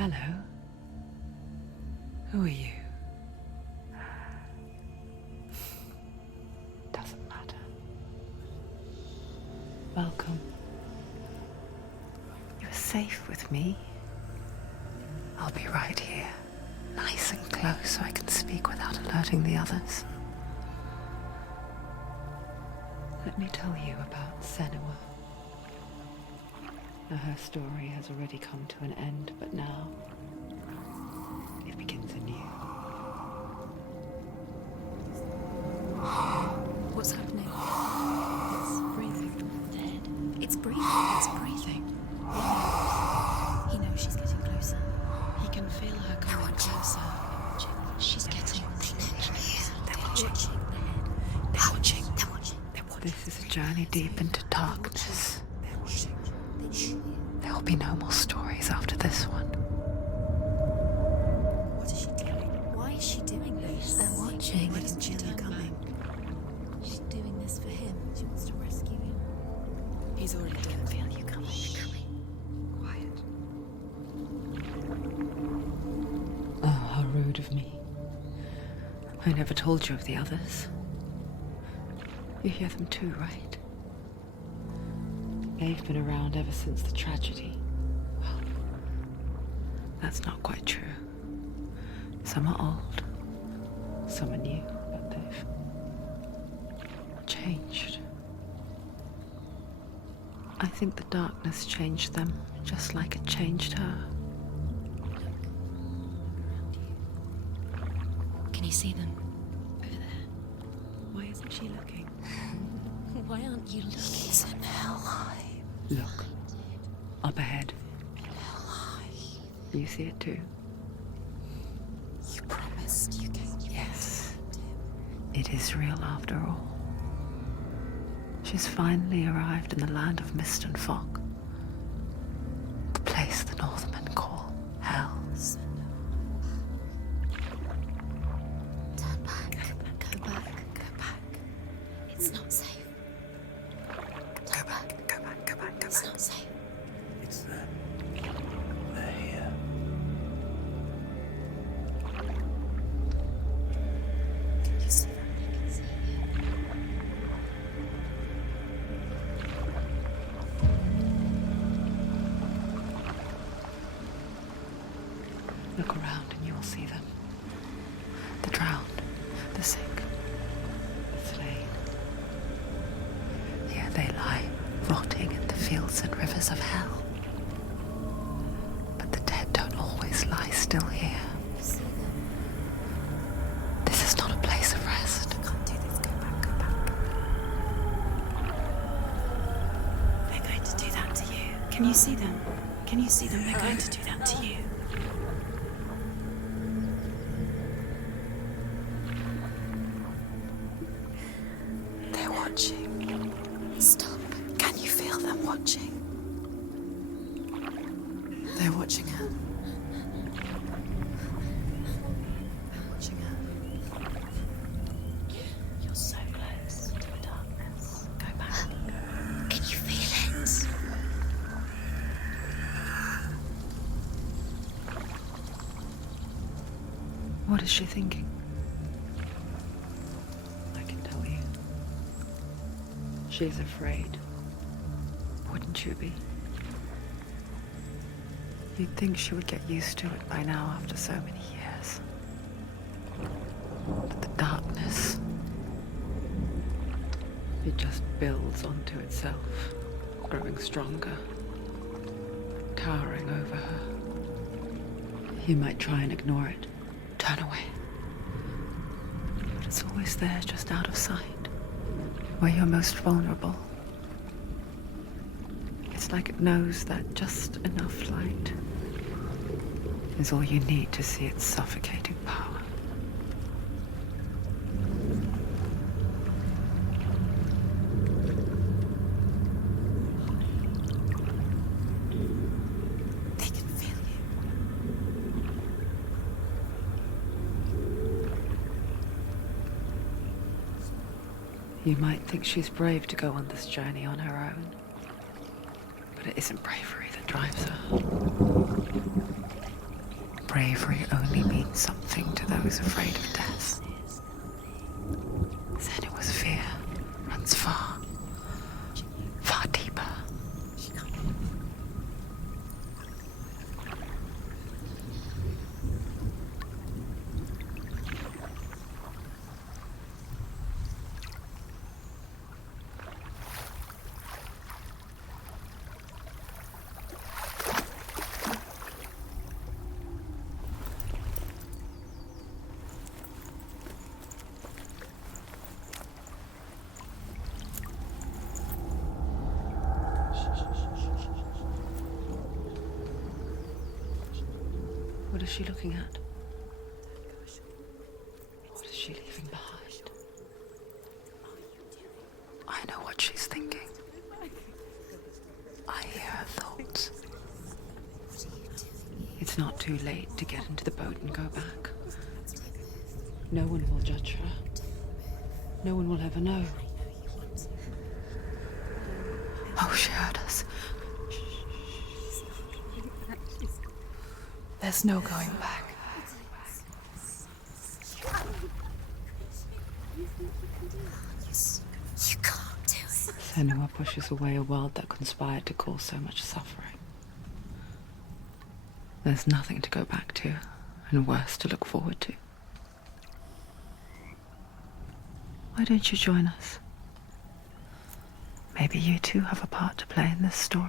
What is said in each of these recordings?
Hello. Who are you? Doesn't matter. Welcome. You're safe with me. I'll be right here, nice and close so I can speak without alerting the others. Let me tell you about Senua. Now, her story has already come to an end, but now it begins anew. What's happening? It's breathing. Dead. It's breathing. It's breathing. He knows she's getting closer. He can feel her coming closer. She's getting closer. They're watching. They're watching. They're watching. This is a journey deep into darkness. There will be no more stories after this one. What is she doing? Why is she doing this? They're watching. Why doesn't she feel you coming? She's doing this for him. She wants to rescue him. He's already dead. I can feel you coming. Quiet. Oh, how rude of me. I never told you of the others. You hear them too, right? They've been around ever since the tragedy. Well, that's not quite true. Some are old, some are new, but they've changed. I think the darkness changed them, just like it changed her. Can you see them? Over there. Why isn't she looking? Why aren't you looking? He's in hell. Look, up ahead. You see it too? You promised you came. Yes. It is real after all. She's finally arrived in the land of mist and fog. The place the Northmen call Hell. Turn back. Go back. Go back. It's not safe. Go back, go back, go back, go It's back. not safe. It's them. They're here. Can you see them? They can see you. Look around and you will see them. The drowned, the sick, the slain. Here they lie, rotting in the fields and rivers of hell. But the dead don't always lie still here. You see them. This is not a place of rest. You can't do this. Go back. Go back. They're going to do that to you. Can you see them? Can you see them? They're going to do that to you. They're watching. Stop. Can you feel them watching? They're watching her. They're watching her. You're so close to the darkness. Go back. Can you feel it? What is she thinking? I can tell you. She's afraid. Wouldn't you be? You'd think she would get used to it by now after so many years. But the darkness, it just builds onto itself, growing stronger, towering over her. You might try and ignore it, turn away. But it's always there, just out of sight, where you're most vulnerable. It's like it knows that just enough light is all you need to see its suffocating power. They can feel you. You might think she's brave to go on this journey on her own, but it isn't bravery that drives her. bravery only means something to those afraid of death, then it was fear runs far, far deeper. What is she looking at? What is she leaving behind? I know what she's thinking. I hear her thoughts. It's not too late to get into the boat and go back. No one will judge her. No one will ever know. Oh, she heard us. There's no going back. You can't do it. Senua pushes away a world that conspired to cause so much suffering. There's nothing to go back to, and worse to look forward to. Why don't you join us? Maybe you too have a part to play in this story.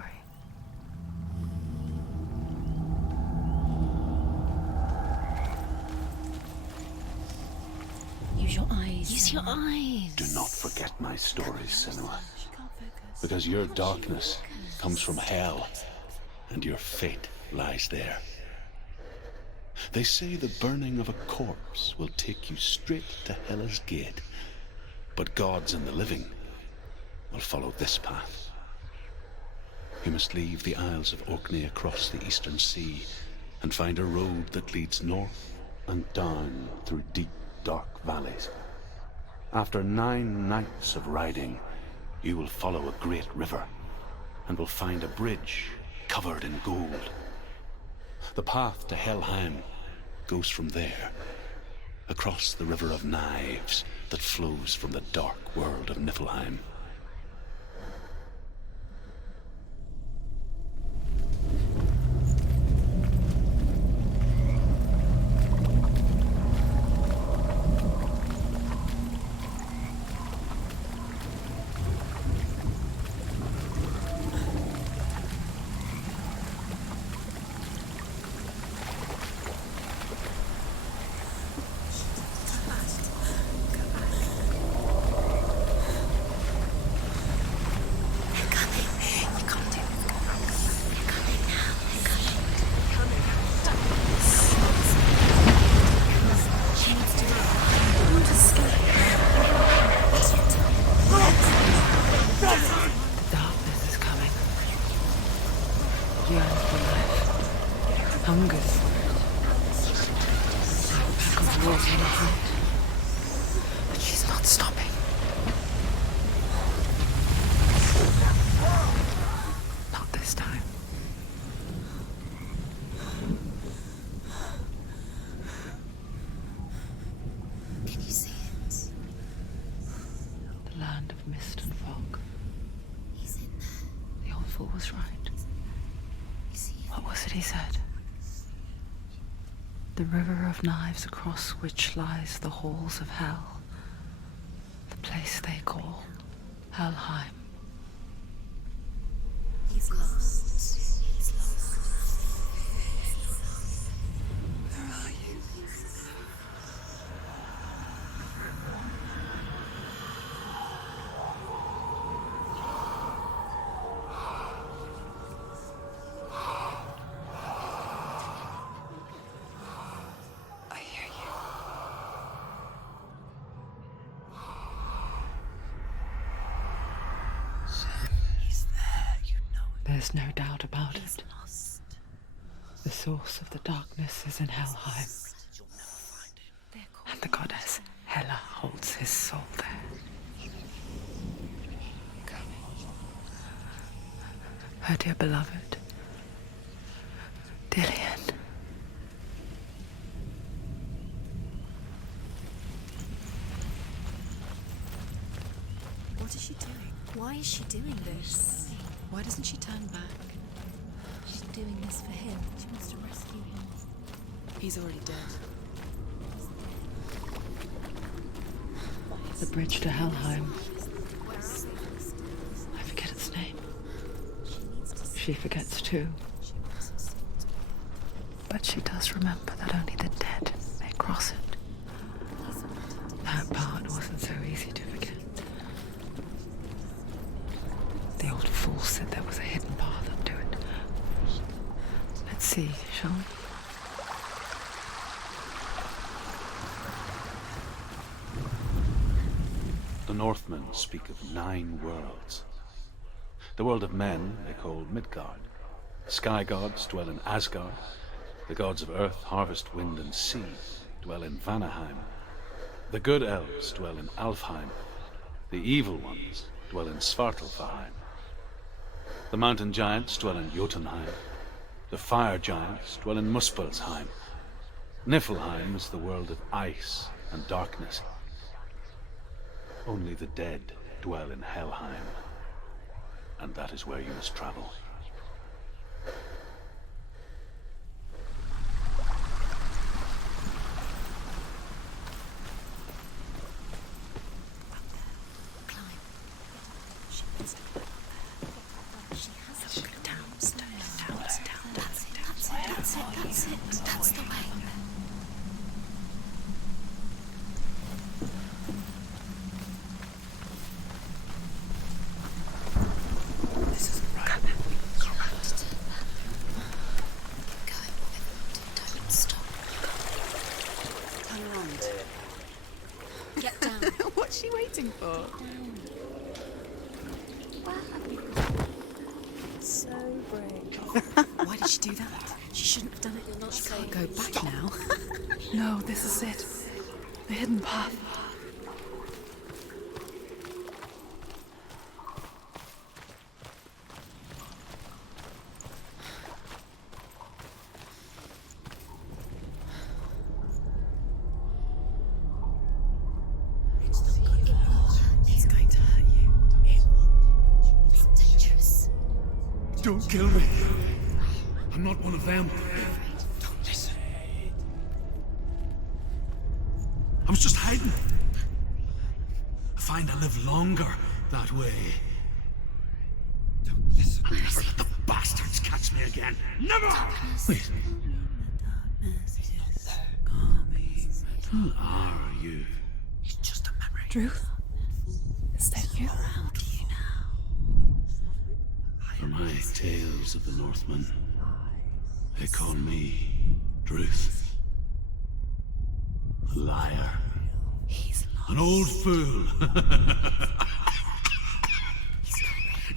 Use your eyes. Use your eyes. Do not forget my stories, Senua. Because your darkness comes from hell, and your fate lies there. They say the burning of a corpse will take you straight to Hela's gate, but gods and the living will follow this path. You must leave the Isles of Orkney across the eastern sea and find a road that leads north and down through deep, dark valleys. After 9 nights of riding, you will follow a great river and will find a bridge covered in gold. The path to Helheim goes from there, across the river of knives that flows from the dark world of Niflheim. Hungers. Pack of wolves in her hand. But she's not stopping. Not this time. Can you see it? The land of mist and fog. He's in there. The old fool was right. You see it? What was it he said? The river of knives across which lies the halls of hell. The place they call Helheim. He's lost. He's lost. Where are you? I hear you. He's there, you know it. There's no doubt about He's it. lost. The source of the darkness is in Helheim, They're called and the goddess Hela holds his soul there. Her dear beloved, Dillian. What is she doing? Why is she doing this? Why doesn't she turn back? She's doing this for him. She wants to rescue him. He's already dead. The bridge to Helheim. I forget its name. She forgets too. But she does remember that only the dead may cross it. That part wasn't so easy to forget. The old fool said there was a hidden path up to it. Let's see, shall we? The Northmen speak of 9 worlds. The world of men they call Midgard. Sky gods dwell in Asgard. The gods of earth, harvest, wind, and sea dwell in Vanaheim. The good elves dwell in Alfheim. The evil ones dwell in Svartalfheim. The mountain giants dwell in Jotunheim. The fire giants dwell in Muspelheim. Niflheim is the world of ice and darkness. Only the dead dwell in Helheim, and that is where you must travel. That's the way. This isn't right. You have to turn back. Keep going, whatever you do, don't stop. Turn around. Get down. What's she waiting for? So brave. Why did she do that? She shouldn't have done it. You're not she can't go back now. No, this is it. The hidden path. It's going to hurt you. It's dangerous. Don't kill me. I'm not one of them. Don't listen. I was just hiding. I find I live longer that way. Don't listen. I'll never let the bastards catch me again. Never! Wait. Who are you? It's just a memory. Druth? Is that you? For my tales of the Northmen, they call me Druth. A liar. He's lost. An old fool.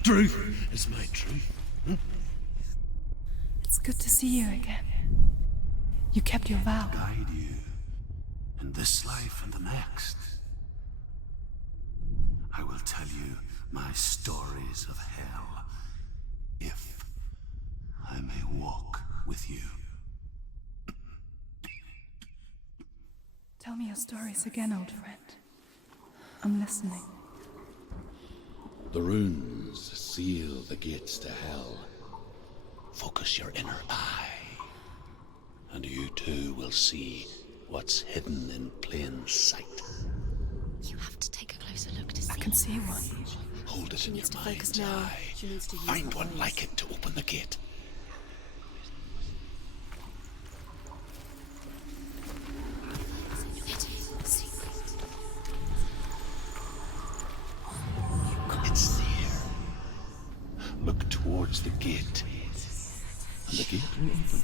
Truth is my truth. It's good to see you again. You kept your vow. Guide you in this life and the next. I will tell you my stories of hell, if I may walk with you. Tell me your stories again, old friend. I'm listening. The runes seal the gates to hell. Focus your inner eye, and you too will see what's hidden in plain sight. You have to take a closer look to see. I can see one. Hold it She in needs your to focus mind's now. eye. She needs to use Find her one eyes. like it to open the gate. It's there. Look towards the gate, and the gate will open.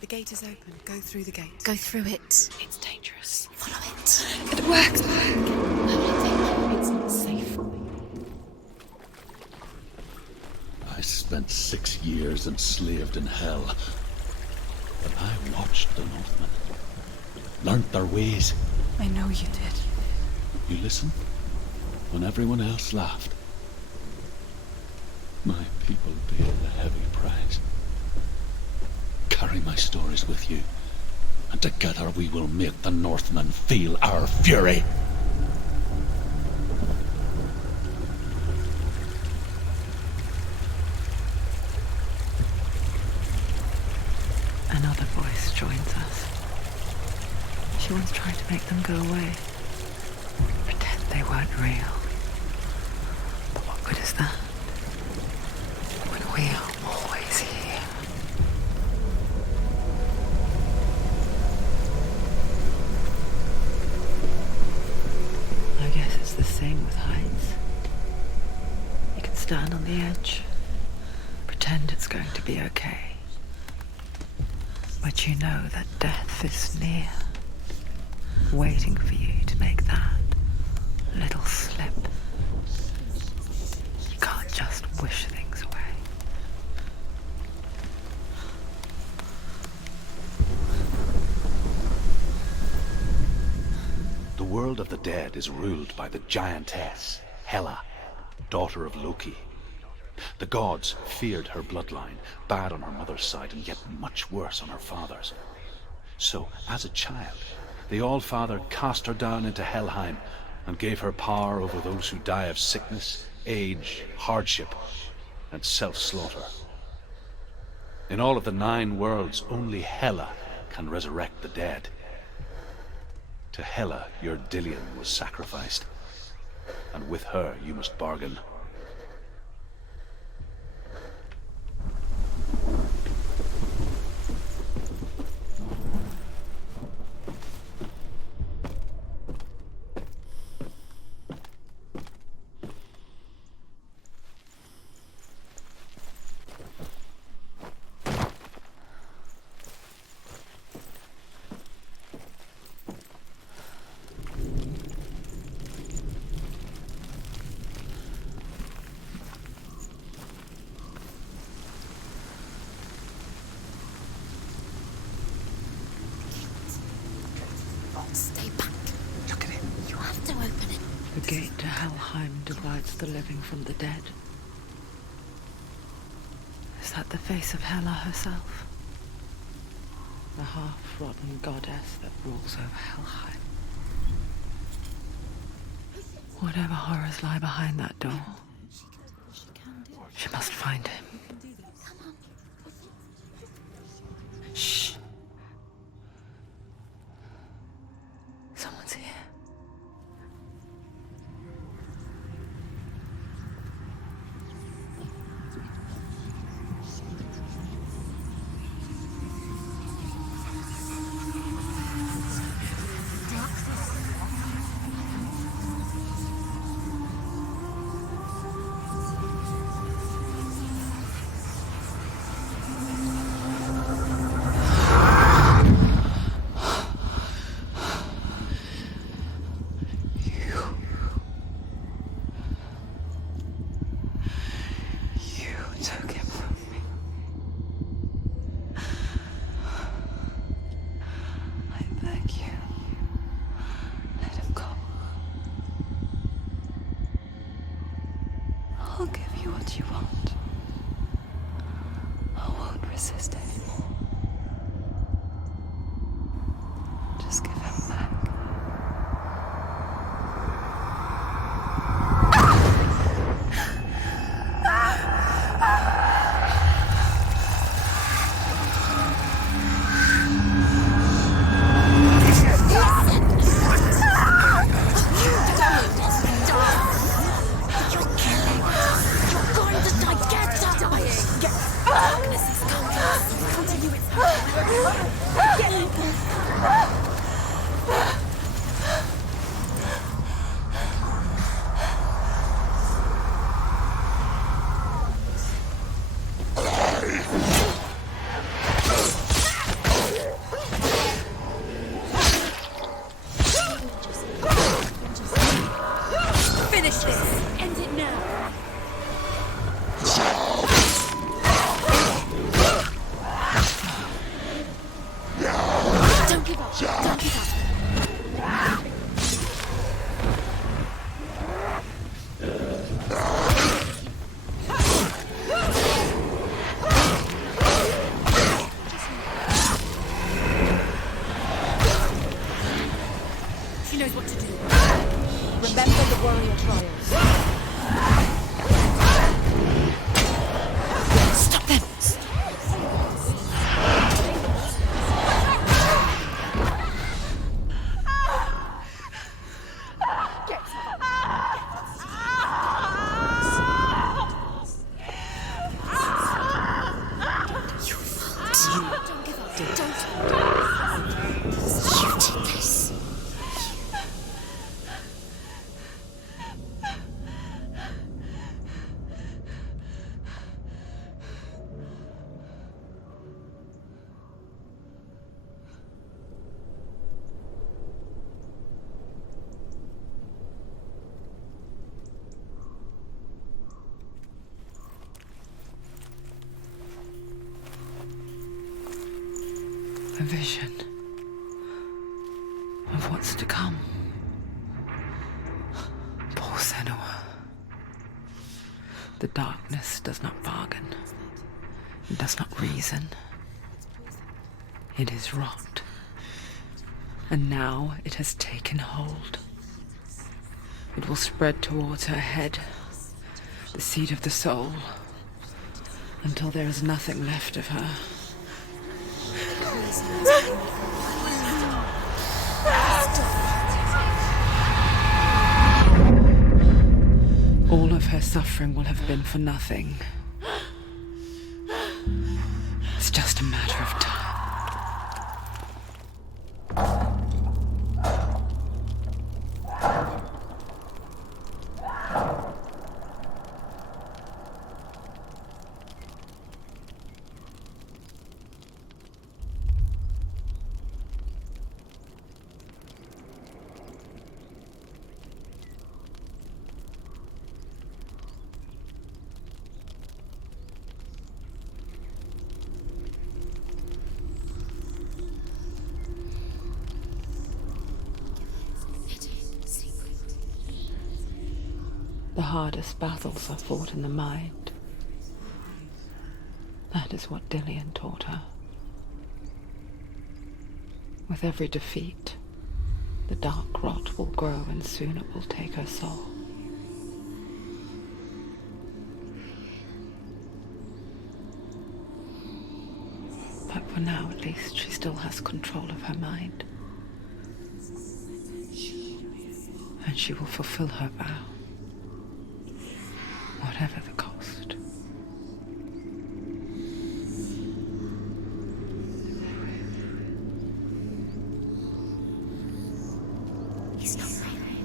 The gate is open. Go through the gate. Go through it. It's dangerous. Follow it. It works. It's not safe. I spent 6 years enslaved in hell. But I watched the Northmen. Learned their ways. I know you did. You listened when everyone else laughed. My people paid the heavy price. Carry my stories with you, and together we will make the Northmen feel our fury. Another voice joins us. She once tried to make them go away. Pretend they weren't real. But what good is that? When we are always here. I guess it's the same with heights. You can stand on the edge, pretend it's going to be okay. But you know that death is near, waiting for you to make that little slip. You can't just wish things away. The world of the dead is ruled by the giantess, Hela, daughter of Loki. The gods feared her bloodline, bad on her mother's side and yet much worse on her father's. So, as a child, the All-Father cast her down into Helheim and gave her power over those who die of sickness, age, hardship, and self-slaughter. In all of the 9 worlds, only Hela can resurrect the dead. To Hela, your Dillion was sacrificed, and with her you must bargain. Stay back. Look at him. You have to open it. The gate to Helheim divides the living from the dead. Is that the face of Hela herself? The half-rotten goddess that rules over Helheim. Whatever horrors lie behind that door, she must find him. Shh. Someone's here. I'll give you what you want. I won't resist anymore. Just give him back. Finish this! End it now! Don't give up! Don't give up. Don't. You did this. A vision of what's to come. Poor Senua. The darkness does not bargain. It does not reason. It is rot. And now it has taken hold. It will spread towards her head, the seat of the soul, until there is nothing left of her. All of her suffering will have been for nothing. It's just a matter of time. The hardest battles are fought in the mind. That is what Dillian taught her. With every defeat, the dark rot will grow and soon it will take her soul. But for now, at least, she still has control of her mind. And she will fulfill her vow. Whatever the cost. He's not right.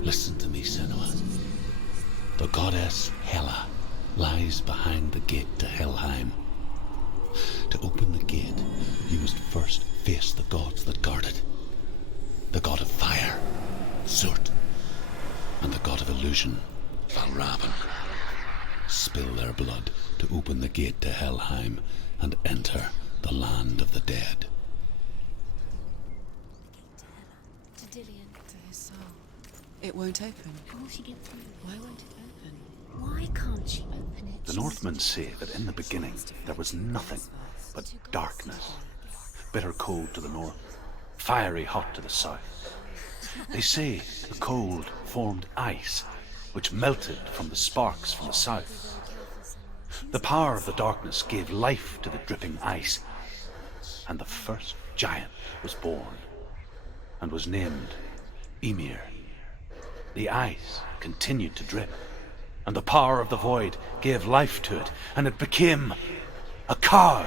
Listen to me, Senua. The goddess Hela lies behind the gate to Helheim. To open the gate, you must first face the gods that guard it. The god of fire, Zurt, and the god of illusion, Valravan. Spill their blood to open the gate to Helheim and enter the land of the dead. To Dillian. To his soul. It won't open. How will she get through? Why won't it open? Why can't she open it? The Northmen say that in the beginning there was nothing but darkness. Bitter cold to the north, fiery hot to the south. They say the cold formed ice, which melted from the sparks from the south. The power of the darkness gave life to the dripping ice, and the first giant was born, and was named Ymir. The ice continued to drip, and the power of the void gave life to it, and it became a cow,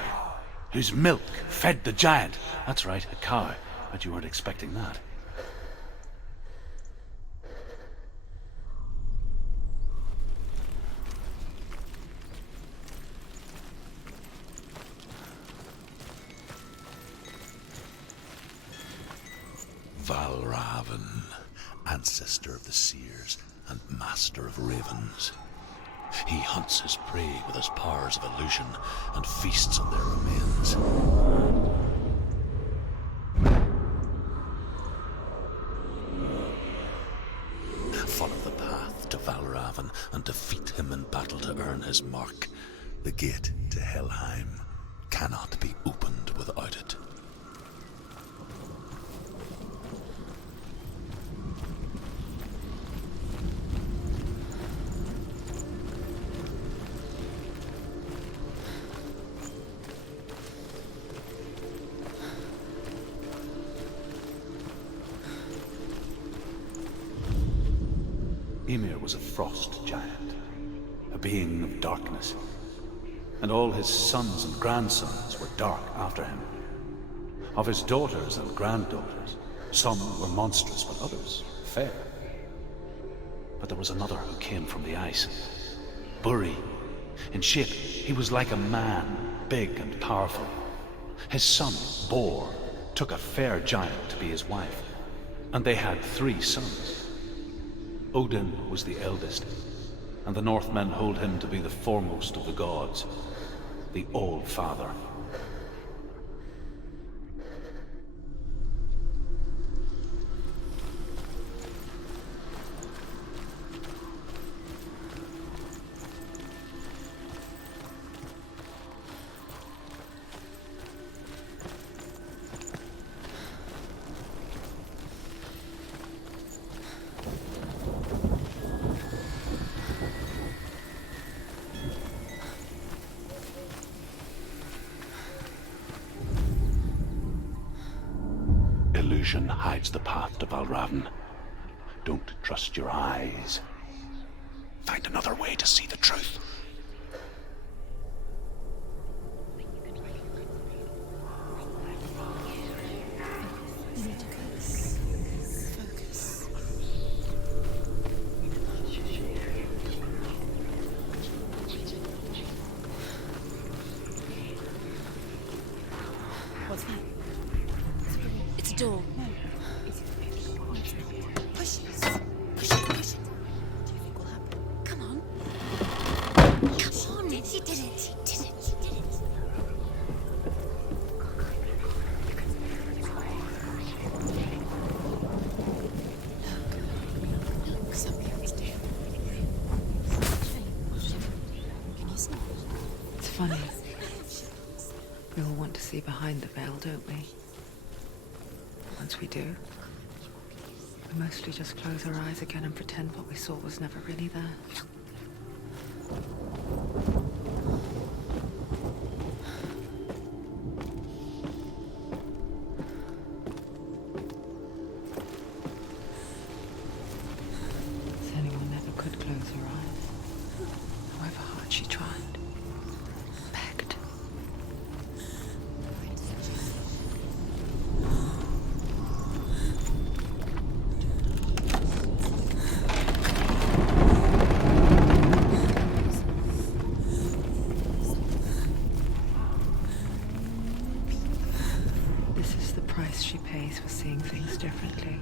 whose milk fed the giant. That's right, a cow. Bet you weren't expecting that. Valravan, ancestor of the seers and master of ravens. He hunts his prey with his powers of illusion and feasts on their remains. Follow the path to Valravan and defeat him in battle to earn his mark. The gate to Helheim cannot be opened without it. Ymir was a frost giant. a being of darkness. And all his sons and grandsons were dark after him. Of his daughters and granddaughters, some were monstrous, but others fair. But there was another who came from the ice. Buri. In shape, he was like a man, big and powerful. His son, Bor, took a fair giant to be his wife, and they had 3 sons. Odin was the eldest, and the Northmen hold him to be the foremost of the gods, the All-Father. Illusion hides the path to Valravn. Don't trust your eyes. Find another way to see the truth. What's that? It's a door. Push it. Push it. Push it. Do you think will happen? Come on. Come on. He did it. He did it. He did it. Look, something's down. Can you see? It's funny. We all want to see behind the veil, don't we? Once we do, we mostly just close our eyes again and pretend what we saw was never really there. Senua never could close her eyes, however hard she tried. Begged. She pays for seeing things differently.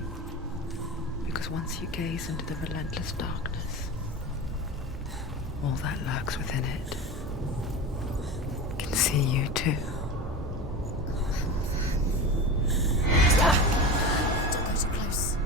Because once you gaze into the relentless darkness, all that lurks within it can see you too. Don't go too close.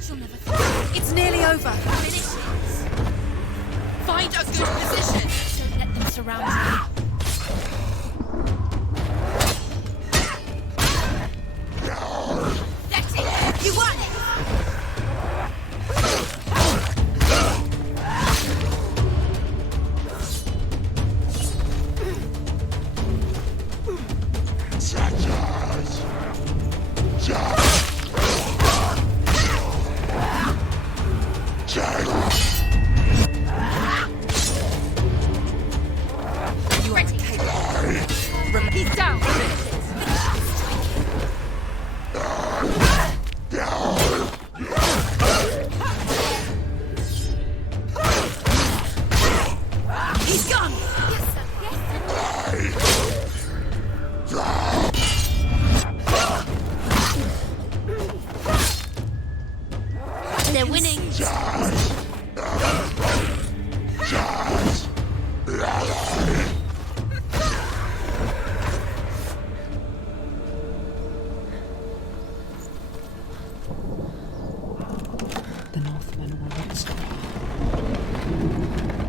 She'll never think. It's nearly over. Finish it. Find a good position. Don't let them surround you. That's it. You won. You are capable. He's down. He's gone. Yes, sir. They're winning. The Northmen will not stop.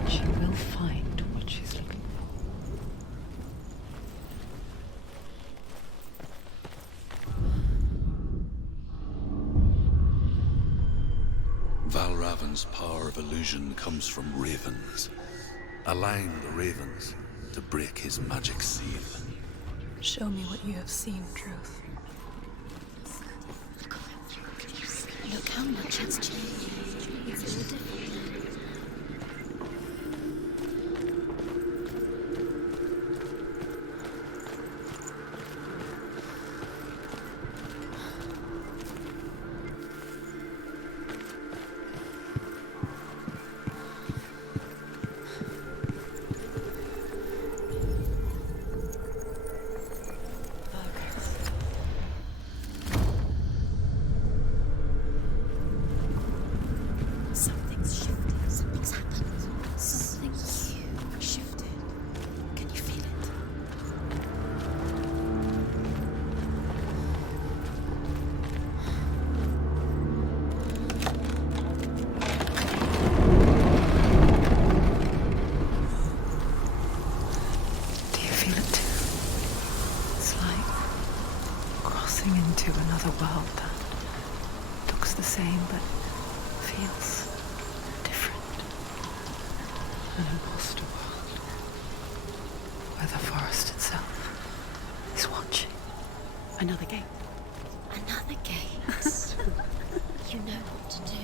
She will find what she's looking for. Valravn's power of illusion comes from ravens. Align the ravens to break his magic seal. Show me what you have seen, truth. Look how much it's changed. It's all different. Something's shifted. Something's happened. Something huge shifted. Can you feel it? Do you feel it too? It's like crossing into another world that looks the same but feels different. An imposter world where the forest itself is watching. Another gate. Another gate. You know what to do.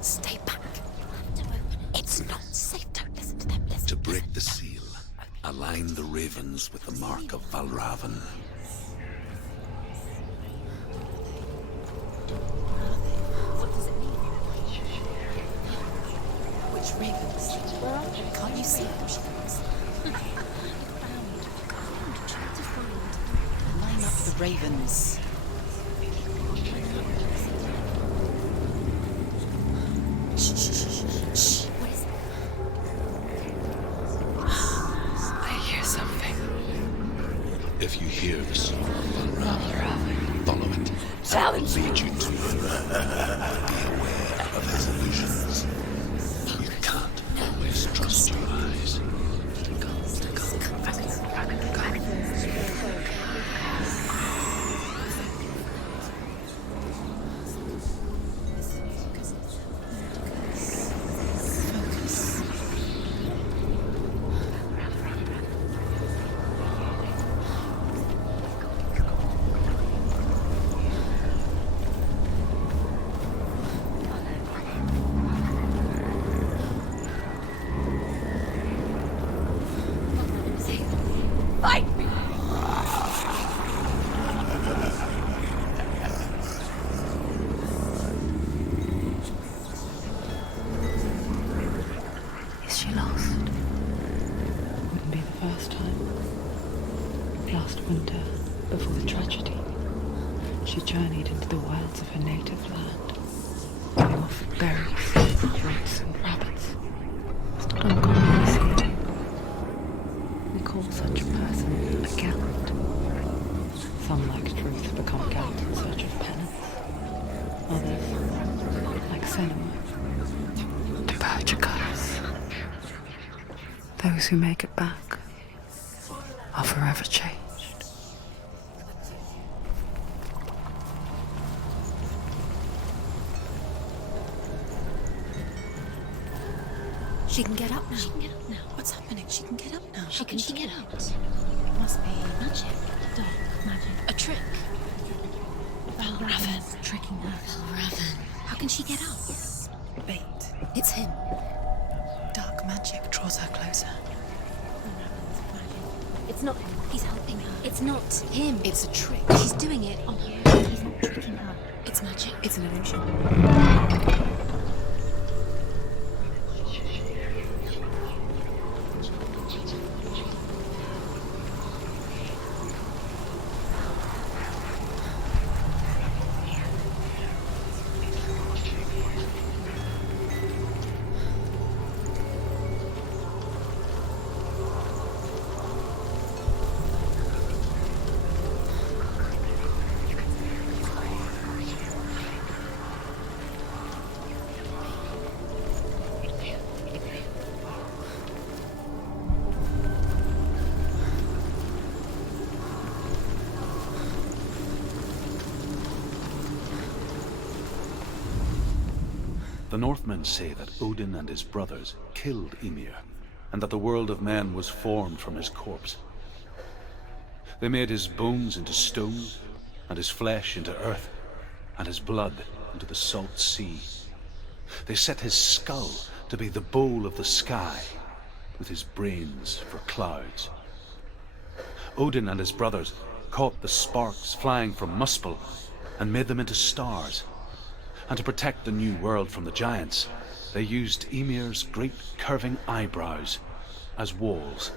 Stay back. You have to open it. It's not safe. Don't listen to them. Listen. To break the seal, align the ravens with the mark of Valravan. What does it mean? Which ravens? Can't you see them? Try to find. Line up the ravens. Shh, shh, shh, shh, shh. What is it? I hear something. If you hear the song of Valravan, follow it. It will lead you to him. Be aware of his illusions. You can't always trust your eyes. Fight me! Is she lost? Wouldn't be the first time. Last winter, before the tragedy, she journeyed into the wilds of her native land, going off berries, roots, and rabbits. It's not uncommon to see. We call such a person a gallant. Some, like truth, become gallant in search of penance. Others, like Senua, diverge a curse. Those who make it back are forever changed. She can get up now. She can get up now. What's happening? She can get up now. How can she get out? It must be Magic. Dark magic. a trick. Valravan. Tricking her. Valravan. How can she get out? Bait. It's him. Dark magic draws her closer. It's not him. He's helping her. It's not him. It's a trick. He's doing it on her. He's not tricking her. It's magic. It's an illusion. The Northmen say that Odin and his brothers killed Ymir and that the world of men was formed from his corpse. They made his bones into stone, and his flesh into earth, and his blood into the salt sea. They set his skull to be the bowl of the sky, with his brains for clouds. Odin and his brothers caught the sparks flying from Muspel and made them into stars. And to protect the new world from the giants, they used Ymir's great curving eyebrows as walls.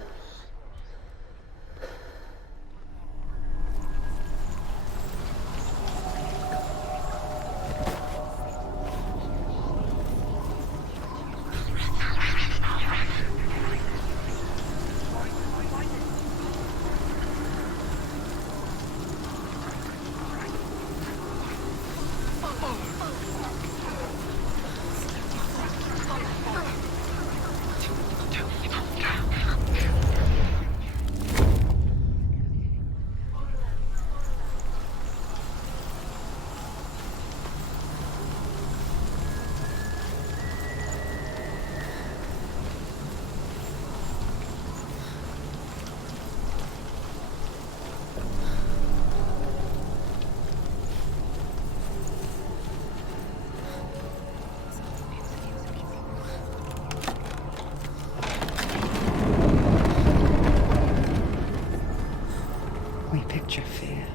We picture fear,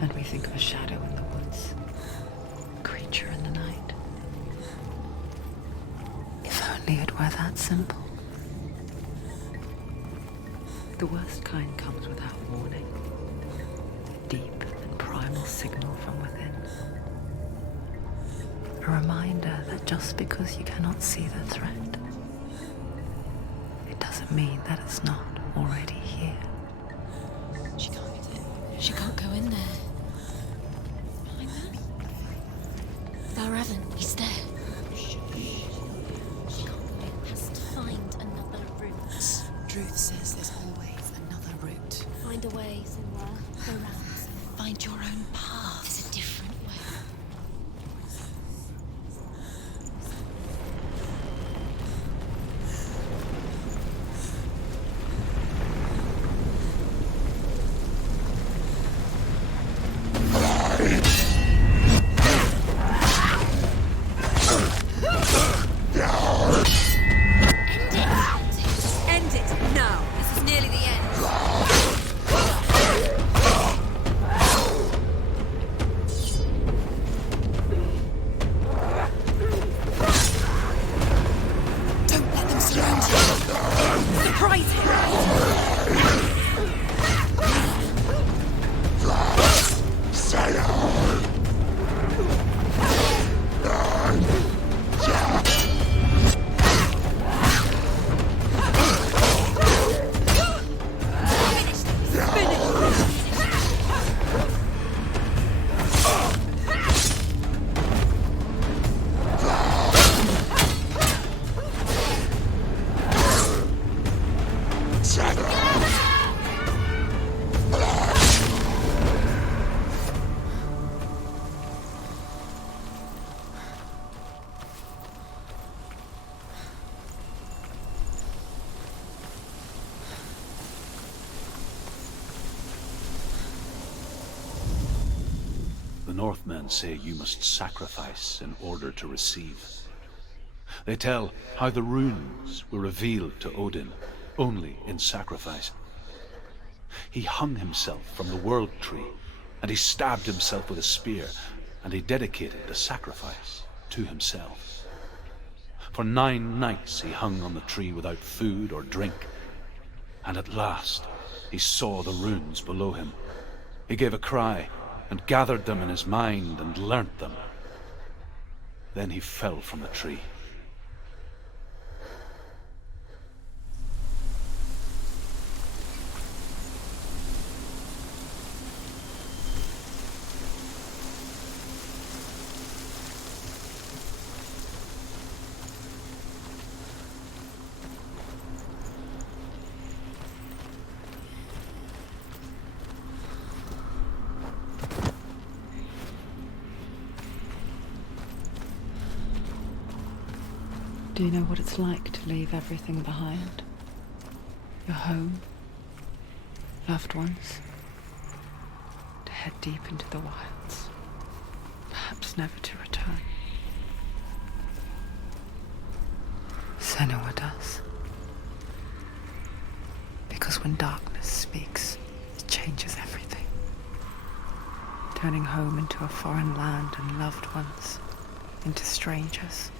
and we think of a shadow in the woods, a creature in the night. If only it were that simple. The worst kind comes without warning, a deep and primal signal from within. A reminder that just because you cannot see the threat, it doesn't mean that it's not already here. She can't go in there. Behind that? Valravn, he's there. She has to find another route. Truth says there's always another route. Find a way, Senua. Go round. Find your own path. There's a different way. End it now. This is nearly the end. Don't let them surround you. Surprise him. The Northmen say you must sacrifice in order to receive. They tell how the runes were revealed to Odin only in sacrifice. He hung himself from the world tree, and he stabbed himself with a spear, and he dedicated the sacrifice to himself. For 9 nights he hung on the tree without food or drink, and at last he saw the runes below him. He gave a cry, and gathered them in his mind and learnt them. Then he fell from the tree. Do you know what it's like to leave everything behind? your home, loved ones, to head deep into the wilds, perhaps never to return. Senua does. Because when darkness speaks, it changes everything, turning home into a foreign land and loved ones into strangers.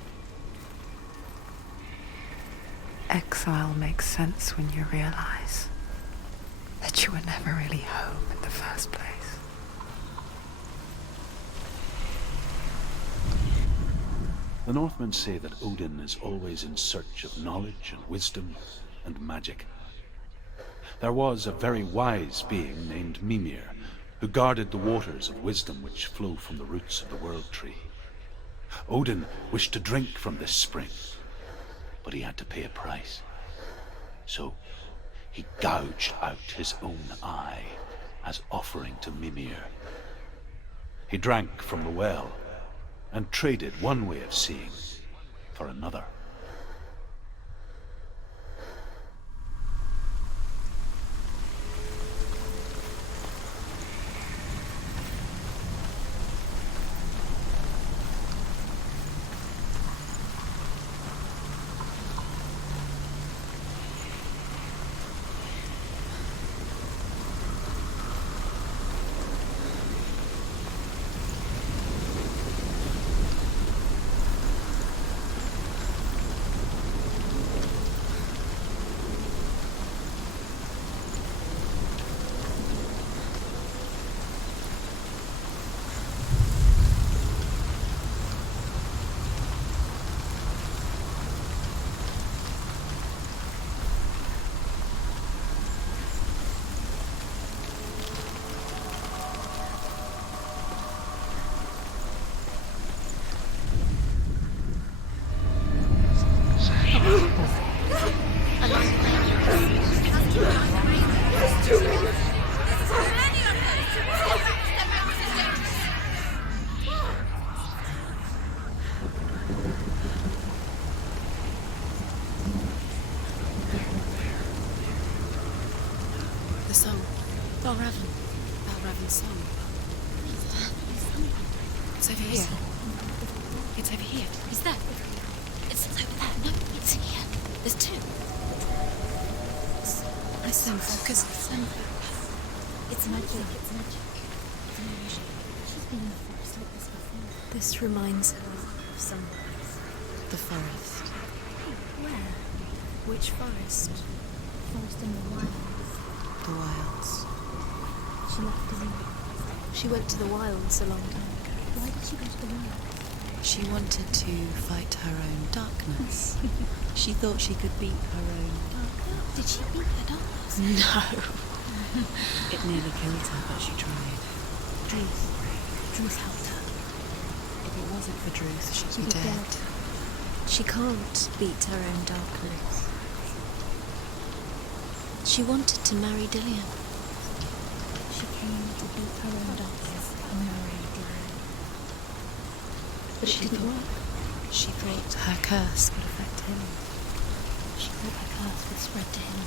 Exile makes sense when you realize that you were never really home in the first place. The Northmen say that Odin is always in search of knowledge and wisdom and magic. There was a very wise being named Mimir, who guarded the waters of wisdom which flow from the roots of the world tree. Odin wished to drink from this spring, but he had to pay a price. So he gouged out his own eye as offering to Mimir. He drank from the well and traded one way of seeing for another. Balraven's song. It's over here. It's over here. Is that? It's over there. No, it's here. There's two. Listen, focus. It's magic. It's magic. It's an illusion. She's been in the forest like this before. This reminds her of somewhere. The forest. Where? Which forest? Forest in the wilds. The wilds. She left us in. She went to the wilds a long time ago. Why did she go to the wilds? She wanted to fight her own darkness. She thought she could beat her own darkness. Did she beat her darkness? No. It nearly killed her, but she tried. Druth helped her. If it wasn't for Druth, she'd be dead. She can't beat her own darkness. She wanted to marry Dillian. She came to beat her own darkness and marry Dillian. But it didn't work. She thought her curse would affect him. She thought her curse would spread to him.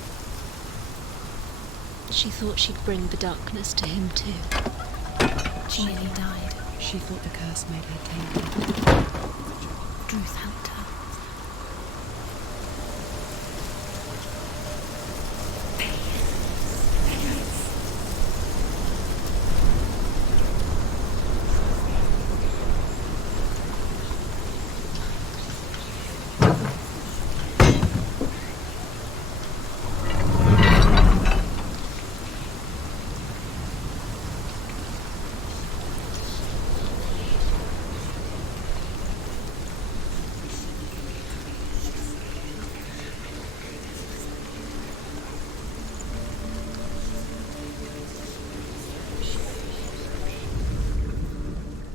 She thought she'd bring the darkness to him too. She nearly died. She thought the curse made her tainted. Druth helped her.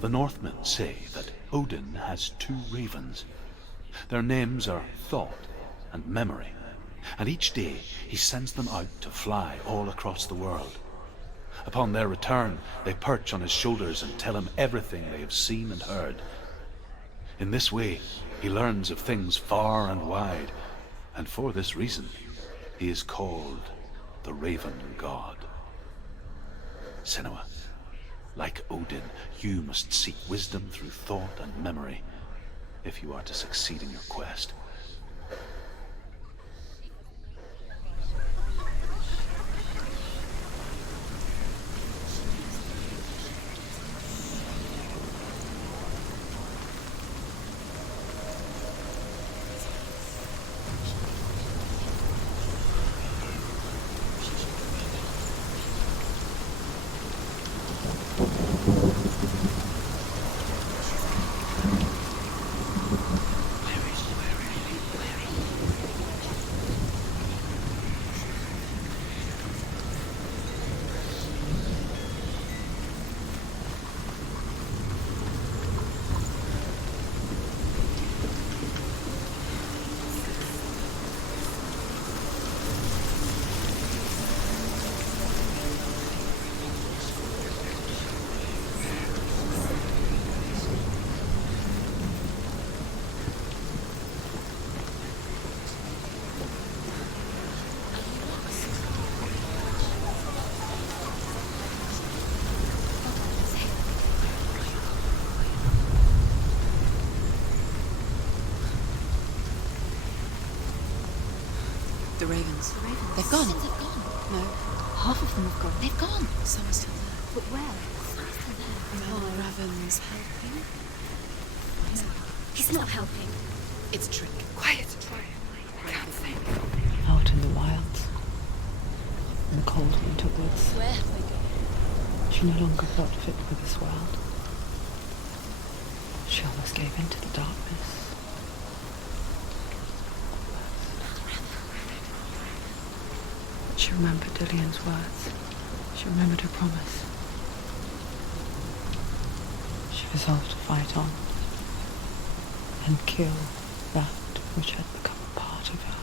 The Northmen say that Odin has two ravens. Their names are Thought and Memory, and each day he sends them out to fly all across the world. Upon their return, they perch on his shoulders and tell him everything they have seen and heard. In this way, he learns of things far and wide, and for this reason, He is called the Raven God. Senua, like Odin, you must seek wisdom through thought and memory if you are to succeed in your quest. The ravens. They've gone. They've gone. No. Half of them have gone. They've gone. Some are still there. But where? Some are still there. Are ravens helping? He's not helping. It's a trick. Quiet. I can't think. Out in the wilds, in the cold winter woods, Where have they gone? she no longer felt fit for this world. She almost gave in to the darkness. She remembered Dillian's words. She remembered her promise. She resolved to fight on and kill that which had become a part of her.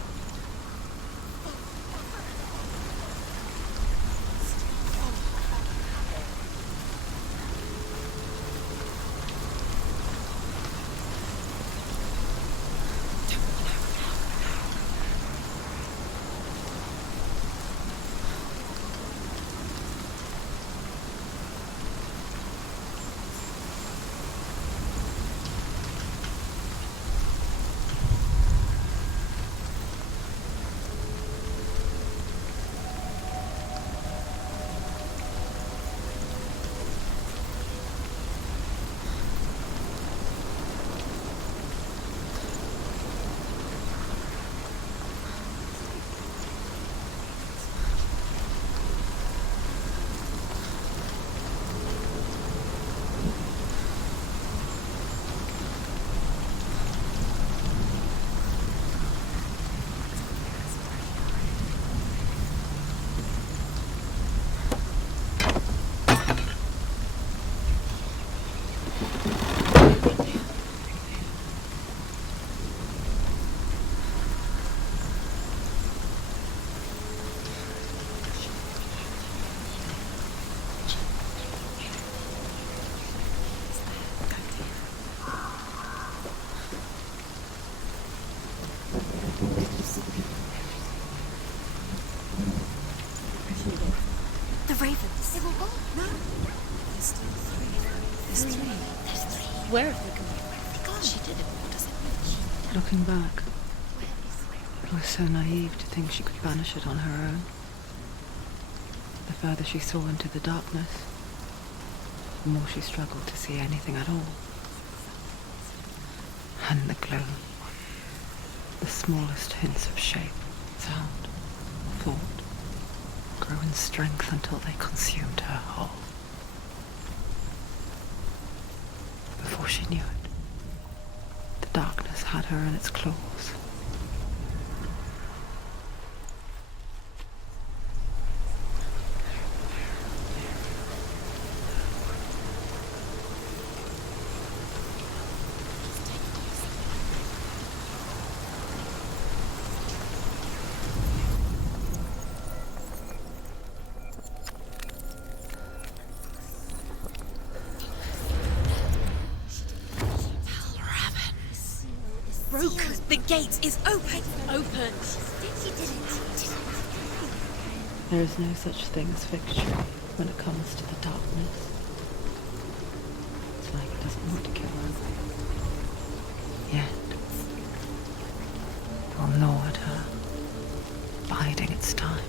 The ravens. They were gone. No. There's still three. There's three. There's three. Where have they gone? Where have they gone? She did it. What does it mean? Looking back, it was so naive to think she could banish it on her own. The further she saw into the darkness, the more she struggled to see anything at all. And the gloom, the smallest hints of shape, sound, thought, grew in strength until they consumed her whole. Before she knew it, the darkness had her in its claws. Broke. The gate is open. Open. She did it. There is no such thing as victory when it comes to the darkness. It's like it doesn't want to kill her. Yet, it will gnaw at her, biding its time.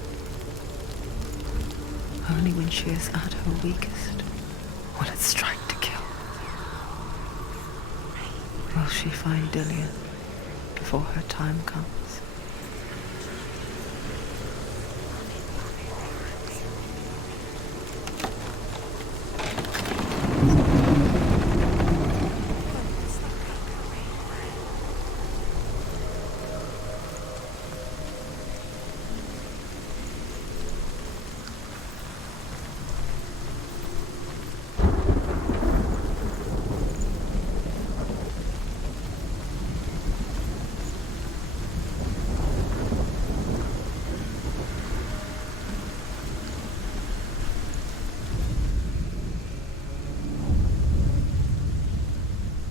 Only when she is at her weakest will it strike to kill. Will she find Dillion before her time comes?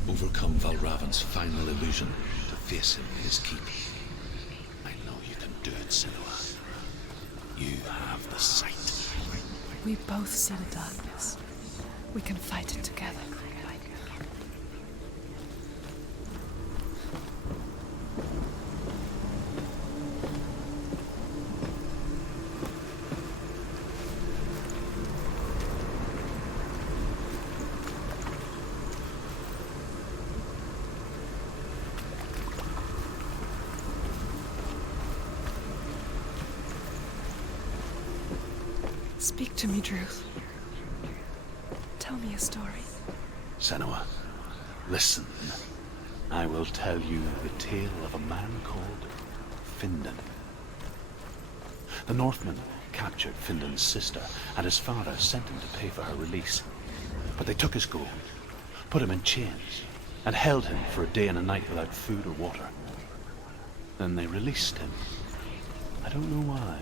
Overcome Valravan's final illusion to face him in his keep. I know you can do it, Senua. You have the sight. We both see the darkness. We can fight it together. Speak to me, Druth. Tell me a story. Senua, listen. I will tell you the tale of a man called Findan. The Northmen captured Findan's sister, and his father sent him to pay for her release. But they took his gold, put him in chains, and held him for a day and a night without food or water. Then they released him. I don't know why.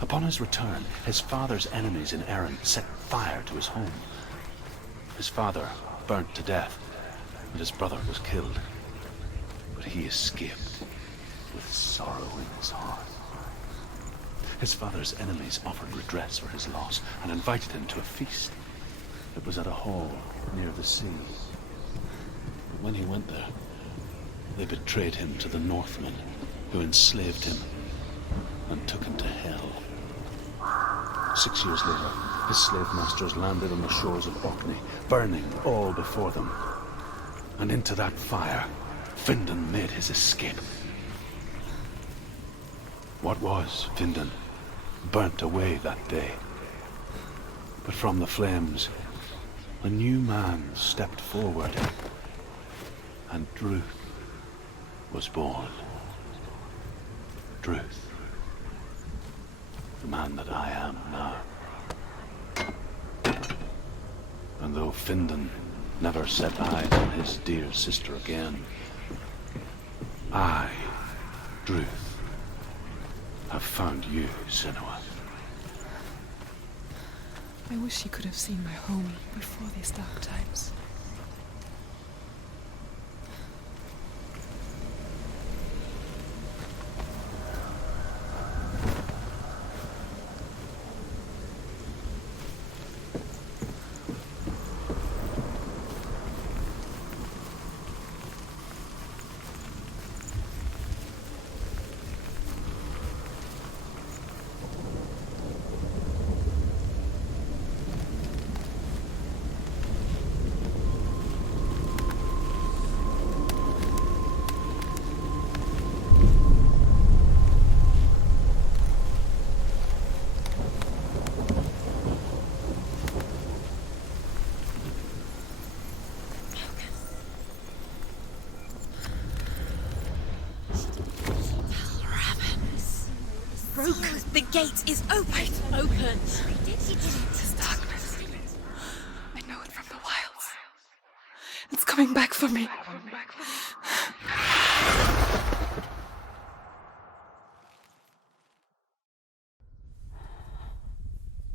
Upon his return, his father's enemies in Erin set fire to his home. His father burnt to death, and his brother was killed. But he escaped with sorrow in his heart. His father's enemies offered redress for his loss and invited him to a feast. It was at a hall near the sea. But when he went there, they betrayed him to the Northmen, who enslaved him and took him to hell. 6 years later, his slave masters landed on the shores of Orkney, burning all before them. And into that fire, Findan made his escape. What was Findan burnt away that day. But from the flames, a new man stepped forward, and Druth was born. Druth. The man that I am now. And though Findan never set eyes on his dear sister again, I, Druth, have found you, Senua. I wish you could have seen my home before these dark times. The gate is open. Open. This darkness. I know it from the wilds. It's coming back for me.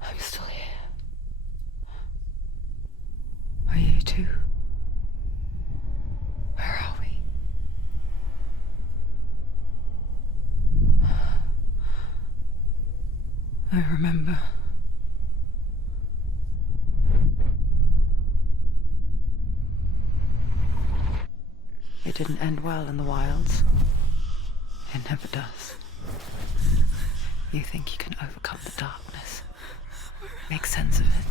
I'm still here. Are you too? Where are we? I remember. It didn't end well in the wilds. It never does. You think you can overcome the darkness, make sense of it,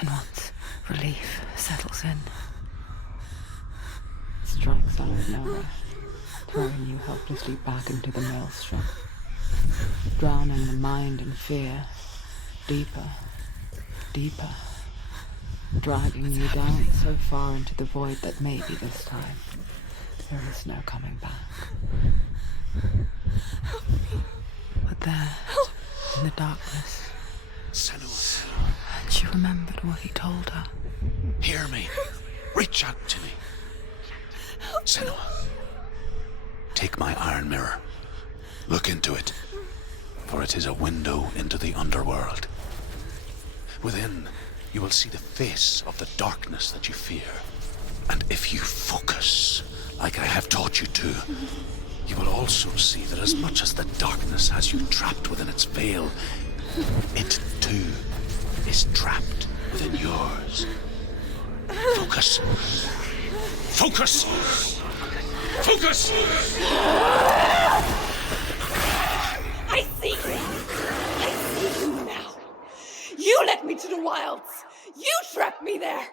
and once relief settles in, it strikes out of nowhere, throwing you helplessly back into the maelstrom, drowning the mind in fear, deeper, deeper, dragging you down so far into the void that maybe this time there is no coming back. But there, in the darkness, Senua, she remembered what he told her. hear me. Reach out to me. Senua, take my iron mirror. Look into it, for it is a window into the underworld. Within, you will see the face of the darkness that you fear. And if you focus, like I have taught you to, you will also see that as much as the darkness has you trapped within its veil, it too is trapped within yours. Focus. Focus! Focus! I see you! I see you now! You led me to the wilds! You trapped me there!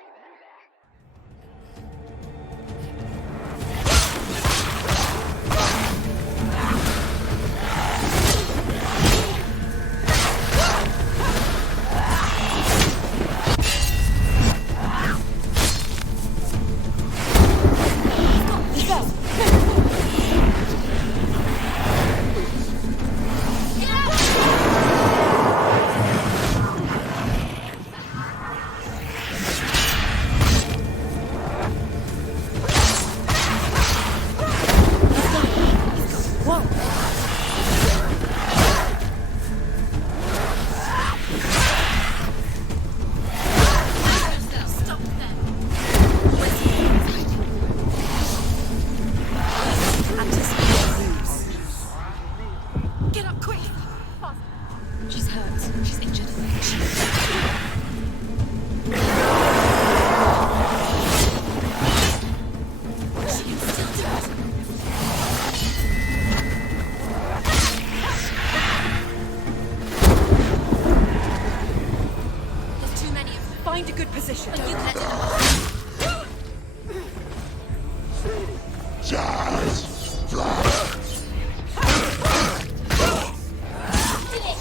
Find a good position. You let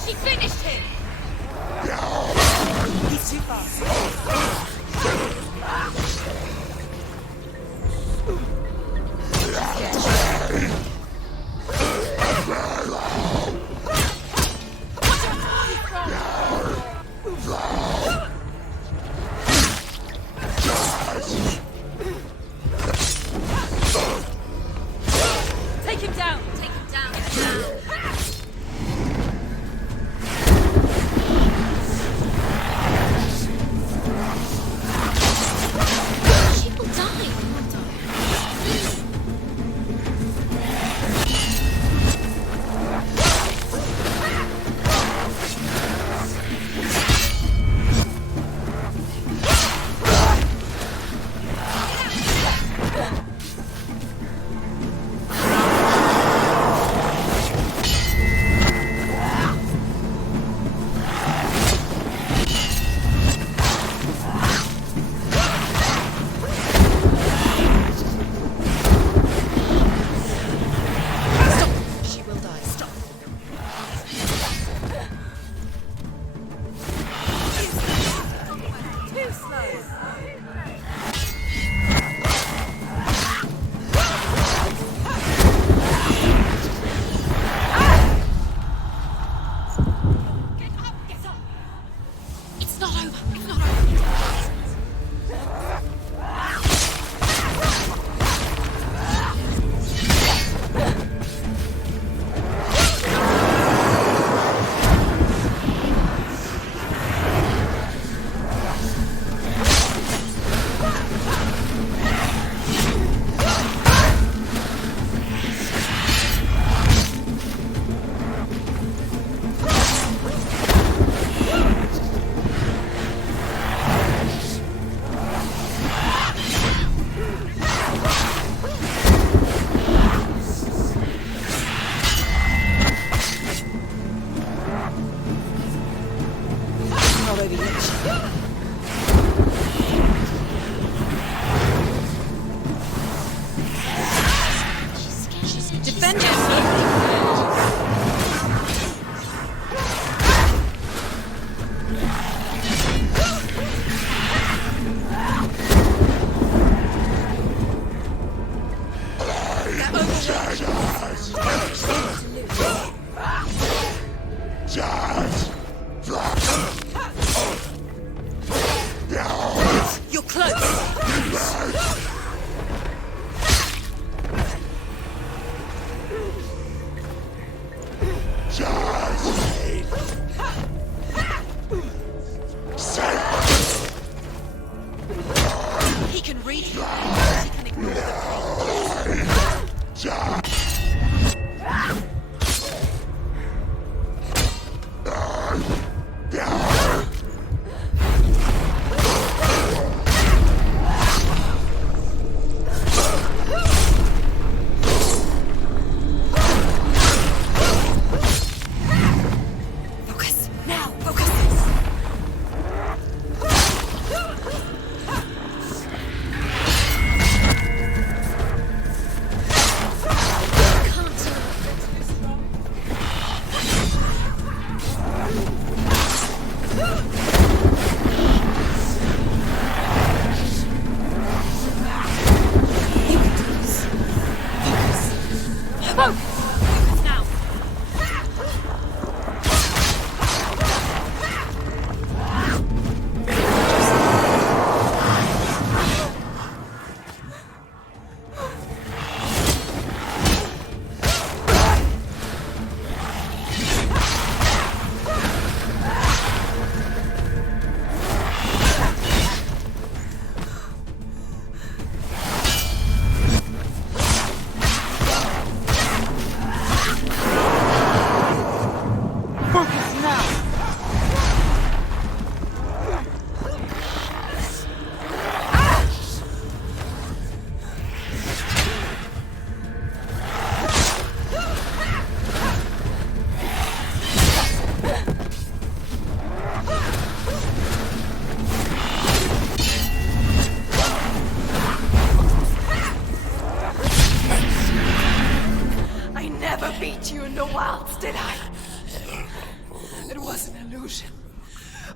She finished him! He can read you. He can ignore the pain.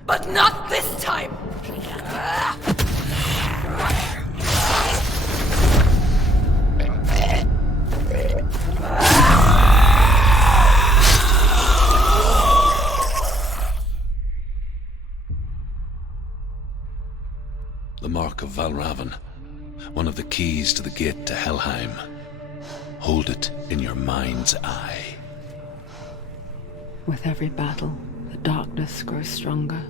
But not this time! The Mark of Valravan, one of the keys to the gate to Helheim. Hold it in your mind's eye. With every battle, the darkness grows stronger.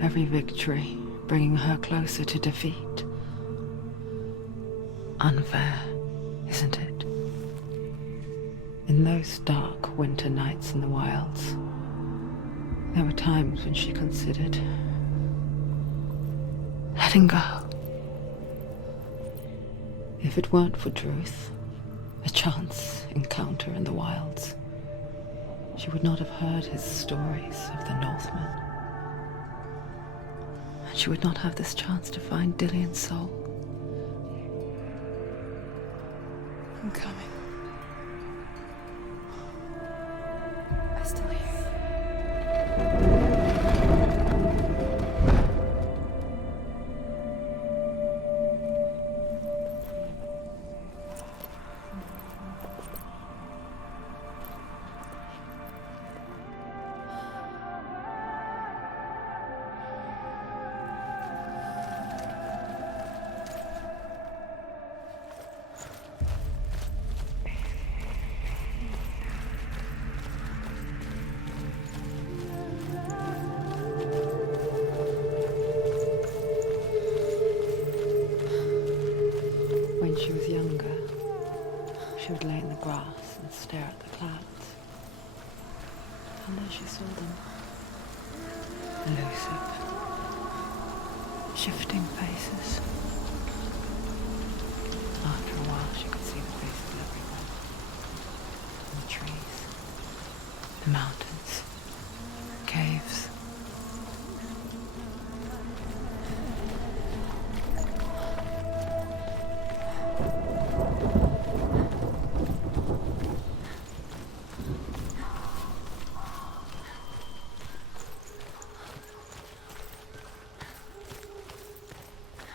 Every victory bringing her closer to defeat. Unfair, isn't it? In those dark winter nights in the wilds, there were times when she considered letting go. If it weren't for Druth, a chance encounter in the wilds, she would not have heard his stories of the Northmen. And she would not have this chance to find Dillion's soul. I'm coming. I still hear you. When she was younger, she would lay in the grass and stare at the clouds. And then she saw them. Elusive, shifting faces. After a while, she could see the faces of everyone. In the trees, the mountains, caves.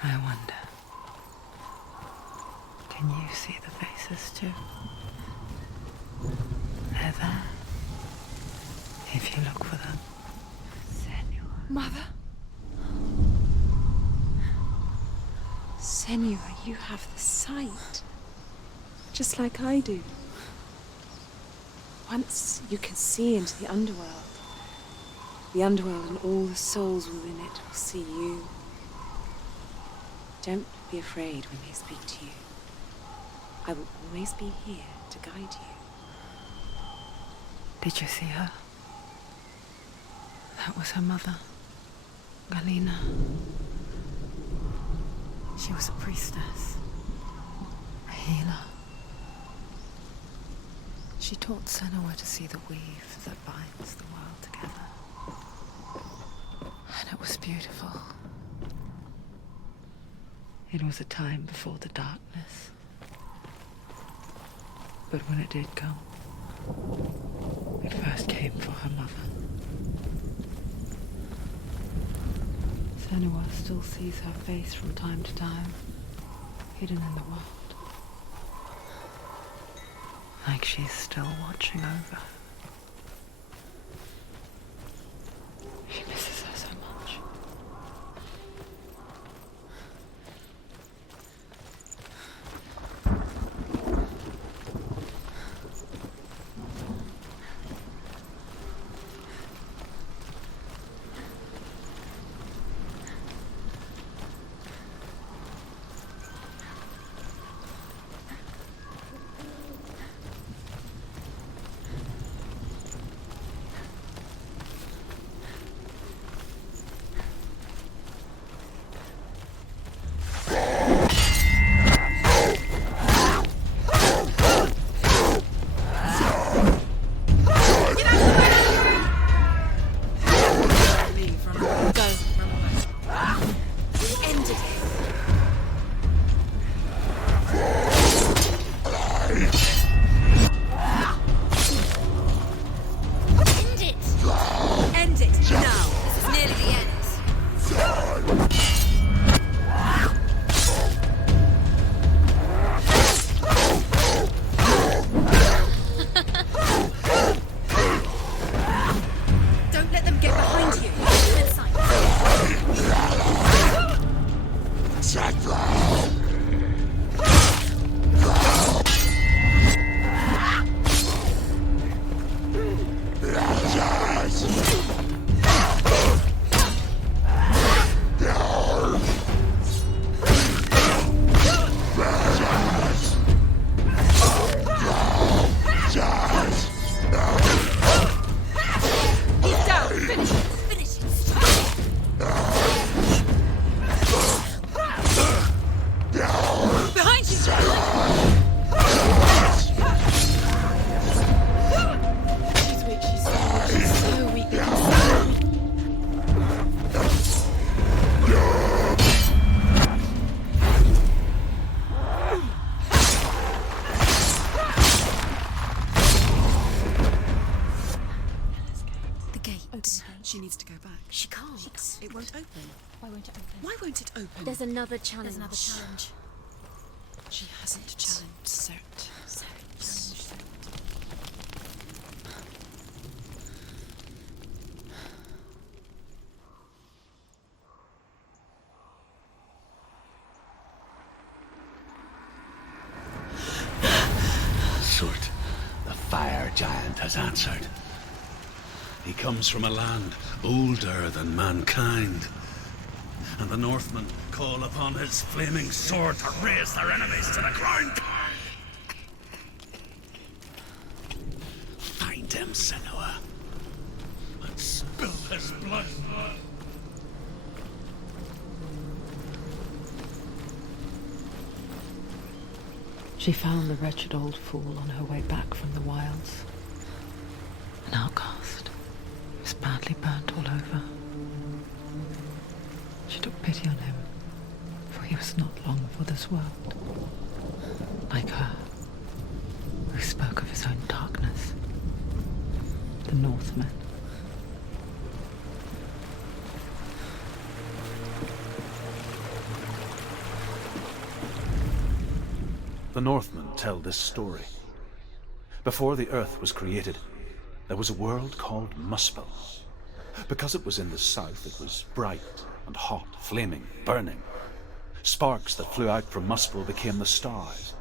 I wonder, can you see the faces too? They're there, if you look for them. Senua. Mother? Senua, you have the sight. Just like I do. Once you can see into the underworld and all the souls within it will see you. Don't be afraid when they speak to you. I will always be here to guide you. Did you see her? That was her mother, Galina. She was a priestess, a healer. She taught Senua to see the weave that binds the world together. And it was beautiful. It was a time before the darkness. But when it did come, it first came for her mother. Senua still sees her face from time to time, hidden in the world. Like she's still watching over her. She misses her so much. She needs to go back. She can't. It won't open. Why won't it open? Why won't it open? There's another challenge. She hasn't challenged Cert. Surt, the fire giant has answered. He comes from a land older than mankind. And the Northmen call upon his flaming sword to raise their enemies to the ground. Find him, Senua, and spill his blood. She found the wretched old fool on her way back from the wilds. An outcast. He was badly burnt all over. She took pity on him, for he was not long for this world. Like her, who spoke of his own darkness. The Northmen. The Northmen tell this story. Before the earth was created, there was a world called Muspel. Because it was in the south, it was bright and hot, flaming, burning. Sparks that flew out from Muspel became the stars.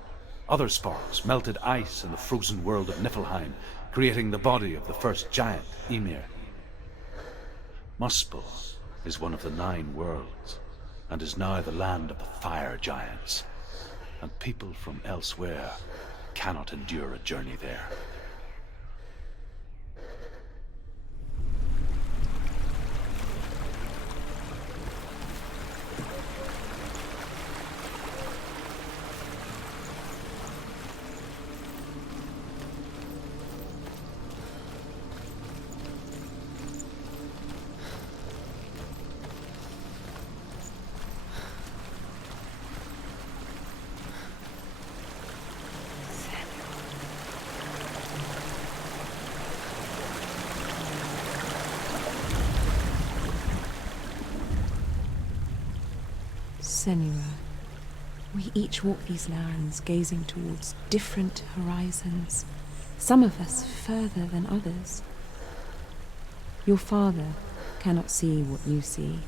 Other sparks melted ice in the frozen world of Niflheim, creating the body of the first giant, Ymir. Muspel is one of the 9 worlds, and is now the land of the fire giants, and people from elsewhere cannot endure a journey there. Senua, we each walk these lands gazing towards different horizons, some of us further than others. Your father cannot see what you see,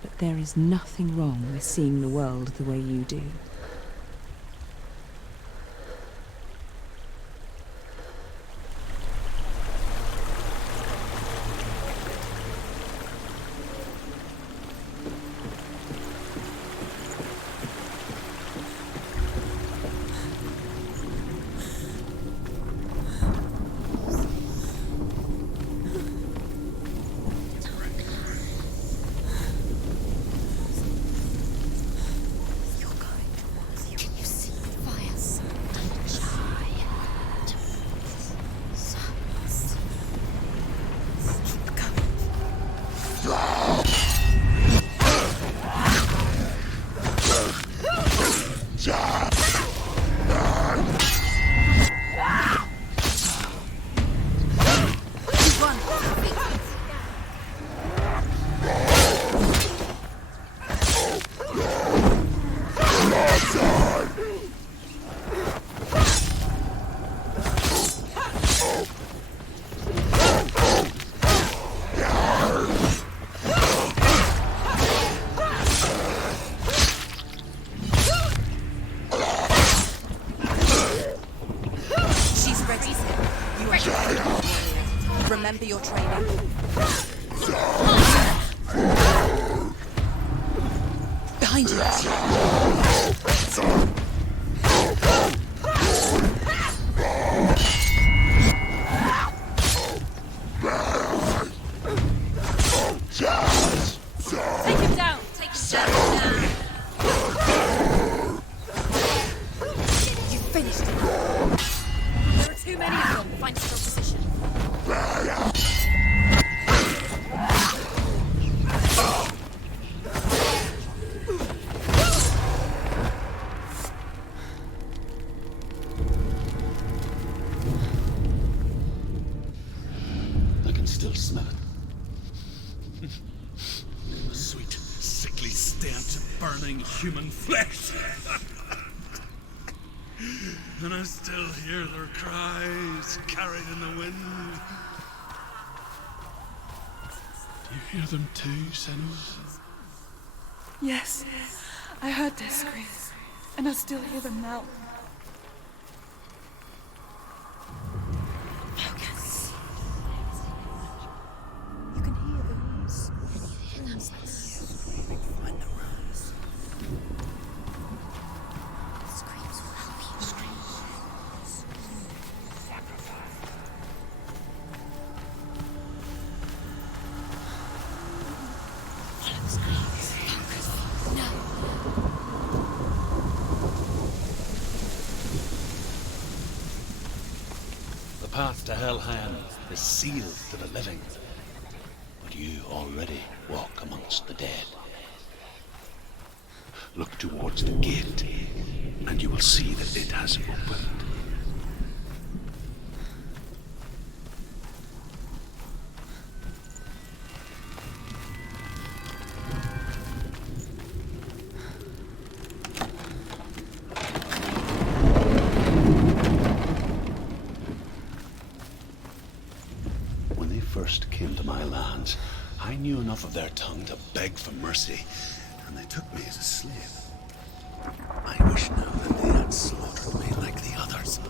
but there is nothing wrong with seeing the world the way you do. Remember your training. Behind you. Take him down! Take him down! You finished it. There are too many of them. Find your position. I can still smell it. The sweet, sickly stench of burning human flesh. And I still hear their cries carried in the wind. Do you hear them too, Senua? Yes, I heard their screams, and I still hear them now. Focus. You can hear the runes. Find the runes. Screams will help you. Follow the screams. Focus. No. The path to Helheim is sealed to the living, but you already walk amongst the dead. Look towards the gate, and you will see that it has opened. When they first came to my lands, I knew enough of their tongue to beg for mercy, and they took me as a slave. I wish now that they had slaughtered me like the others.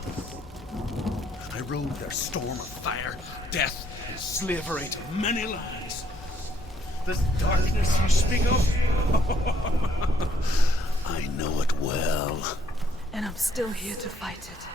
I rode their storm of fire, death, and slavery to many lands. This darkness you speak of? I know it well. And I'm still here to fight it.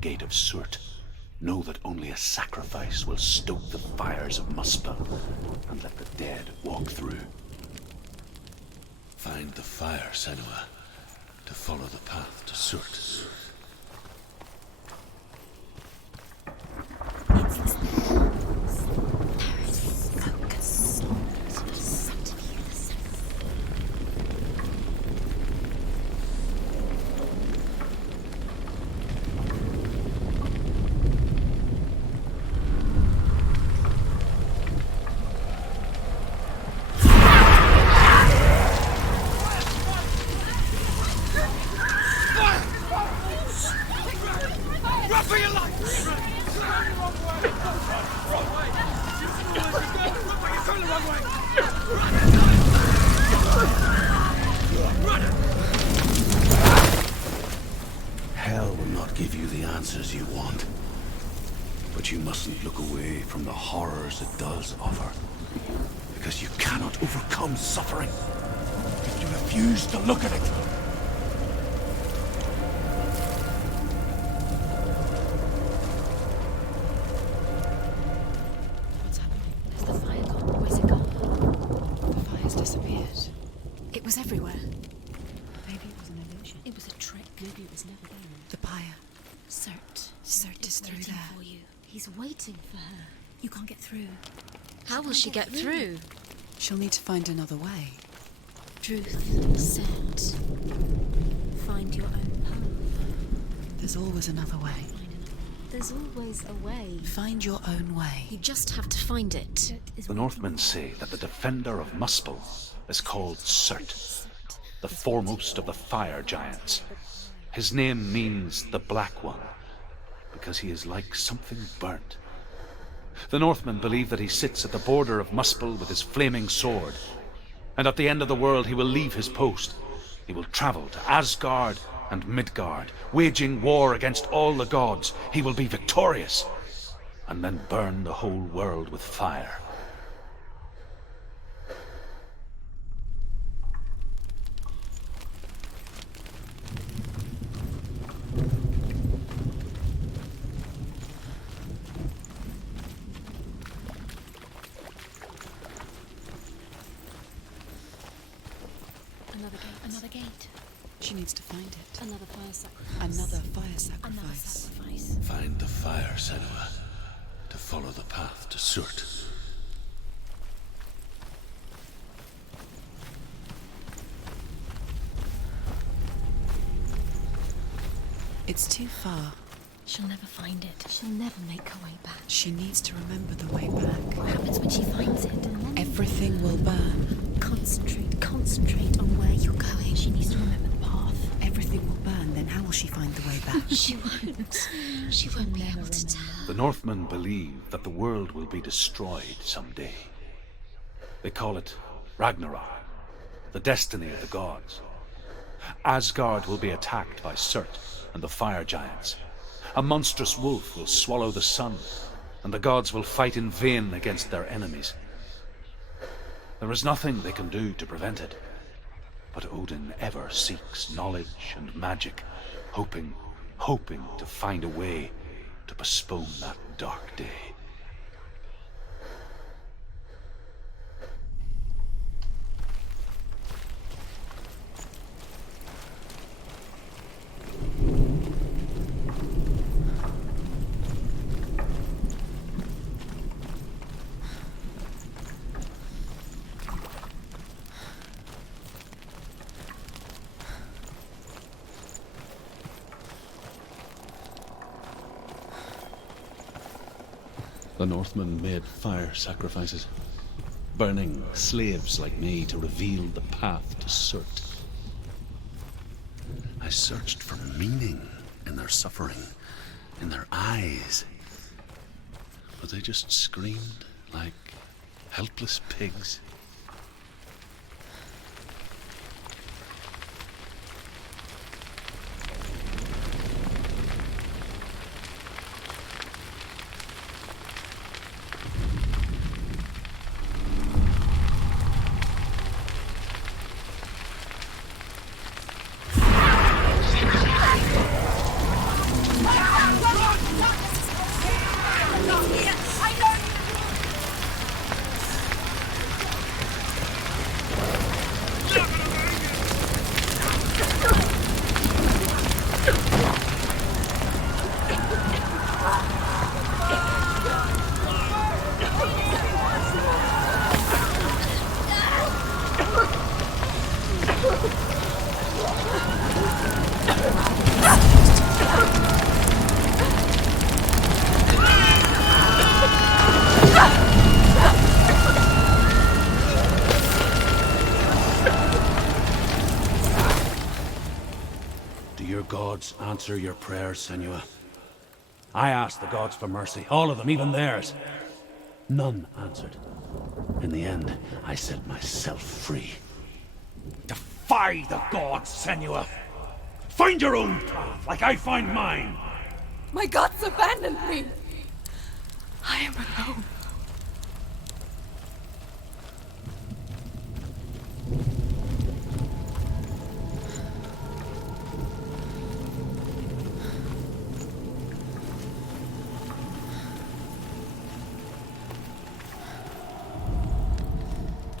Gate of Surt, know that only a sacrifice will stoke the fires of Muspel and let the dead walk through. Find the fire, Senua, to follow the path to Surt. Hell will not give you the answers you want. But you mustn't look away from the horrors it does offer. Because you cannot overcome suffering if you refuse to look at it. What's happening? Has the fire gone? Where's it gone? The fire's disappeared. It was everywhere. Maybe it was an illusion. It was a trick. Maybe it was never there. The pyre. Cert. Cert is through there. For you. He's waiting for her. You can't get through. How will she get through? She'll need to find another way. Truth. Cert. Find your own path. There's always another way. There's always a way. Find your own way. You just have to find it. The Northmen say that the defender of Muspel is called Cert, the foremost of the fire giants. His name means the Black One, because he is like something burnt. The Northmen believe that he sits at the border of Muspel with his flaming sword, And at the end of the world he will leave his post. He will travel to Asgard and Midgard, waging war against all the gods. He will be victorious, and then burn the whole world with fire. Another gate. She needs to find it. Another fire sacrifice. Another fire sacrifice. Find the fire, Senua, to follow the path to Surt. It's too far. She'll never find it. She'll never make her way back. She needs to remember the way back. What happens when she finds it? Everything will burn. Concentrate on where you're going. She needs to remember the path. Everything will burn, then how will she find the way back? She won't. She won't be able to tell. The Northmen believe that the world will be destroyed someday. They call it Ragnarok, the destiny of the gods. Asgard will be attacked by Surt and the fire giants. A monstrous wolf will swallow the sun, and the gods will fight in vain against their enemies. There is nothing they can do to prevent it, but Odin ever seeks knowledge and magic, hoping to find a way to postpone that dark day. The Northmen made fire sacrifices, burning slaves like me to reveal the path to Surt. I searched for meaning in their suffering, in their eyes. But they just screamed like helpless pigs. Answer your prayers, Senua. I asked the gods for mercy, all of them, even theirs. None answered. In the end, I set myself free. Defy the gods, Senua! Find your own path, like I find mine! My gods abandoned me! I am alone.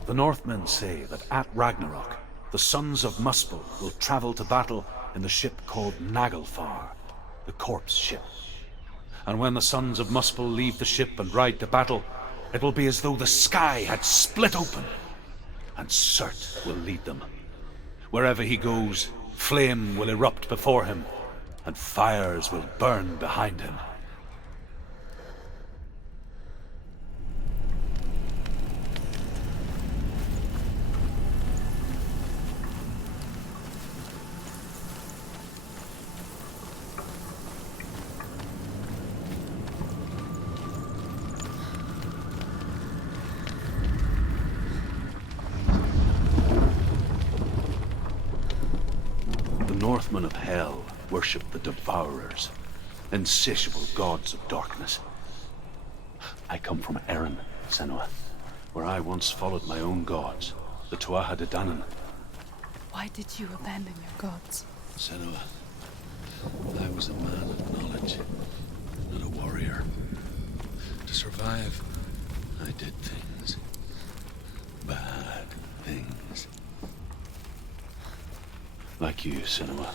The Northmen say that at Ragnarok, the sons of Muspel will travel to battle in the ship called Naglfar, the corpse ship. And when the sons of Muspel leave the ship and ride to battle, it will be as though the sky had split open, and Surt will lead them. Wherever he goes, flame will erupt before him, and fires will burn behind him. Northmen of Hell worship the Devourers, insatiable gods of darkness. I come from Erin, Senua, where I once followed my own gods, the Tuatha De Danann. Why did you abandon your gods? Senua, I was a man of knowledge, not a warrior. To survive, I did things. Bad things. Like you, Senua.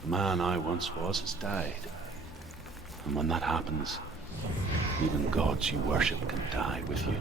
The man I once was has died. And when that happens, even gods you worship can die with you.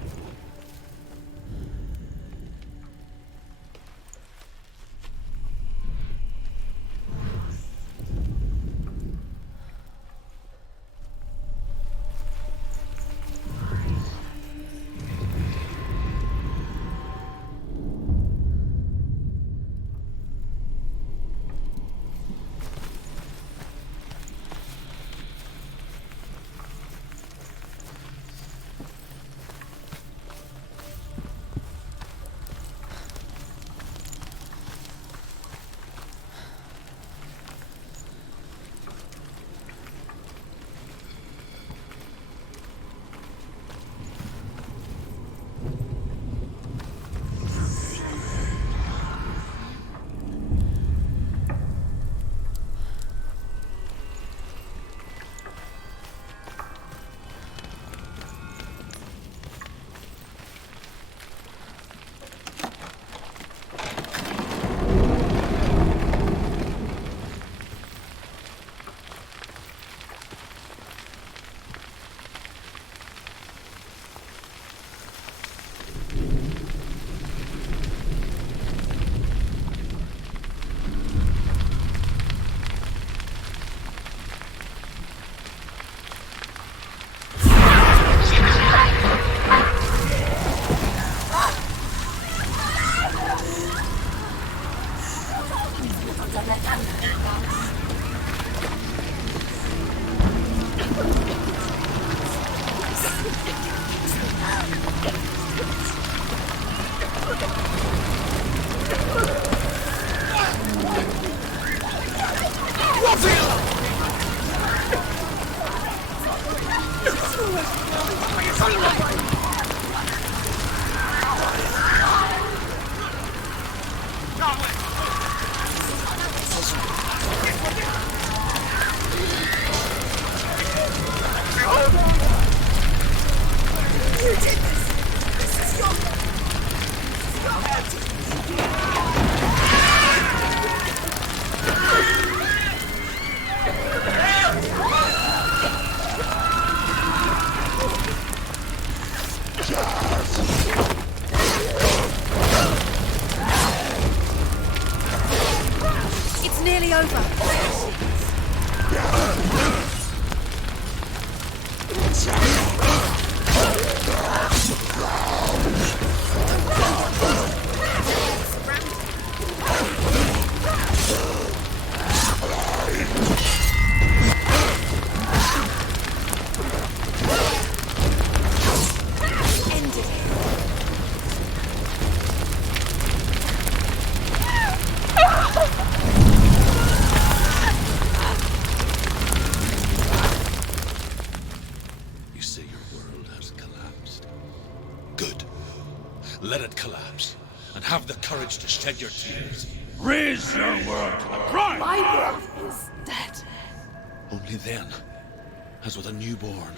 Let it collapse, and have the courage to shed your tears. Raise your world to the prime! My world is dead. Only then, as with a newborn,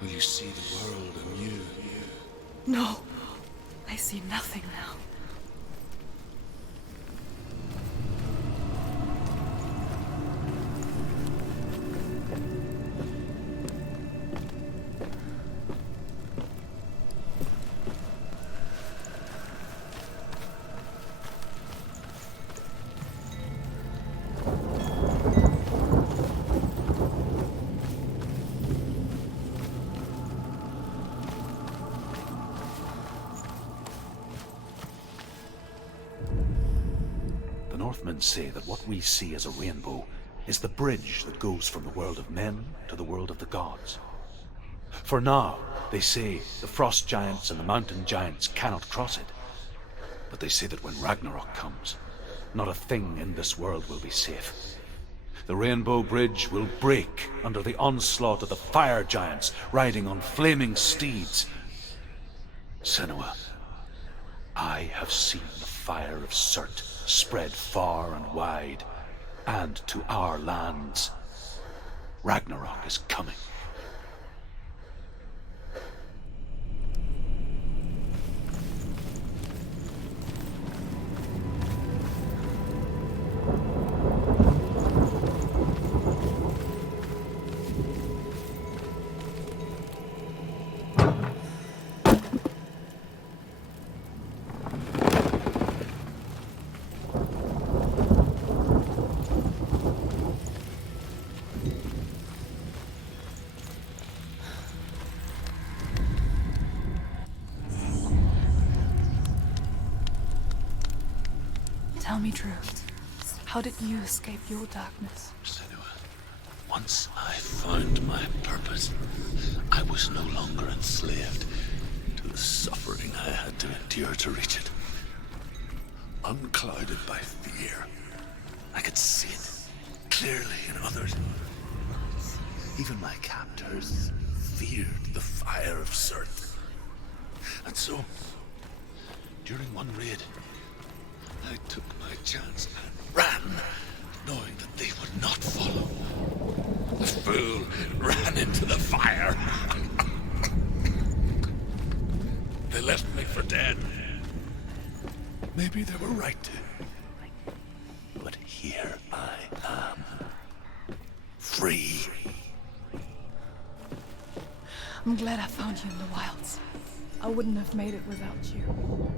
will you see the world anew. No, I see nothing now. Northmen say that what we see as a rainbow is the bridge that goes from the world of men to the world of the gods. For now, they say, the frost giants and the mountain giants cannot cross it. But they say that when Ragnarok comes, not a thing in this world will be safe. The Rainbow Bridge will break under the onslaught of the fire giants riding on flaming steeds. Senua, I have seen the fire of Cert spread far and wide, and to our lands. Ragnarok is coming. Tell me true. How did you escape your darkness? Senua, once I found my purpose, I was no longer enslaved to the suffering I had to endure to reach it. Unclouded by fear, I could see it clearly in others. Even my captors feared the fire of Cert. And so, during one raid, I took my chance and ran, knowing that they would not follow. The fool ran into the fire. They left me for dead. Maybe they were right to. But here I am. Free. I'm glad I found you in the wilds. I wouldn't have made it without you.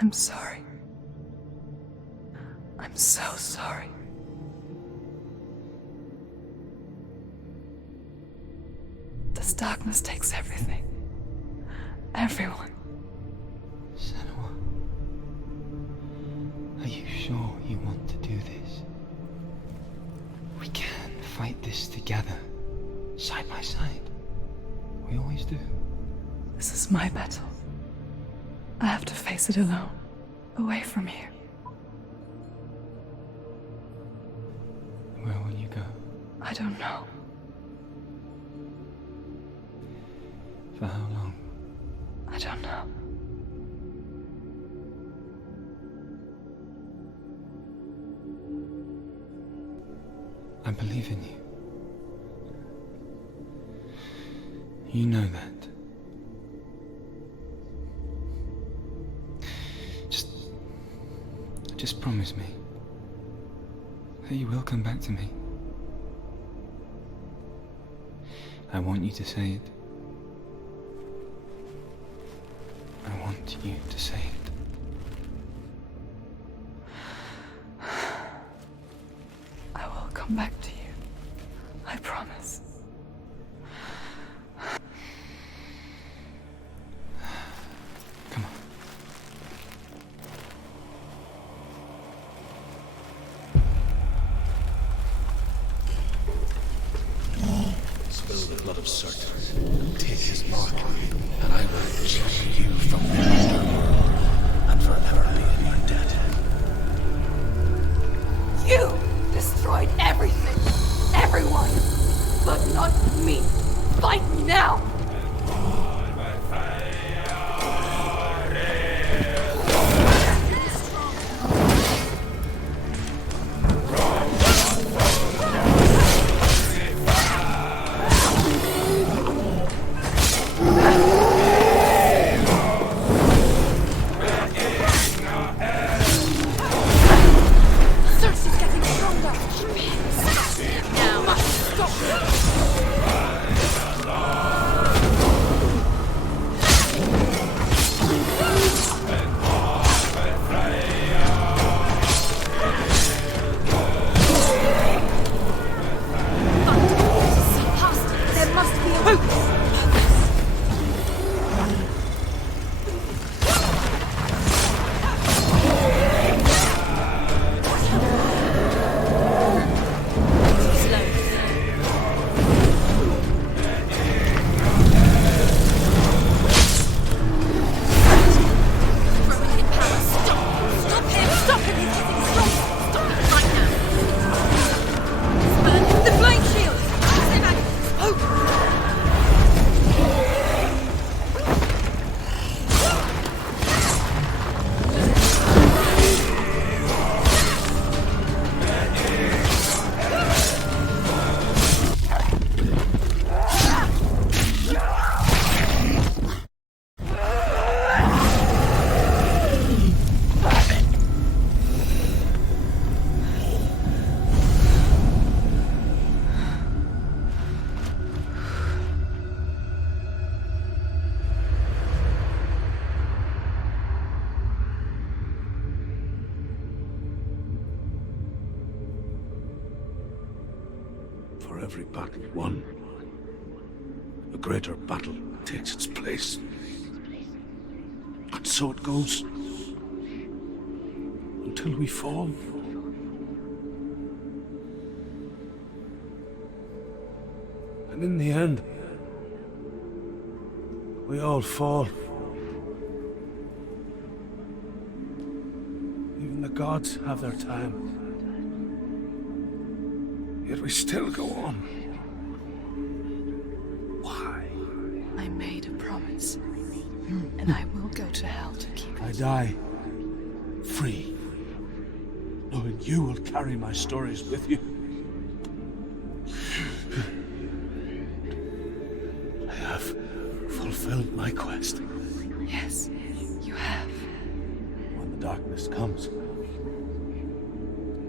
I'm sorry. I'm so sorry. This darkness takes everything. Everyone. Senua. sure you want to do this? We can fight this together, side by side. We always do. This is my battle. I have to face it alone, away from you. Where will you go? I don't know. For how long? I don't know. I believe in you. You know that. Just promise me that you will come back to me. I want you to say it. I want you to say it. I will come back to you. I promise. Come on. Spill the blood of Celtic, take his mark, and I will chase you from the underworld and forever be in your debt. You destroyed everything, everyone, but not me. Fight me now! For every battle won, a greater battle takes its place. And so it goes. Until we fall. And in the end, we all fall. Even the gods have their time. Yet we still go on. Why? I made a promise, and I will go to hell to keep it. I die free, knowing you will carry my stories with you. I have fulfilled my quest. Yes, you have. When the darkness comes,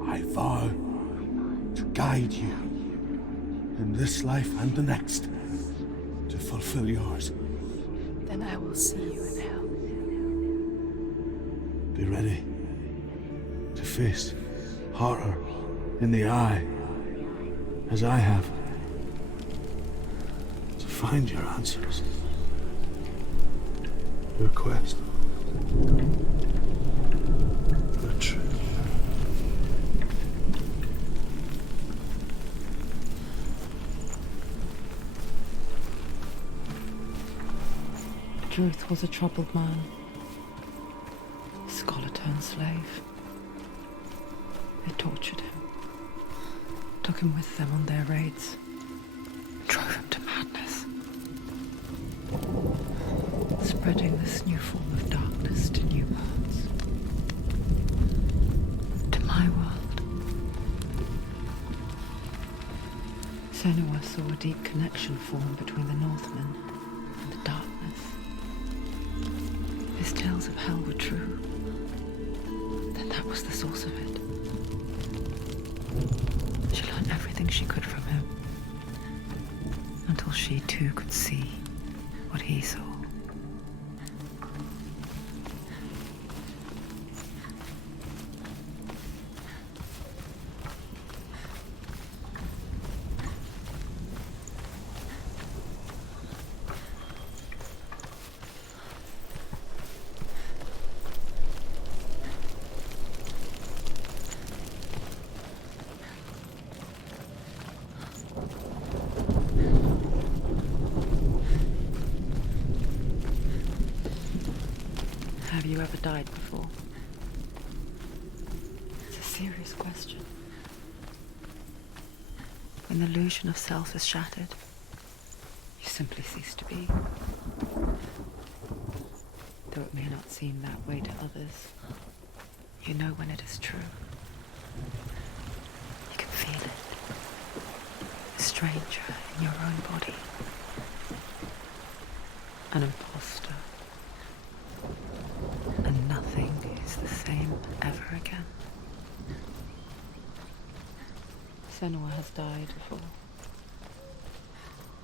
I vow to guide you in this life and the next to fulfill yours. Then I will see you in hell. Be ready to face horror in the eye, as I have, to find your answers, your quest, the truth. truth was a troubled man. Scholar turned slave. They tortured him, took him with them on their raids, drove him to madness, spreading this new form of darkness to new worlds. To my world. Senua saw a deep connection form between the Northmen and the darkness. His tales of hell were true. Then that was the source of it. She learned everything she could from him, until she too could see what he saw. Have you ever died before? It's a serious question. When the illusion of self is shattered, you simply cease to be. Though it may not seem that way to others, you know when it is true. You can feel it. A stranger in your own body. An imposter. And nothing is the same ever again. Senua has died before,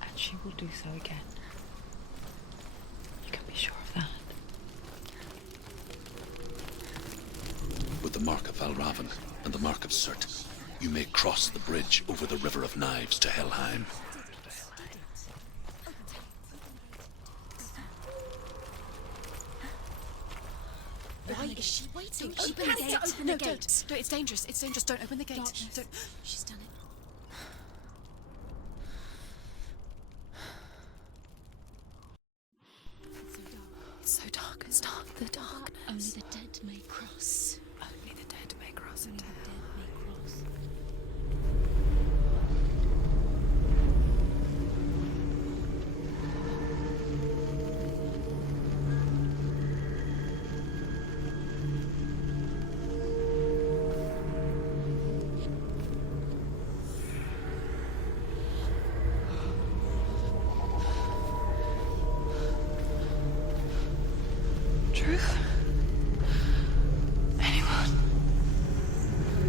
and she will do so again. You can be sure of that. With the mark of Valravan and the mark of Cert, you may cross the bridge over the River of Knives to Helheim. Why is she waiting? Open the gate. Open the gate. No, it's dangerous. It's dangerous. Don't open the gate. Don't. She's done it. It's so dark. It's dark. The darkness. Only the dead may cross. Only the dead may cross into hell.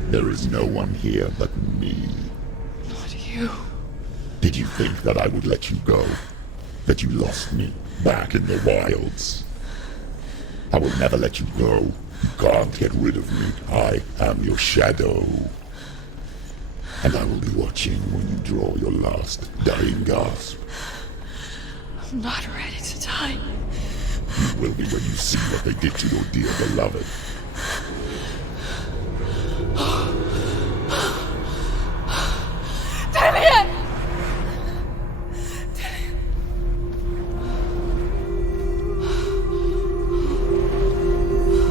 There is no one here but me. Not you. Did you think that I would let you go? That you lost me back in the wilds? I will never let you go. You can't get rid of me. I am your shadow. And I will be watching when you draw your last dying gasp. I'm not ready to die. You will be when you see what they did to your dear beloved.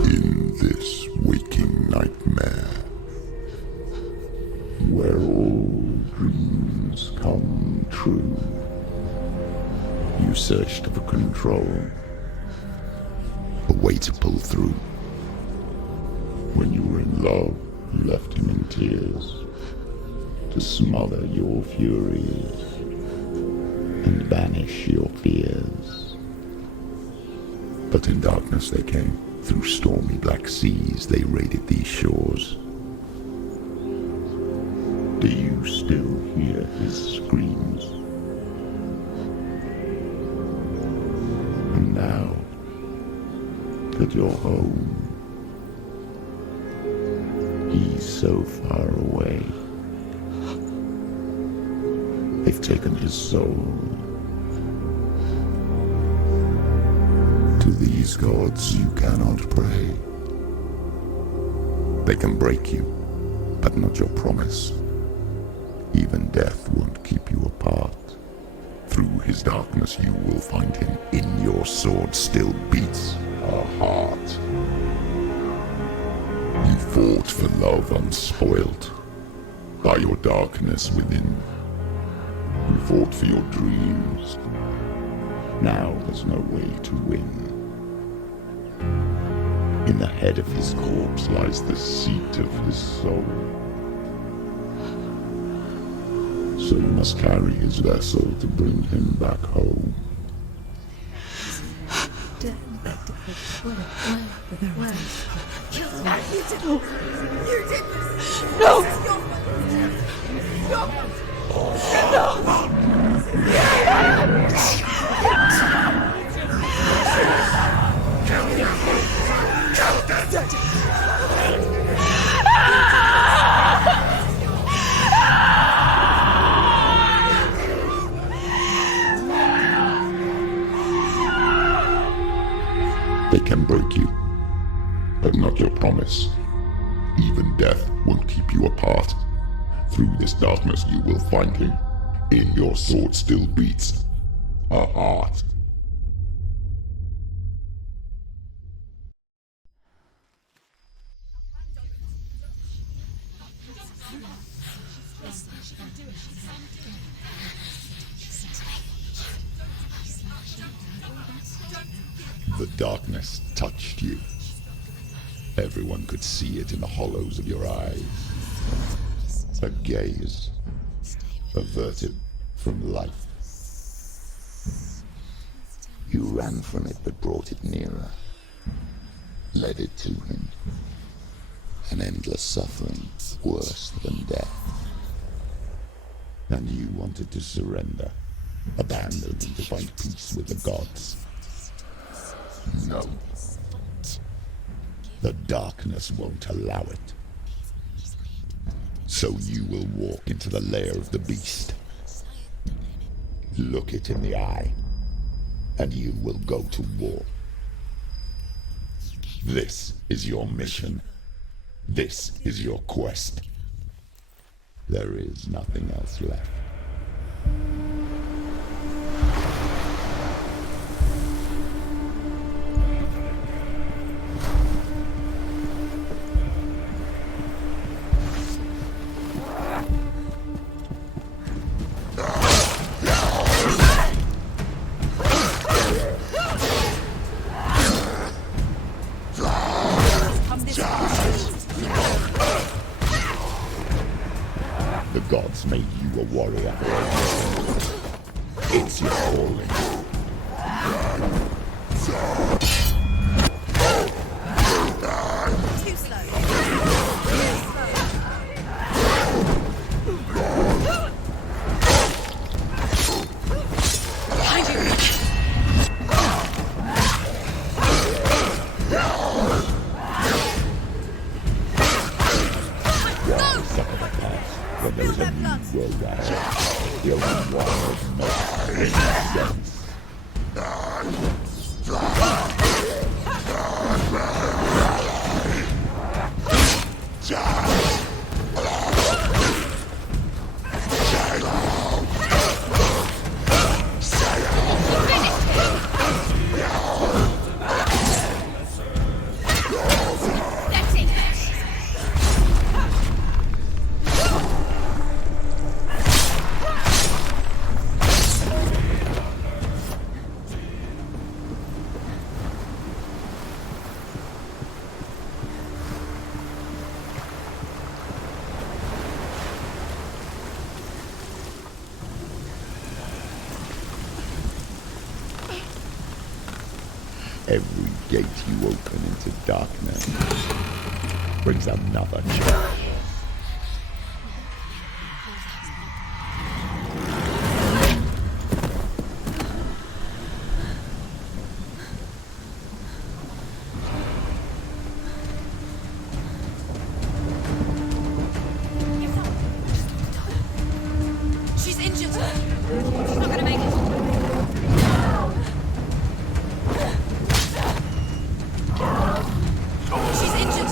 In this waking nightmare, where all dreams come true, you searched for control, a way to pull through. When you were in love, you left him in tears, to smother your furies and banish your fears. But in darkness they came, through stormy black seas they raided these shores. Do you still hear his screams? And now that you're home, he's so far away. They've taken his soul. To these gods you cannot pray. They can break you, but not your promise. Even death won't keep you apart. Through his darkness you will find him. In your sword still beats a heart. You fought for love unspoilt by your darkness within. You fought for your dreams. Now there's no way to win. In the head of his corpse lies the seat of his soul. So you must carry his vessel to bring him back home. They can break you, but not your promise. Even death won't keep you apart. Through this darkness you will find him. In your sword still beats a heart. The darkness touched you. Everyone could see it in the hollows of your eyes. A gaze averted from life. You ran from it but brought it nearer. Led it to him. An endless suffering worse than death. And you wanted to surrender. Abandon and to find peace with the gods. No. The darkness won't allow it. So you will walk into the lair of the beast. Look it in the eye, and you will go to war. This is your mission. This is your quest. There is nothing else left. The gods made you a warrior. It's your calling. Too slow. Behind you. When there is a new world out, the only one that makes sense. Every gate you open into darkness brings another challenge. She's injured. She's not gonna make it. She's injured.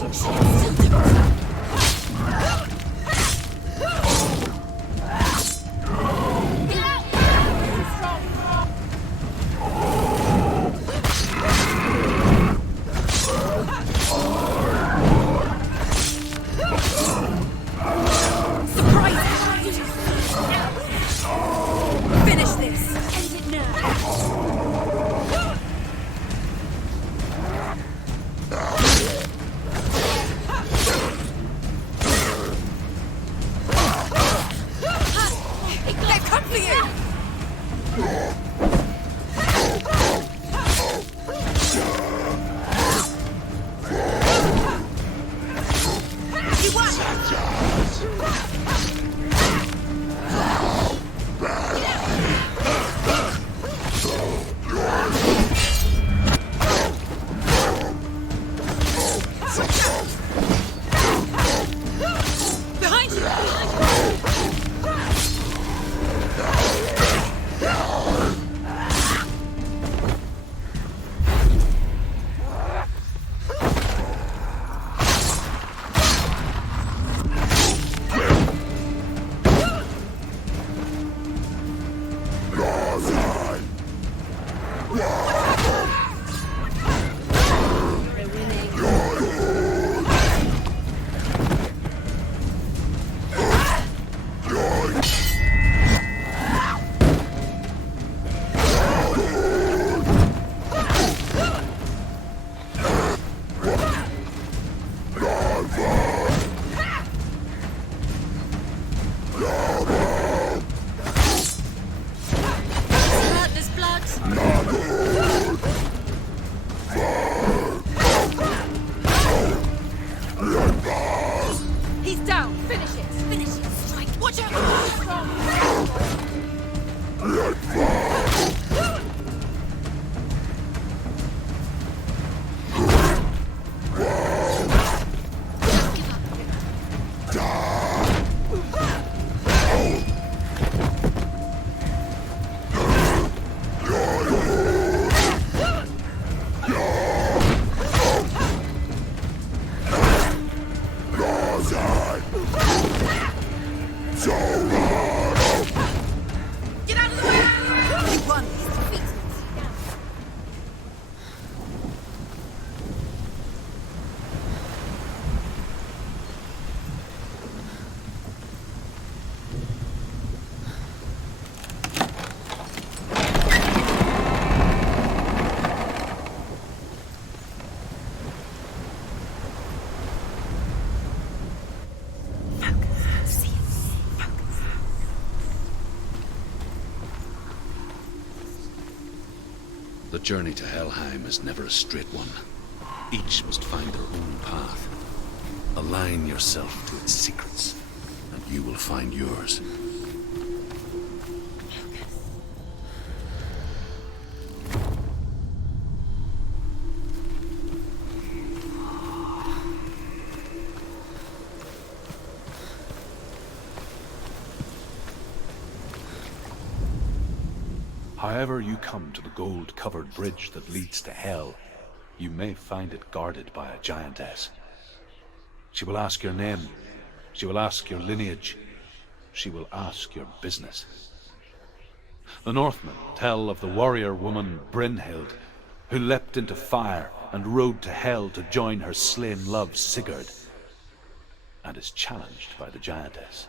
The journey to Helheim is never a straight one. Each must find their own path. Align yourself to its secrets, and you will find yours. However you come to the gold-covered bridge that leads to Hell, you may find it guarded by a giantess. She will ask your name. She will ask your lineage. She will ask your business. The Northmen tell of the warrior woman Brynhild, who leapt into fire and rode to Hell to join her slain love Sigurd, and is challenged by the giantess.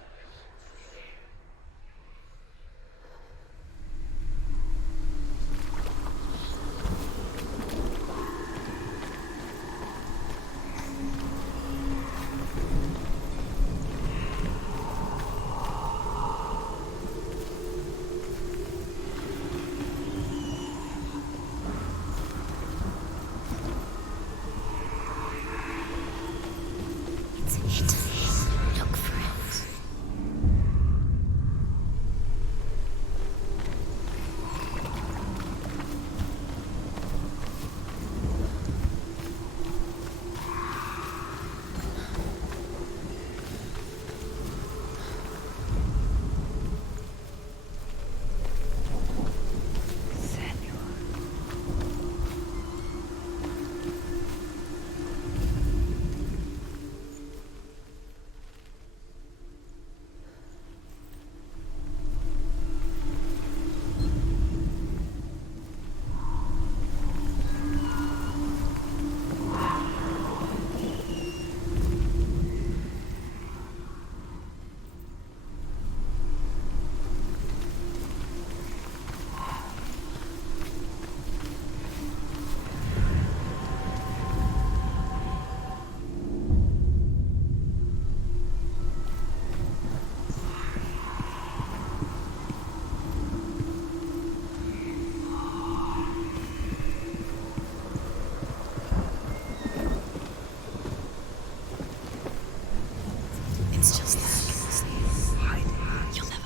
It's just there. Hide it. You'll never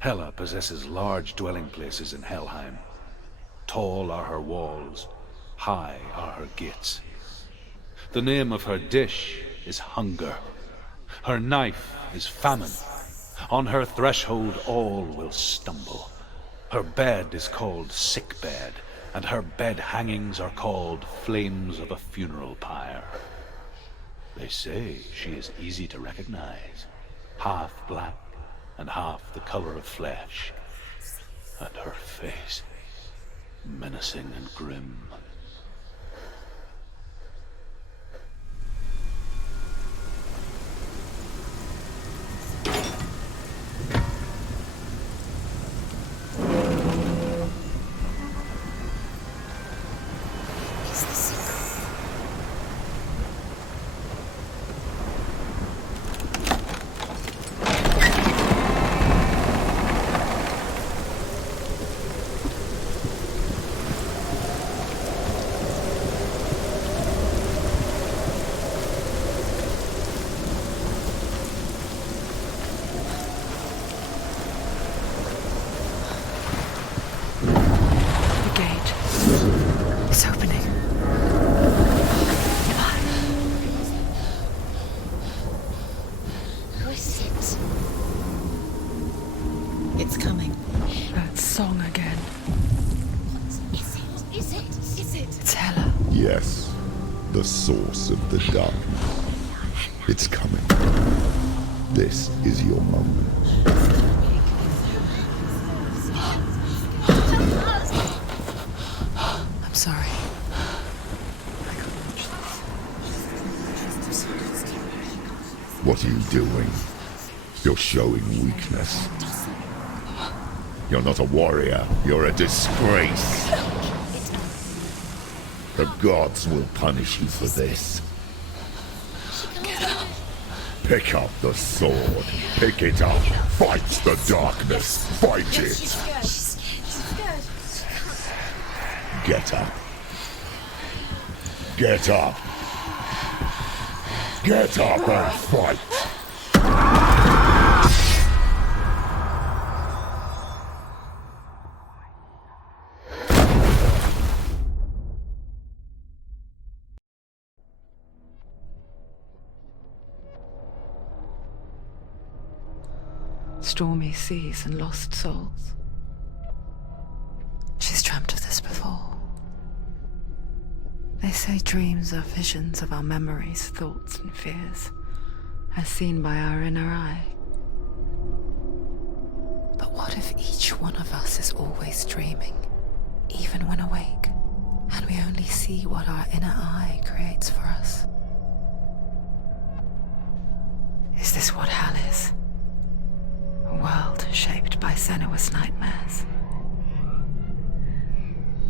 Hela possesses large dwelling places in Helheim. Tall are her walls, high are her gates. The name of her dish is hunger. Her knife is famine. On her threshold all will stumble. Her bed is called sick bed, and her bed hangings are called flames of a funeral pyre. They say she is easy to recognize, half black and half the color of flesh, and her face menacing and grim. The source of the darkness. It's coming. This is your moment. I'm sorry. What are you doing? You're showing weakness. You're not a warrior. You're a disgrace. The gods will punish you for this. Get up. Pick up the sword. Pick it up. Fight the darkness. Fight it. Get up. Get up. Get up and fight. Stormy seas and lost souls. She's dreamt of this before. They say dreams are visions of our memories, thoughts and fears, as seen by our inner eye. But what if each one of us is always dreaming, even when awake, and we only see what our inner eye creates for us? Is this what hell is? A world shaped by Senua's nightmares.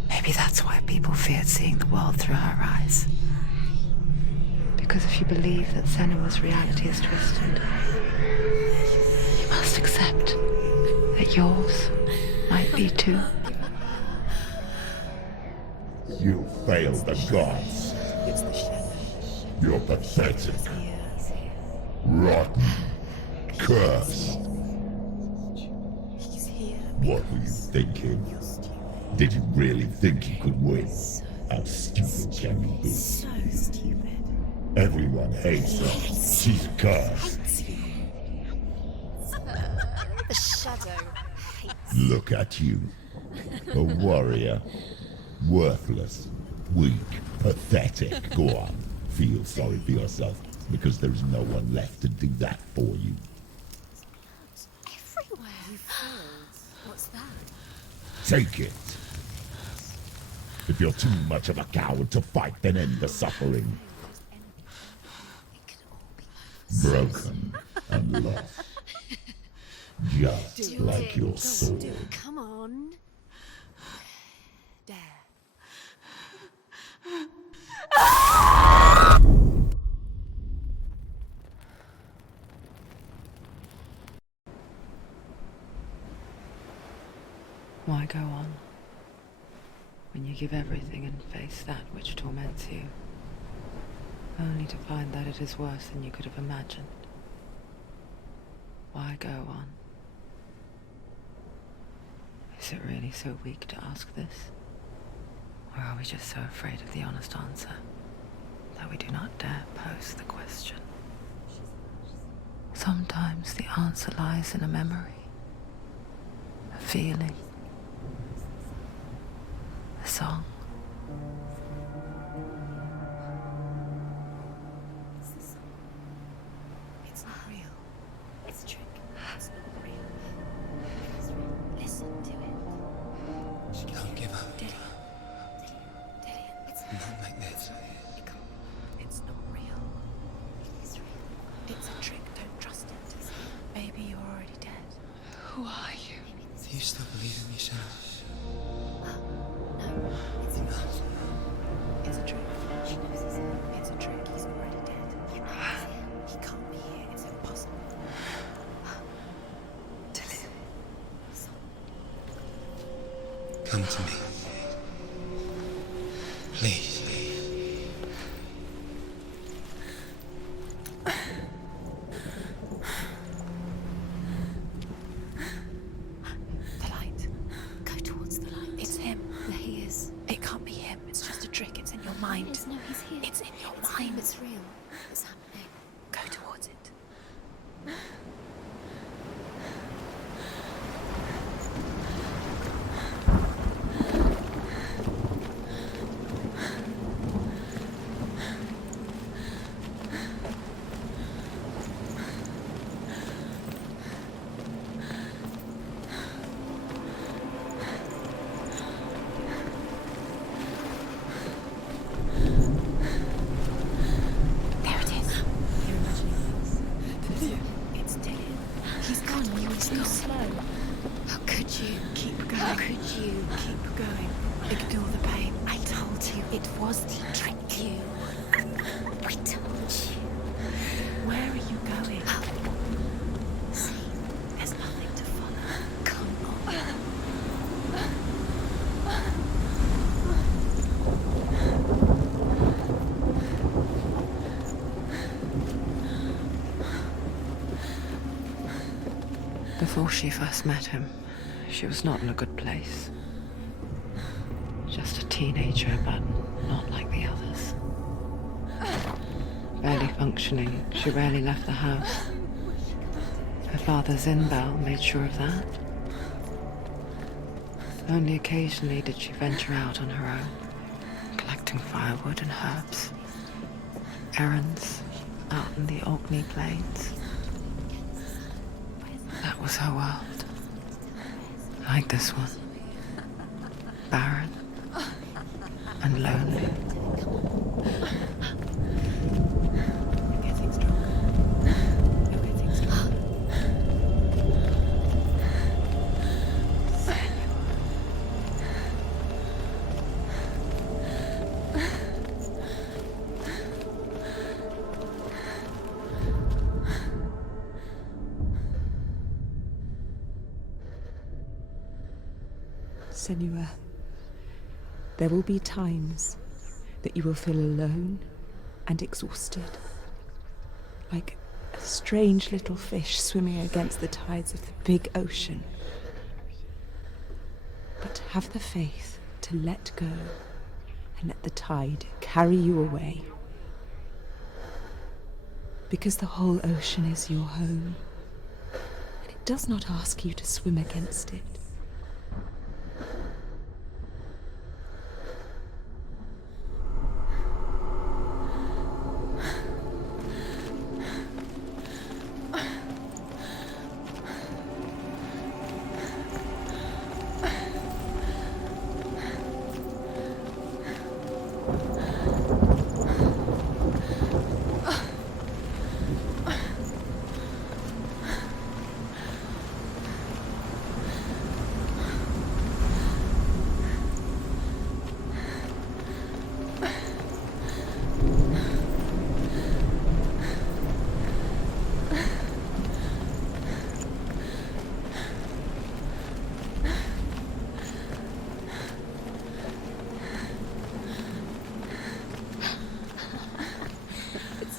Maybe that's why people feared seeing the world through her eyes. Because if you believe that Senua's reality is twisted, you must accept that yours might be too. You failed the gods. You're pathetic. Rotten. Cursed. What were you thinking? Did you really think you could win? How stupid can you be? So stupid. Everyone hates her. She's cursed. The shadow hates. Look at you. A warrior. Worthless. Weak. Pathetic. Go on. Feel sorry for yourself, because there's no one left to do that for you. Everywhere. You failed. What's that? Take it. If you're too much of a coward to fight, then end the suffering. Broken and lost. Just like your sword. Come on. When you give everything and face that which torments you, only to find that it is worse than you could have imagined. Why go on? Is it really so weak to ask this? Or are we just so afraid of the honest answer that we do not dare pose the question? Sometimes the answer lies in a memory, a feeling, a song. It's not real. It's a trick. It's not real. It's real. Listen to it. Don't give up. Dillian. It's Not like this. It's not real. It is real. It's a trick. Don't trust it. Maybe you're already dead. Who are you? Do you still believe in me, Senua? No, it's not. It's a trick. She knows it's him. It's a trick. He's already dead. You know he's here. He can't be here. It's impossible. Dillian. Come to me. Please. The light. Go towards the light. It's him. There he is. It can't be him. It's just a trick. It's in your mind. No, he's here. It's in your mind. It's real. It's happening. Go towards it. There it is. You're imagining this. It's Dillian. He's gone. You were too slow. How could you? Keep going. How could you? Keep going. Ignore the pain. I told you. It was the trick. You. I told you. Where are you going? See, there's nothing to follow. Come on. Before she first met him, she was not in a good place. Just a teenager, but not like the others. Barely functioning, she rarely left the house. Her father's in-bell made sure of that. Only occasionally did she venture out on her own, collecting firewood and herbs. Errands out in the Orkney Plains. That was her world. Like this one. Barren and lonely. You're getting stronger. You're getting stronger. Senua, there will be times that you will feel alone and exhausted, like a strange little fish swimming against the tides of the big ocean. But have the faith to let go and let the tide carry you away. Because the whole ocean is your home, and it does not ask you to swim against it.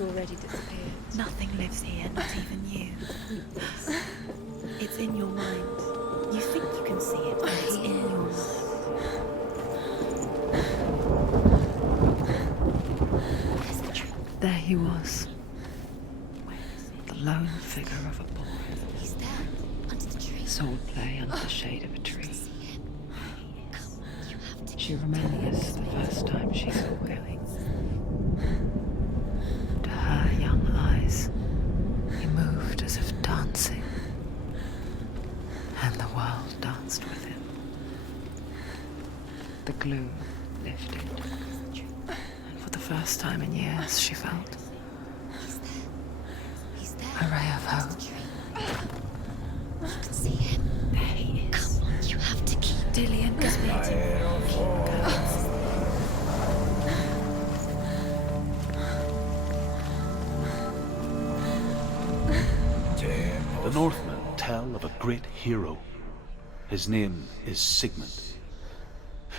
already disappeared. Nothing lives here, not even you. It's in your mind. You think you can see it, but it's in your mind. Where's the tree? There he was. The lone figure of a boy. He's there, under the tree. Swordplay under the shade of a tree. You have to She remembers the first time she saw him. To her young eyes, he moved as if dancing, and the world danced with him. The glue lifted, and for the first time in years she felt a ray of hope. You can see him. There he is. Come on, you have to keep Dillian committed. The Northmen tell of a great hero. His name is Sigmund.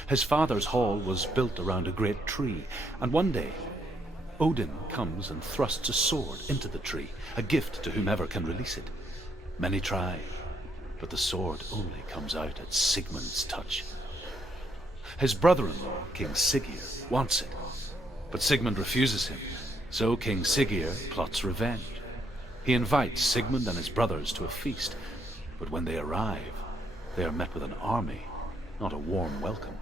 His father's hall was built around a great tree, and one day, Odin comes and thrusts a sword into the tree, a gift to whomever can release it. Many try, but the sword only comes out at Sigmund's touch. His brother-in-law, King Siggeir, wants it, but Sigmund refuses him, so King Siggeir plots revenge. He invites Sigmund and his brothers to a feast, but when they arrive, they are met with an army, not a warm welcome.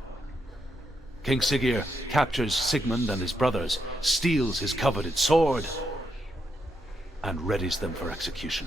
King Siggeir captures Sigmund and his brothers, steals his coveted sword, and readies them for execution.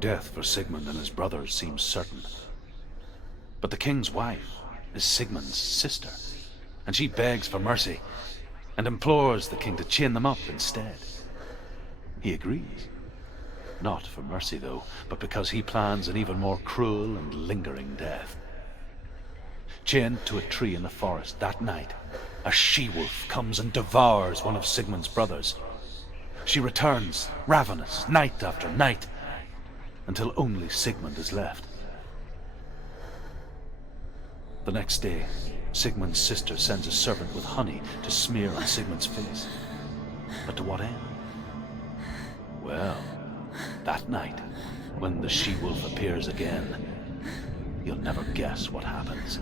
Death for Sigmund and his brothers seems certain. But the king's wife is Sigmund's sister, and she begs for mercy and implores the king to chain them up instead. He agrees. Not for mercy, though, but because he plans an even more cruel and lingering death. Chained to a tree in the forest that night, a she-wolf comes and devours one of Sigmund's brothers. She returns, ravenous, night after night, until only Sigmund is left. The next day, Sigmund's sister sends a servant with honey to smear on Sigmund's face. But to what end? Well, that night, when the she-wolf appears again, you'll never guess what happens.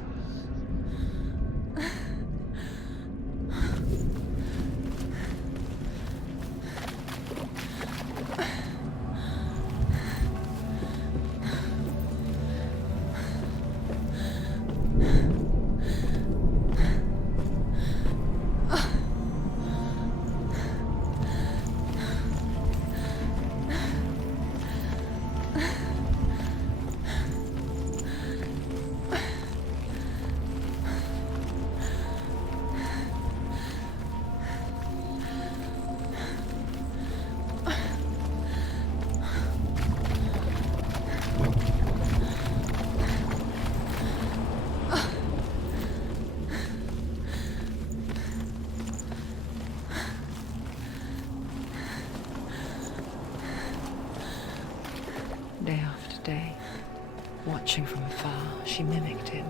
Day after day, watching from afar, she mimicked him,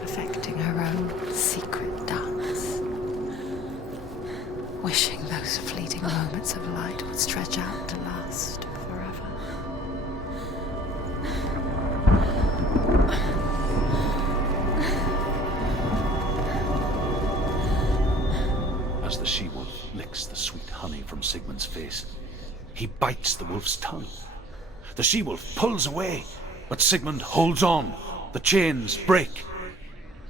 perfecting her own secret dance, wishing those fleeting moments of light would stretch out to last forever. face. He bites the wolf's tongue. The she-wolf pulls away, but Sigmund holds on. The chains break,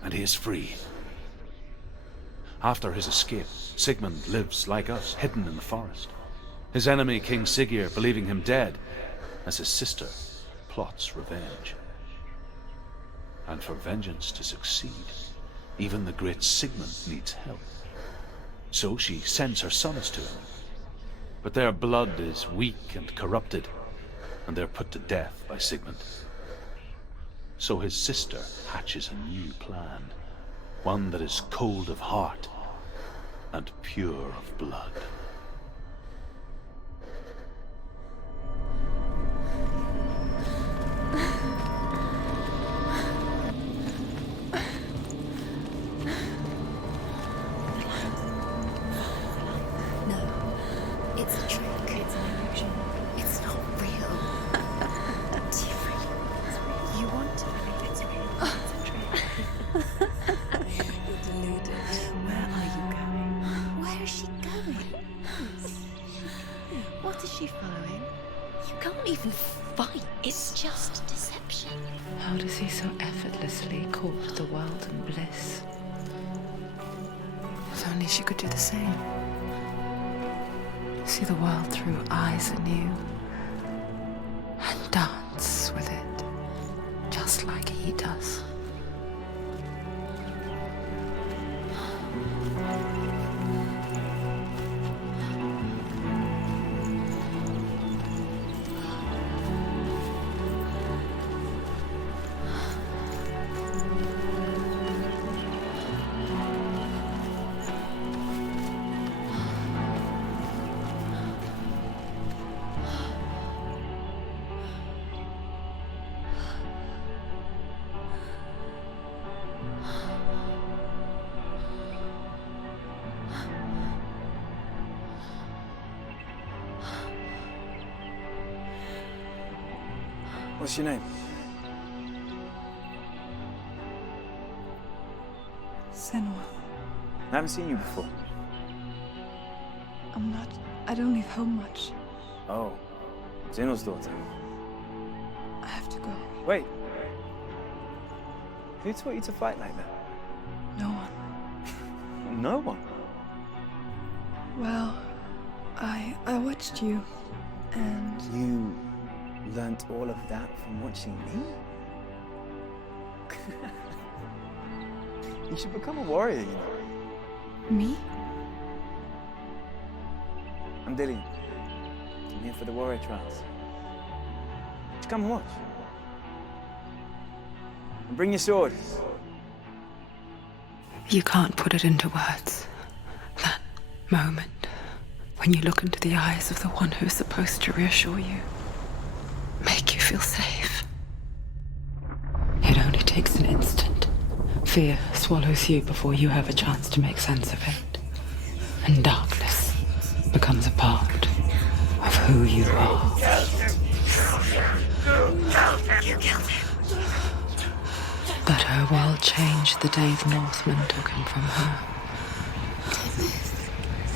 and he is free. After his escape, Sigmund lives like us, hidden in the forest. His enemy, King Siggeir, believing him dead, as his sister plots revenge. And for vengeance to succeed, even the great Sigmund needs help. So she sends her sons to him. But their blood is weak and corrupted, and they're put to death by Sigmund. So his sister hatches a new plan, one that is cold of heart and pure of blood. How does he so effortlessly court the world and bliss? If only she could do the same. See the world through eyes anew and dance with it, just like he does. What's your name? Senua. I haven't seen you before. I don't leave home much. Oh, Zeno's daughter. I have to go. Wait. Who taught you to fight like that? No one. No one? Well, I watched you, and... You learnt all of that from watching me? You should become a warrior, you know. Me? I'm Dillian. I'm here for the warrior trials. Just come and watch. And bring your sword. You can't put it into words. That moment when you look into the eyes of the one who's supposed to reassure you, make you feel safe. It only takes an instant. Fear swallows you before you have a chance to make sense of it. And darkness becomes a part of who you are. You killed him. But her world changed the day the Northmen took him from her.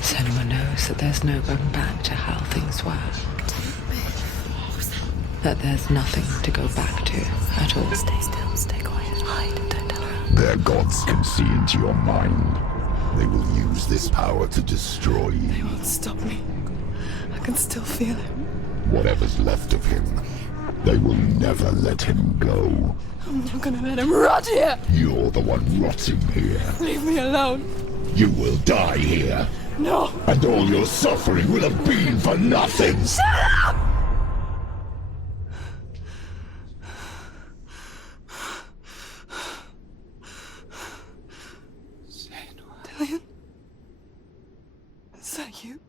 Senua knows that there's no going back to how things were. That there's nothing to go back to at all. Stay still, stay quiet, hide, don't tell her. Their gods can see into your mind. They will use this power to destroy you. They won't stop me. I can still feel him. Whatever's left of him, they will never let him go. I'm not gonna let him rot here! You're the one rotting here. Leave me alone. You will die here. No! And all your suffering will have been for nothing! Shut up! Dillian? Is that you?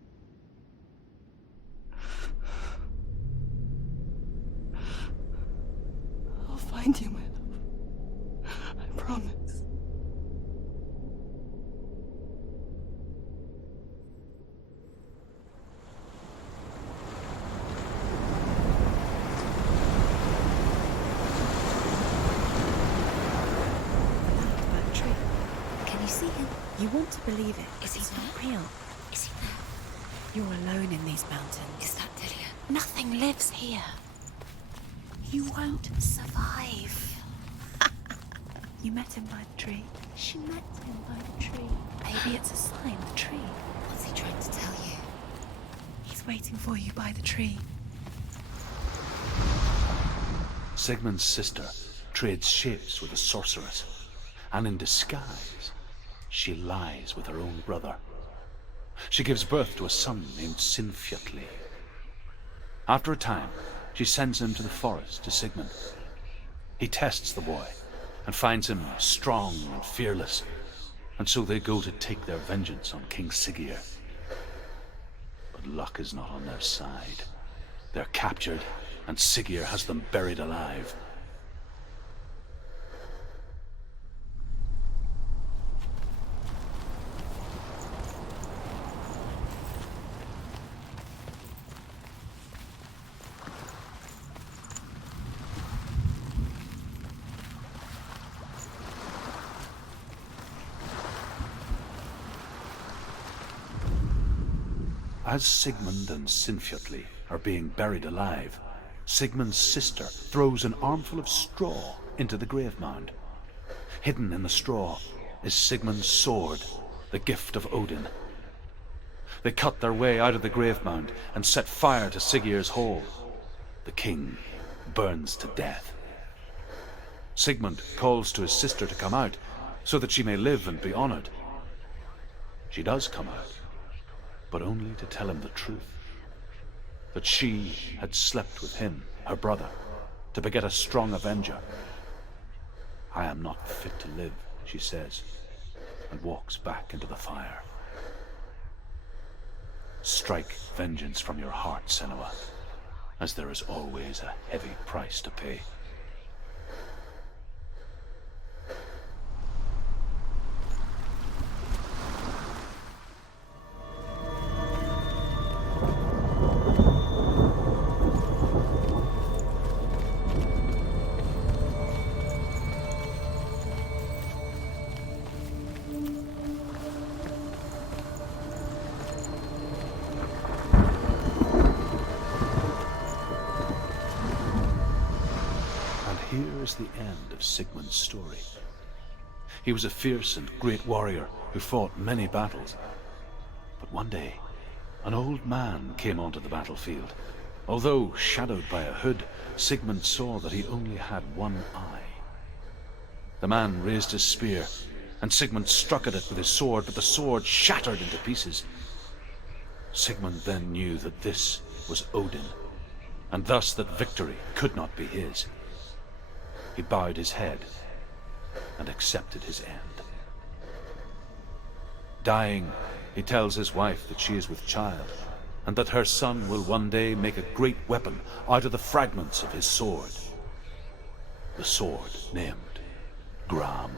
I'll find you, my love. I promise. That tree. Can you see him? You want to believe it. Is he not real? Is he there? You're alone in these mountains. Is that Dillian? Nothing lives here. You won't survive. You met him by the tree. She met him by the tree. Maybe it's a sign, the tree. What's he trying to tell you? He's waiting for you by the tree. Sigmund's sister trades shapes with a sorceress, and in disguise, she lies with her own brother. She gives birth to a son named Sinfjotli. After a time, she sends him to the forest to Sigmund. He tests the boy and finds him strong and fearless, and so they go to take their vengeance on King Siggeir. But luck is not on their side. They're captured, and Siggeir has them buried alive. As Sigmund and Sinfjotli are being buried alive, Sigmund's sister throws an armful of straw into the grave mound. Hidden in the straw is Sigmund's sword, the gift of Odin. They cut their way out of the grave mound and set fire to Siggeir's hall. The king burns to death. Sigmund calls to his sister to come out so that she may live and be honored. She does come out, but only to tell him the truth. That she had slept with him, her brother, to beget a strong avenger. I am not fit to live, she says, and walks back into the fire. Strike vengeance from your heart, Senua, as there is always a heavy price to pay. Here is the end of Sigmund's story. He was a fierce and great warrior who fought many battles. But one day, an old man came onto the battlefield. Although shadowed by a hood, Sigmund saw that he only had one eye. The man raised his spear, and Sigmund struck at it with his sword, but the sword shattered into pieces. Sigmund then knew that this was Odin, and thus that victory could not be his. He bowed his head and accepted his end. Dying, he tells his wife that she is with child, and that her son will one day make a great weapon out of the fragments of his sword. The sword named Gram.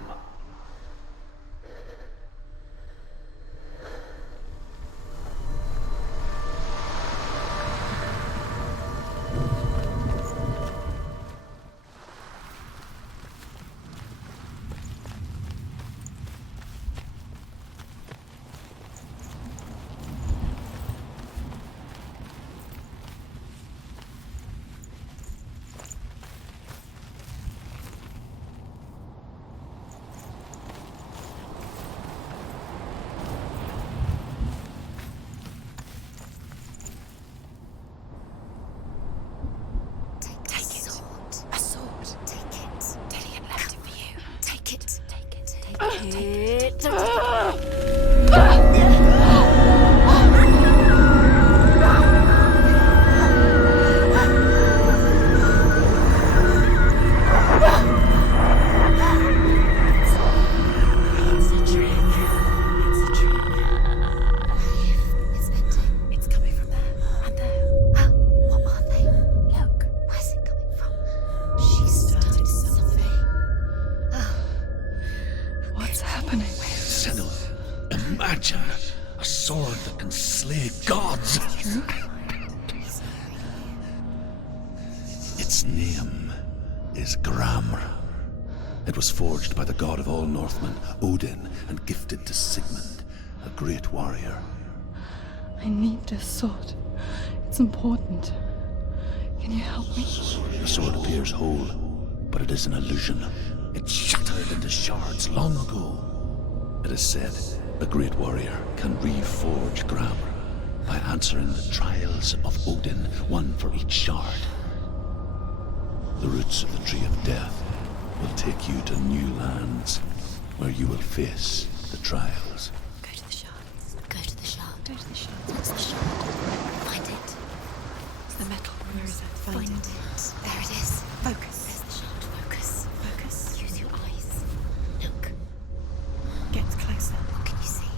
Its name is Gram. It was forged by the god of all Northmen, Odin, and gifted to Sigmund, a great warrior. I need this sword. It's important. Can you help me? The sword appears whole, but it is an illusion. It shattered into shards long ago. It is said a great warrior can reforge grammar by answering the trials of Odin, one for each shard. The roots of the Tree of Death will take you to new lands where you will face the trials. Go to the shards. Go to the shard. Go to the shards. What's the shard? Find it. It's the metal. Where is it? Find it. There it is. Focus. There's the shard. Focus. Focus. Use your eyes. Look. Get closer. What can you see?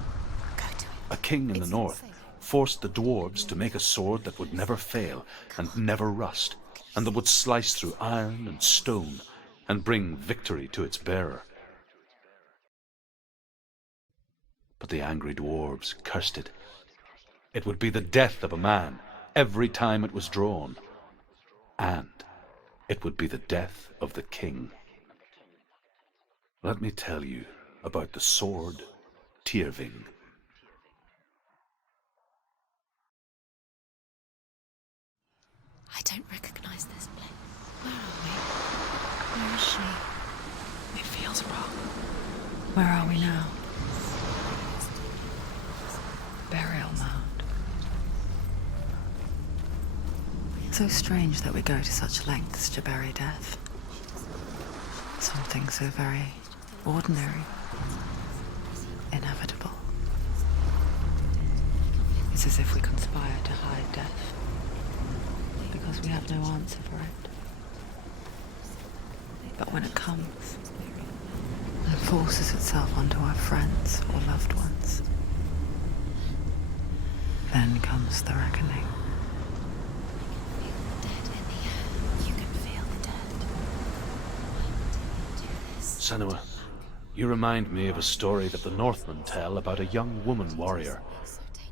Go to it. A king in the north forced the dwarves to make a sword that would never fail and never rust, and that would slice through iron and stone and bring victory to its bearer. But the angry dwarves cursed it. It would be the death of a man every time it was drawn, and it would be the death of the king. Let me tell you about the sword Tyrving. I don't recognize this place. Where are we? Where is she? It feels wrong. Where are we now? Burial mound. So strange that we go to such lengths to bury death. Something so very ordinary, inevitable. It's as if we conspire to hide death, because we have no answer for it. But when it comes, and forces itself onto our friends or loved ones, then comes the reckoning. You can feel the dead. Senua, you remind me of a story that the Northmen tell about a young woman warrior.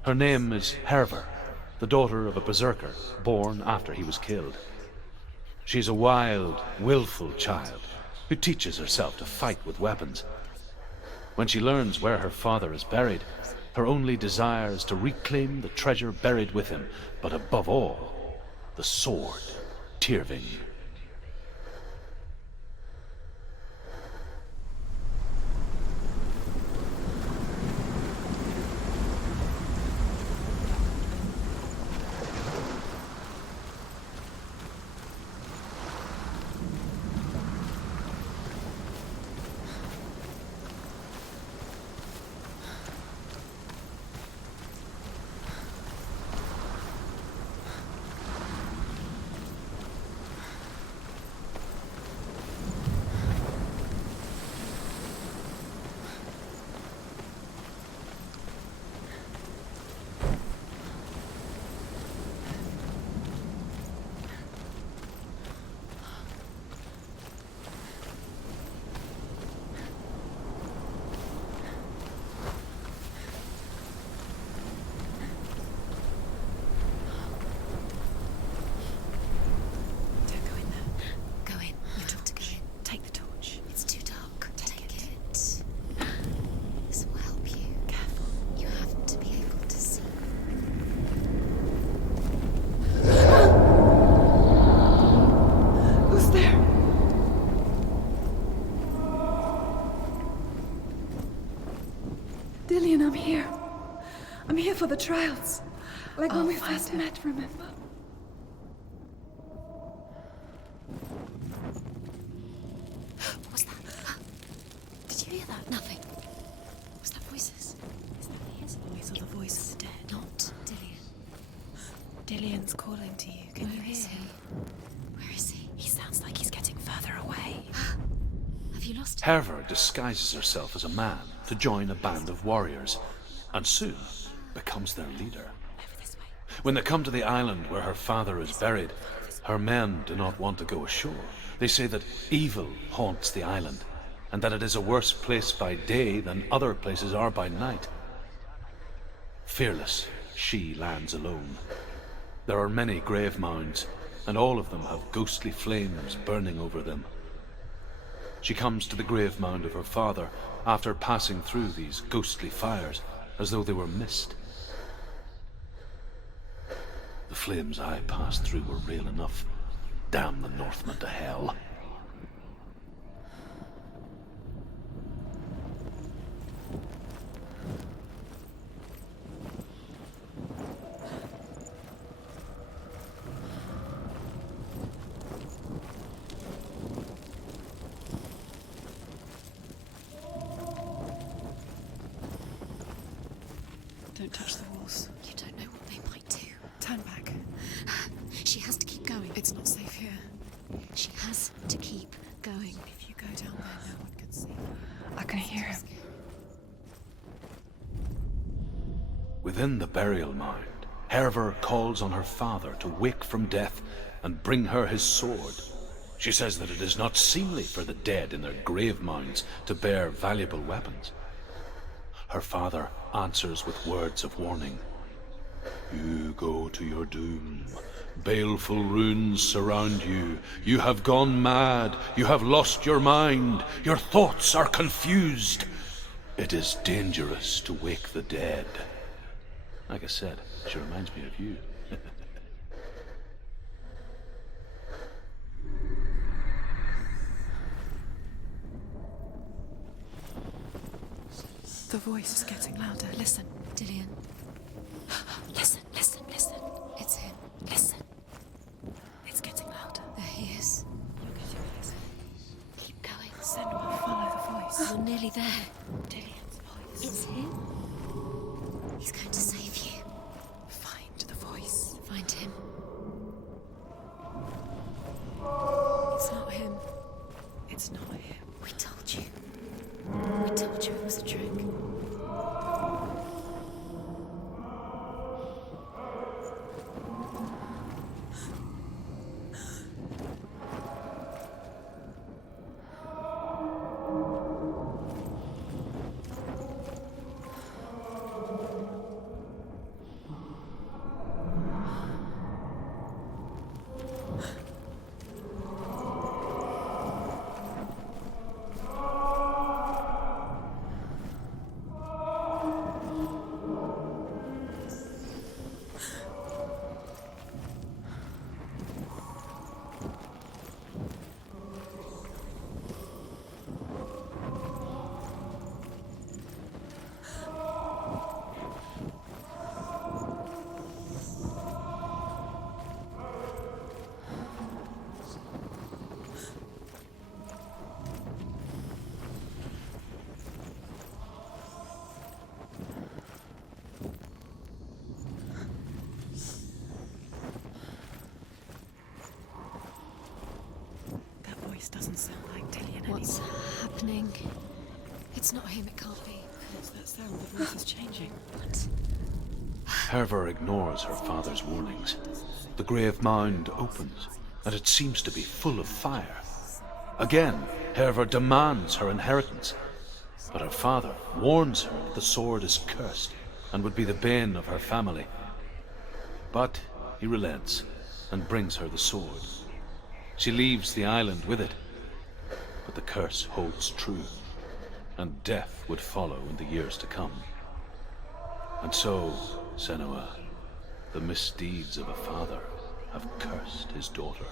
Her name is Herver, the daughter of a berserker born after he was killed. She's a wild, willful child who teaches herself to fight with weapons. When she learns where her father is buried, her only desire is to reclaim the treasure buried with him, but above all, the sword, Tyrving. Dillian, I'm here. I'm here for the trials. Like when we first met, remember? What was that? Did you hear that? Nothing. Was that voices? Is that his voice or the voice of the dead? Not Dillian. Dillian's calling to you. Can you hear him? Where is he? He sounds like he's getting further away. Have you lost him? Herver disguises herself as a man to join a band of warriors, and soon becomes their leader. When they come to the island where her father is buried, her men do not want to go ashore. They say that evil haunts the island, and that it is a worse place by day than other places are by night. Fearless, she lands alone. There are many grave mounds, and all of them have ghostly flames burning over them. She comes to the grave mound of her father after passing through these ghostly fires as though they were mist. The flames I passed through were real enough. Damn the Northmen to hell. Don't touch the walls. You don't know what they might do. Turn back. She has to keep going. It's not safe here. She has to keep going. If you go down there, no one can see. I can hear him. Within the burial mound, Hervor calls on her father to wake from death and bring her his sword. She says that it is not seemly for the dead in their grave mounds to bear valuable weapons. Her father answers with words of warning. You go to your doom. Baleful runes surround you. You have gone mad. You have lost your mind. Your thoughts are confused. It is dangerous to wake the dead. Like I said, she reminds me of you. The voice is getting louder. Listen. Dillian. Listen, listen, listen. It's him. Listen. It's getting louder. There he is. You're getting closer. Keep going. Senua, follow the voice. You're nearly there. Dillian's voice. It's him. He's going to save you. Find the voice. Find him. It's not him. It's not him. We told you. We told you it was a trick. Doesn't sound like Dillian What's anymore. happening? It's not him, it can't be. What's that sound? The voice is changing. What? Hervor ignores her father's warnings. The grave mound opens, and it seems to be full of fire. Again, Hervor demands her inheritance, but her father warns her that the sword is cursed and would be the bane of her family. But he relents and brings her the sword. She leaves the island with it, but the curse holds true, and death would follow in the years to come. And so, Senua, the misdeeds of a father have cursed his daughter.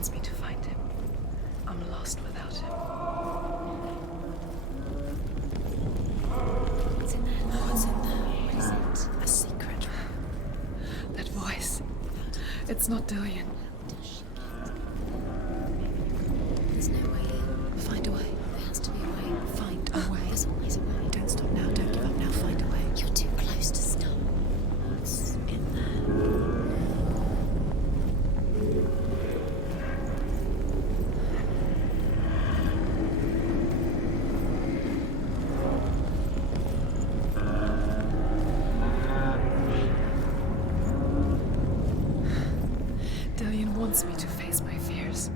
wants me to find him. I'm lost without him. What's in there? What's in there? What is it? A secret. That voice. It's not Dillian. There's always a way. Don't stop now, don't give up now, find a way. You're too close to snow. What's in there? Dillian wants me to face my fears.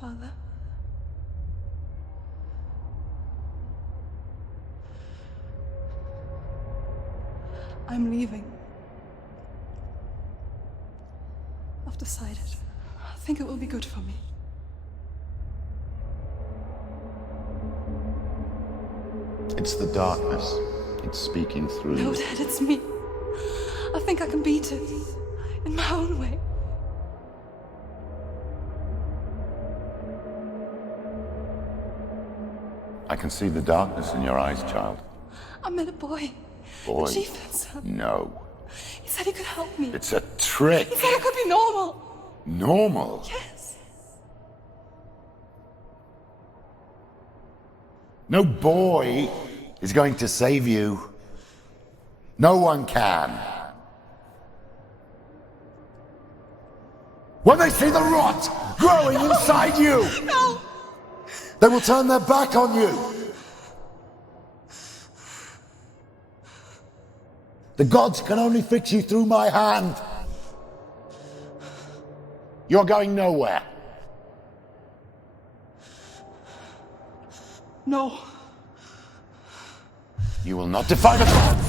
Father? I'm leaving. I've decided. I think it will be good for me. It's the darkness. It's speaking through No, you. Dad, it's me. I think I can beat it. In my own way. I can see the darkness in your eyes, child. I met a boy. Boy. The chieftain's son. No. He said he could help me. It's a trick. He said I could be normal. Normal? Yes. No boy is going to save you. No one can. When they see the rot growing inside you, No! they will turn their back on you. The gods can only fix you through my hand. You're going nowhere. No. You will not defy the gods.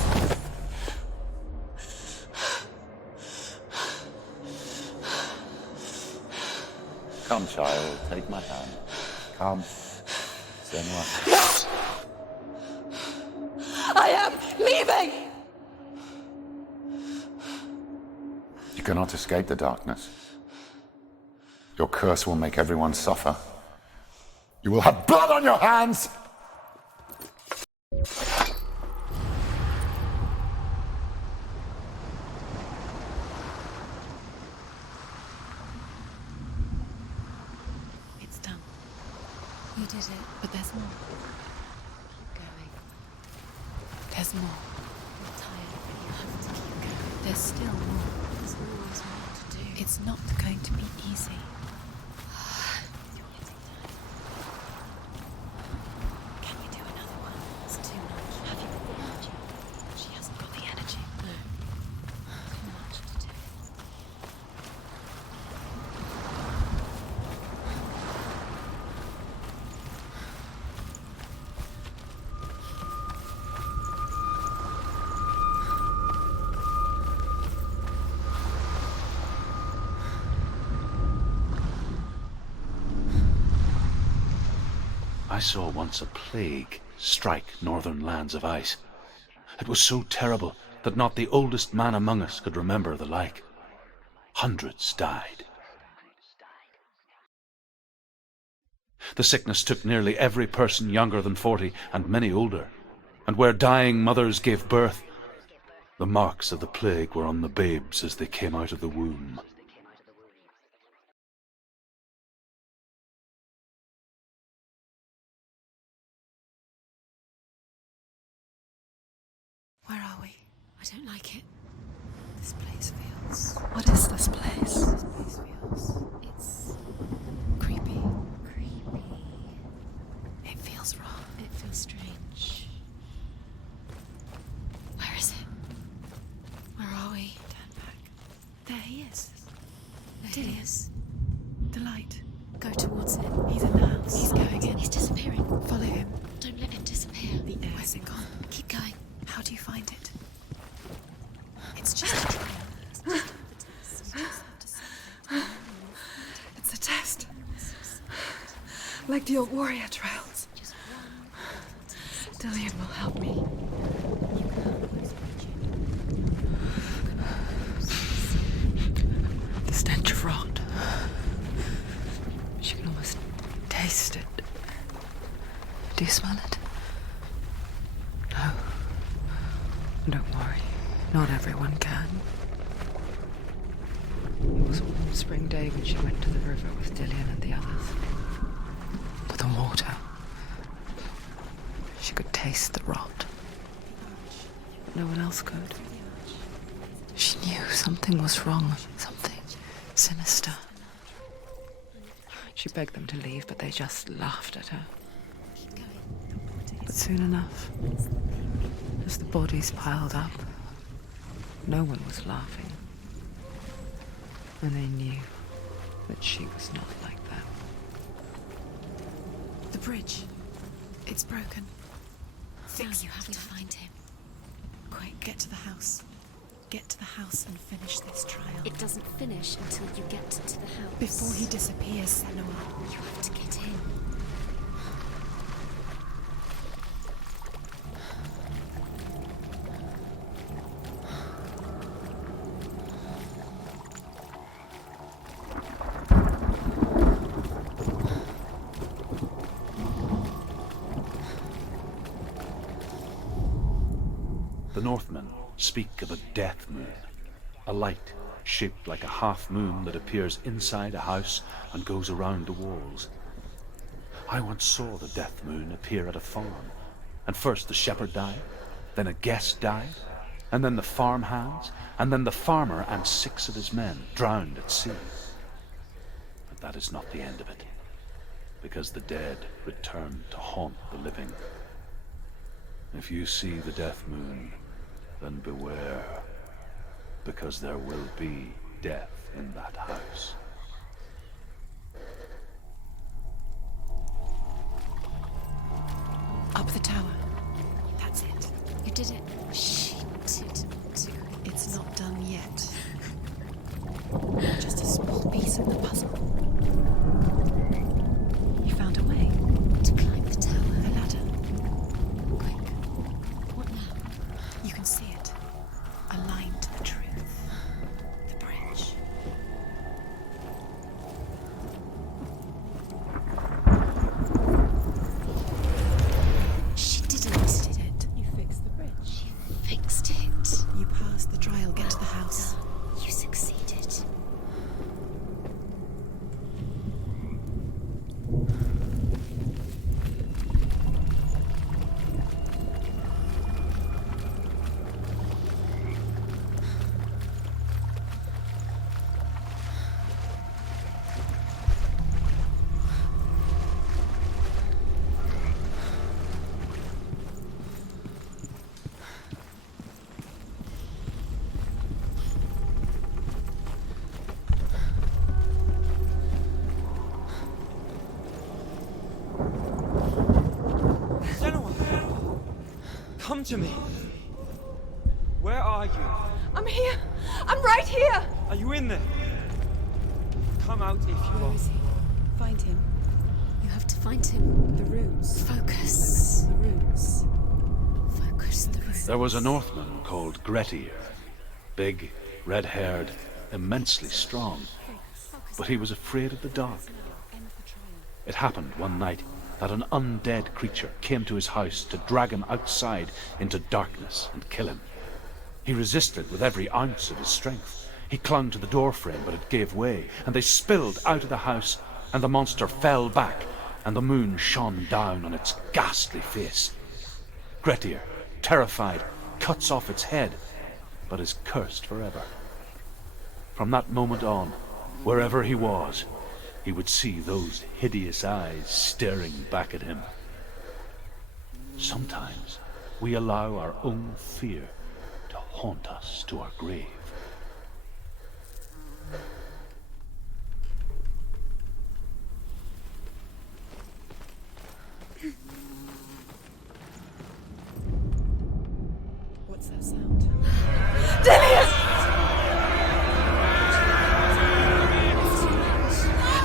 Come, child, take my hand. Come. Senua. I am leaving! You cannot escape the darkness. Your curse will make everyone suffer. You will have blood on your hands! It's done. You did it. But there's more. Keep going. There's more. You're tired, but you have to keep going. There's still more. There's always more to do. It's not going to be easy. Can you do another one? It's too much. Have you performed yet? She hasn't got the energy. No. Too much to do. I saw once a plague strike northern lands of ice. It was so terrible that not the oldest man among us could remember the like. Hundreds died. The sickness took nearly every person younger than 40 and many older, and where dying mothers gave birth, the marks of the plague were on the babes as they came out of the womb. Where are we? I don't like it. This place feels... What is this place? This place feels... It's... Creepy. creepy. It feels wrong. It feels strange. Where is it? Where are we? Turn back. There he is. There he is. The light. Go towards it. He's in the house. He's going in. He's disappearing. Follow him. Don't let him disappear. The air. Where's it gone? Keep going. How do you find it? It's just a trail. It's a test. Like the old warrior trials. Dillian will help me. Not everyone can. It was a warm spring day when she went to the river with Dillian and the others. But the water... She could taste the rot. But no one else could. She knew something was wrong, something sinister. She begged them to leave, but they just laughed at her. But soon enough, as the bodies piled up, no one was laughing. And they knew that she was not like them. The bridge. It's broken. Fix you have to find him. Quick, get to the house. Get to the house and finish this trial. It doesn't finish until you get to the house. Before he disappears, Senua. You have to get in. The Northmen speak of a death moon, a light shaped like a half moon that appears inside a house and goes around the walls. I once saw the death moon appear at a farm, and first the shepherd died, then a guest died, and then the farmhands, and then the farmer and 6 of his men drowned at sea. But that is not the end of it, because the dead return to haunt the living. If you see the death moon, then beware, because there will be death in that house. Up the tower. That's it. You did it. She did too. It's not done yet. Just a small piece of the puzzle. You found a way to climb the tower. The ladder. Quick. What now? You can see it. Aligned to the truth. The bridge. She didn't. Did it? You fixed the bridge. She fixed it. You passed the trial. Get to the house. You succeeded. Come to me. Where are you? I'm here. I'm right here. Are you in there? Come out if you are. Where is he? Find him. You have to find him. The runes. Focus. The runes. Focus the runes. There was a Northman called Grettir. Big, red-haired, immensely strong. But he was afraid of the dark. It happened one night that an undead creature came to his house to drag him outside into darkness and kill him. He resisted with every ounce of his strength. He clung to the doorframe, but it gave way, and they spilled out of the house, and the monster fell back, and the moon shone down on its ghastly face. Grettir, terrified, cuts off its head, but is cursed forever. From that moment on, wherever he was, he would see those hideous eyes staring back at him. Sometimes we allow our own fear to haunt us to our grave. What's that sound? Dillian!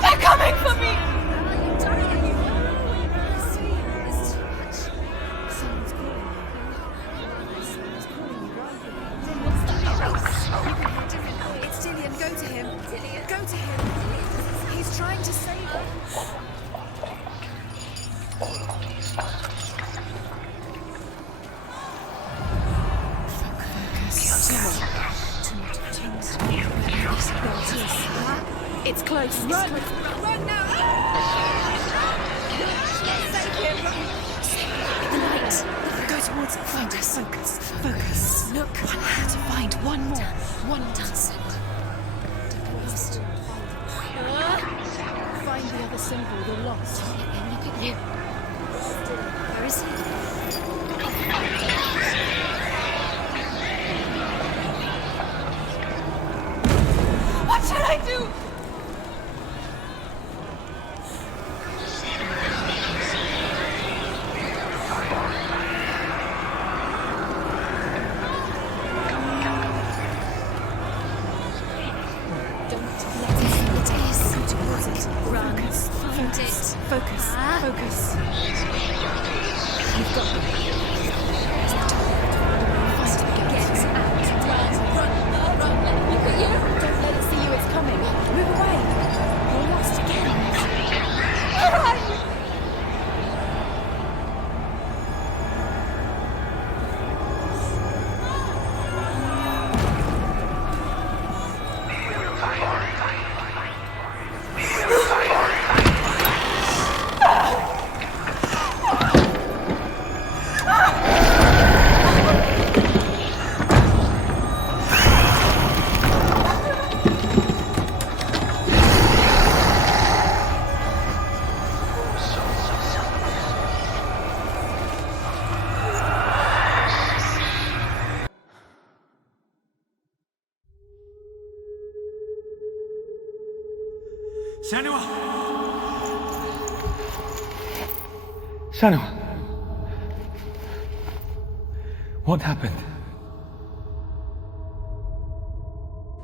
They're coming for me! Someone's calling you. Someone's calling you right here. It's close. Run! It's close. Run now! Thank you! The light. Go towards it. Focus. Focus. Look. One had to find one more. One dance. Find the other symbol. You're lost. Look at you. Where is he? What should I do? Focus. You've got them. Run! Look at you! Don't let it see you. It's coming. Move away. You're lost again. Where are you? Senua! Senua! What happened?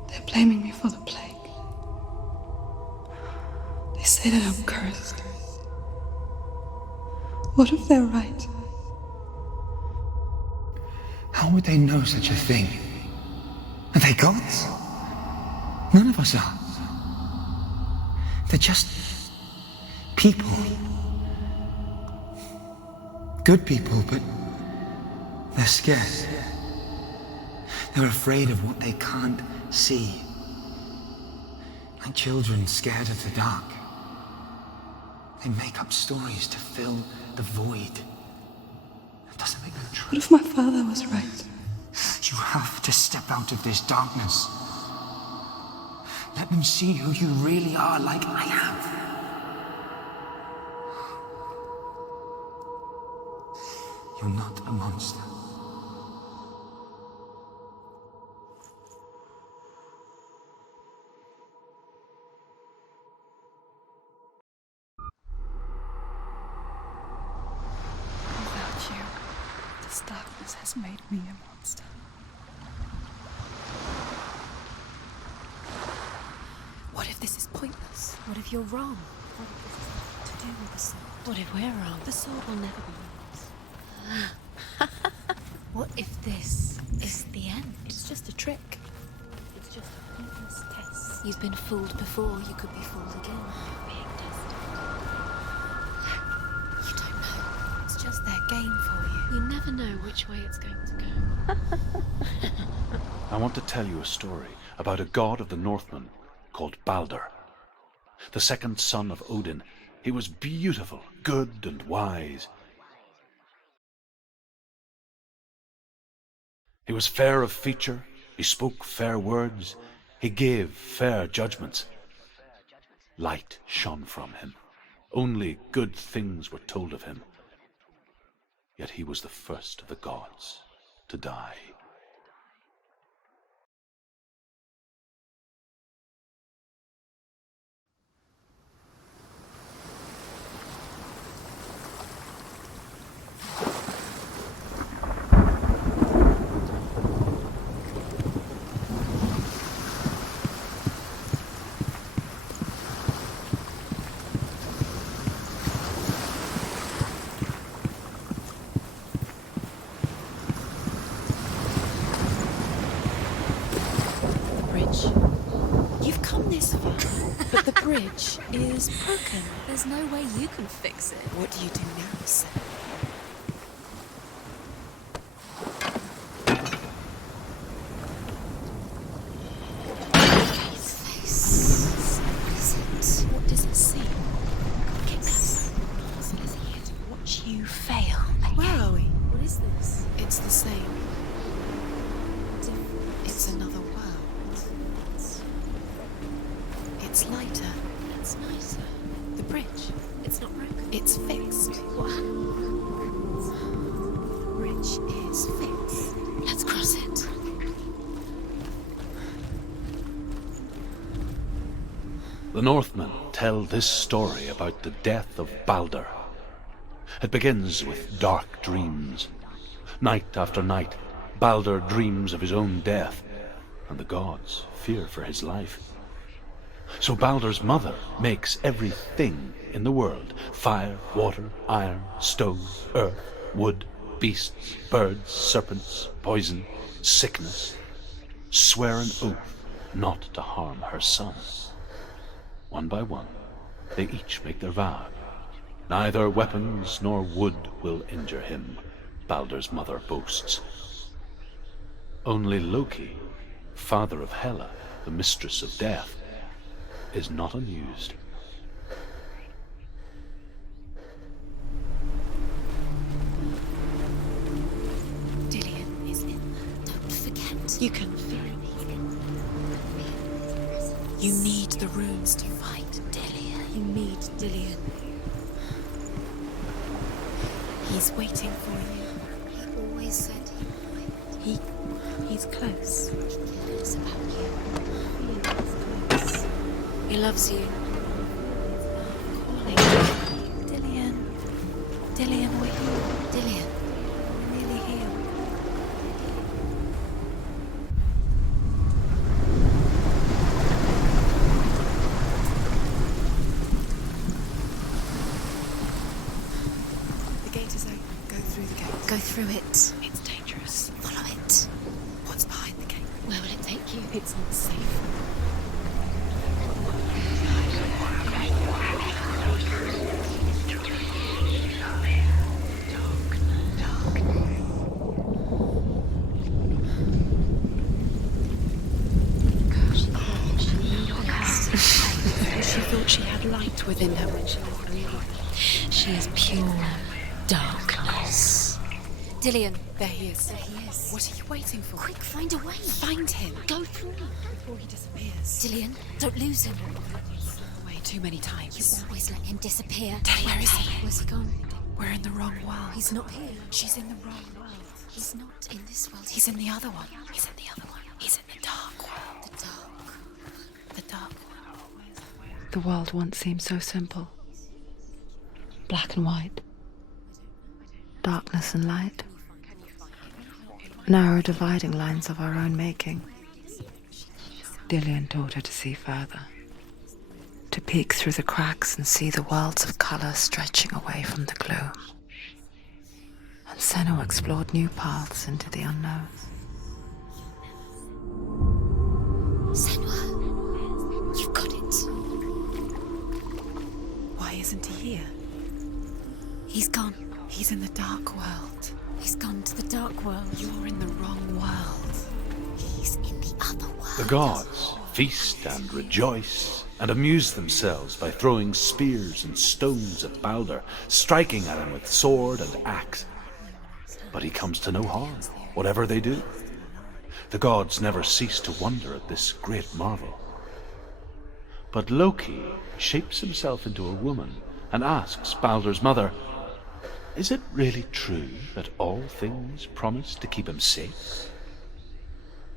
They're blaming me for the plague. They say that I'm cursed. What if they're right? How would they know such a thing? Are they gods? None of us are. They're just people. Good people, but they're scared. They're afraid of what they can't see. Like children scared of the dark. They make up stories to fill the void. That doesn't make them true. What if my father was right? You have to step out of this darkness. Let them see who you really are, like I have. You're not a monster. Without you, this darkness has made me a monster. What if this is pointless? What if you're wrong? What if this is nothing to do with the sword? What if we're wrong? The sword will never be yours. What if this is the end? It's just a trick. It's just a pointless test. You've been fooled before, you could be fooled again. You're being tested. You don't know. It's just their game for you. You never know which way it's going to go. I want to tell you a story about a god of the Northmen called Balder. The second son of Odin. He was beautiful, good and wise. He was fair of feature, he spoke fair words, he gave fair judgments. Light shone from him. Only good things were told of him. Yet he was the first of the gods to die. You've come this far, But the bridge is broken. there's no way you can fix it. What do you do now, Sam? His face. It's lighter. That's nicer. The bridge. It's not broken. It's fixed. What? Bridge is fixed. Let's cross it. The Northmen tell this story about the death of Baldur. It begins with dark dreams. Night after night, Baldur dreams of his own death, and the gods fear for his life. So Baldur's mother makes everything in the world: fire, water, iron, stone, earth, wood, beasts, birds, serpents, poison, sickness, swear an oath not to harm her son. One by one, they each make their vow. Neither weapons nor wood will injure him, Baldur's mother boasts. Only Loki, father of Hela, the mistress of death, is not amused. Dillion is in there. Don't forget. You can feel it. You need the runes to fight Dillion. You need Dillion. He's waiting for you. He always said he might. He's close. He cares about you. He loves you. Calling. Dillion. Dillion, we're here. Dillion. We're nearly here. The gate is open. Go through the gate. Go through it. It's dangerous. Follow it. What's behind the gate? Where will it take you? It's not safe. She thought she had light within her when she was real. She is pure darkness. Dillion. There he is. There he is. What are you waiting for? Quick, find a way. Find him. Go through. Before he disappears. Dillion, don't lose him. Away too many times. You always let him disappear. Dillion, where is he? Where's he gone? We're in the wrong world. He's not here. She's in the wrong world. He's not in this world. He's in the other one. He's in the other one. He's in the dark world. The dark. The dark world. The world once seemed so simple. Black and white. Darkness and light. Narrow dividing lines of our own making. Dillion taught her to see further. To peek through the cracks and see the worlds of colour stretching away from the gloom. And Senua explored new paths into the unknown. Senua, you've got it. Why isn't he here? He's gone. He's in the dark world. He's gone to the dark world. You're in the wrong world. He's in the other world. The gods feast and rejoice and amuse themselves by throwing spears and stones at Baldur, striking at him with sword and axe. But he comes to no harm, whatever they do. The gods never cease to wonder at this great marvel. But Loki shapes himself into a woman and asks Baldur's mother, "Is it really true that all things promise to keep him safe?"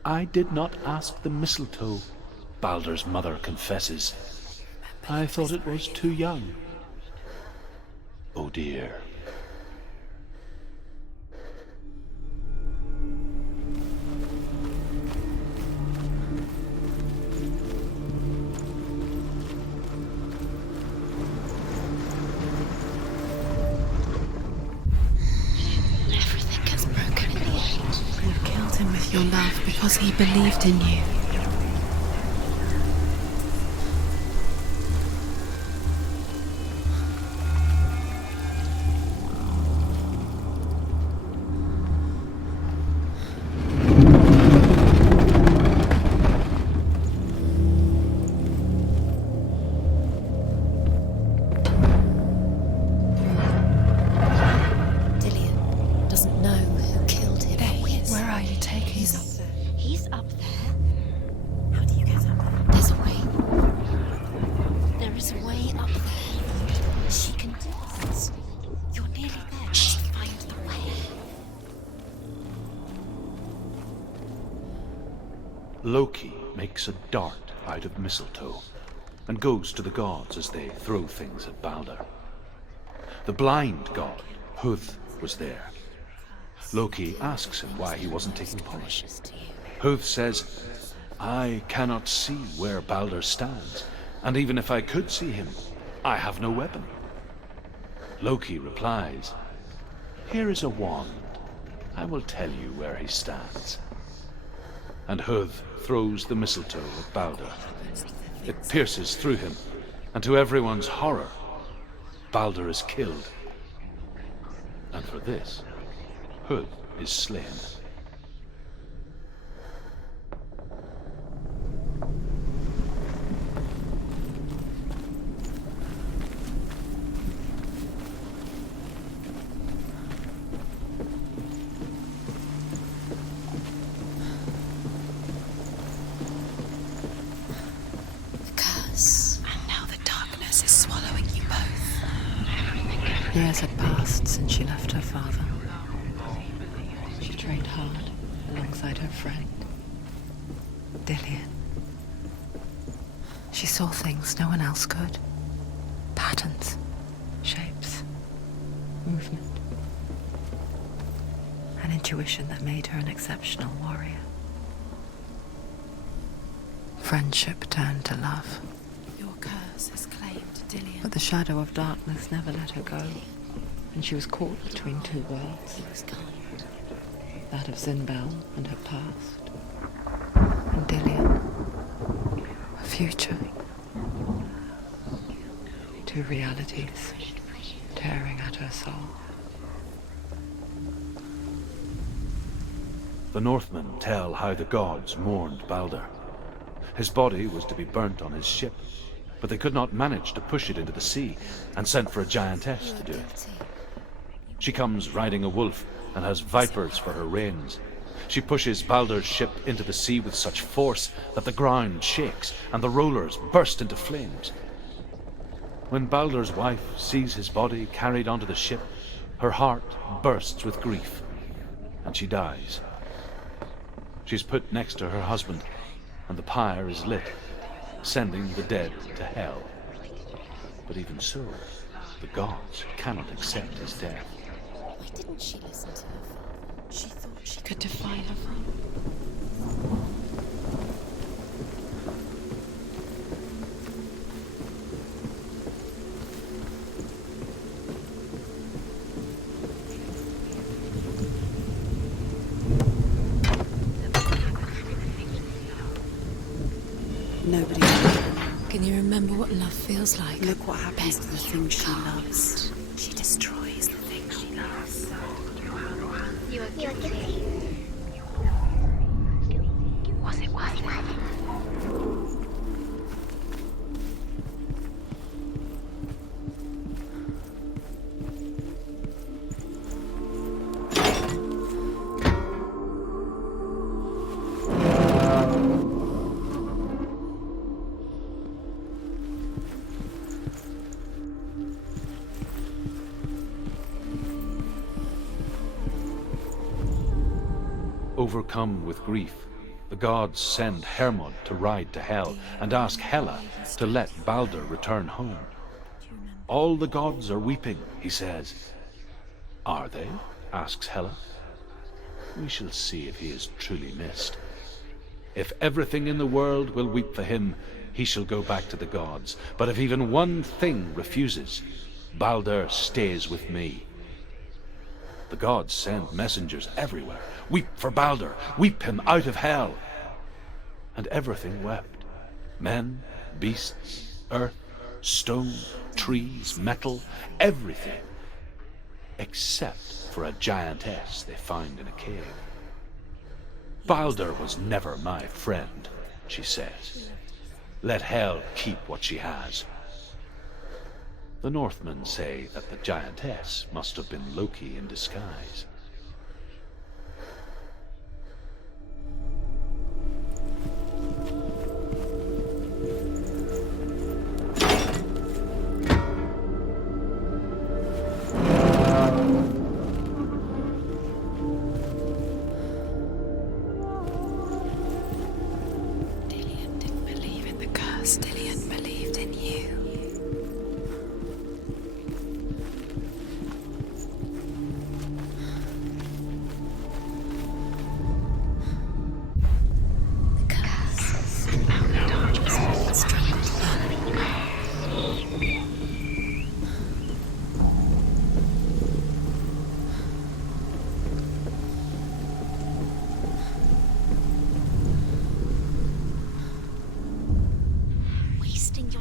"I did not ask the mistletoe," Baldur's mother confesses. "I thought it was too young." Oh dear. Everything gets broken in the end. You killed him with your love because he believed in you. Loki makes a dart out of mistletoe and goes to the gods as they throw things at Balder. The blind god, Huth, was there. Loki asks him why he wasn't taking part. Huth says, "I cannot see where Balder stands, and even if I could see him, I have no weapon." Loki replies, "Here is a wand. I will tell you where he stands." And Huth throws the mistletoe at Balder. It pierces through him, and to everyone's horror, Balder is killed. And for this, Huth is slain. Years had passed since she left her father. She trained hard alongside her friend, Dillion. She saw things no one else could. Patterns, shapes, movement. An intuition that made her an exceptional warrior. Friendship turned to love. Your curse has claimed Dillion. But the shadow of darkness never let her go, and she was caught between two worlds. That of Zinbel and her past, and Dillion, her future. Two realities tearing at her soul. The Northmen tell how the gods mourned Balder. His body was to be burnt on his ship, but they could not manage to push it into the sea, and sent for a giantess to do it. She comes riding a wolf and has vipers for her reins. She pushes Balder's ship into the sea with such force that the ground shakes and the rollers burst into flames. When Balder's wife sees his body carried onto the ship, her heart bursts with grief, and she dies. She's put next to her husband, and the pyre is lit, sending the dead to hell. But even so, the gods cannot accept his death. Why didn't she listen to her father? She thought she could defy her father. Nobody. Can you remember what love feels like? Look what happens to the thing she loves. She destroys the thing she loves. You are guilty. Was it worth it? Overcome with grief, the gods send Hermod to ride to Hell and ask Hela to let Balder return home. All the gods are weeping, he says. Are they? Asks Hela. We shall see if he is truly missed. If everything in the world will weep for him, he shall go back to the gods. But if even one thing refuses, Balder stays with me. The gods send messengers everywhere. Weep for Balder, weep him out of hell. And everything wept. Men, beasts, earth, stone, trees, metal, everything. Except for a giantess they found in a cave. Balder was never my friend, she says. Let hell keep what she has. The Northmen say that the giantess must have been Loki in disguise. Because Dillian believed in you.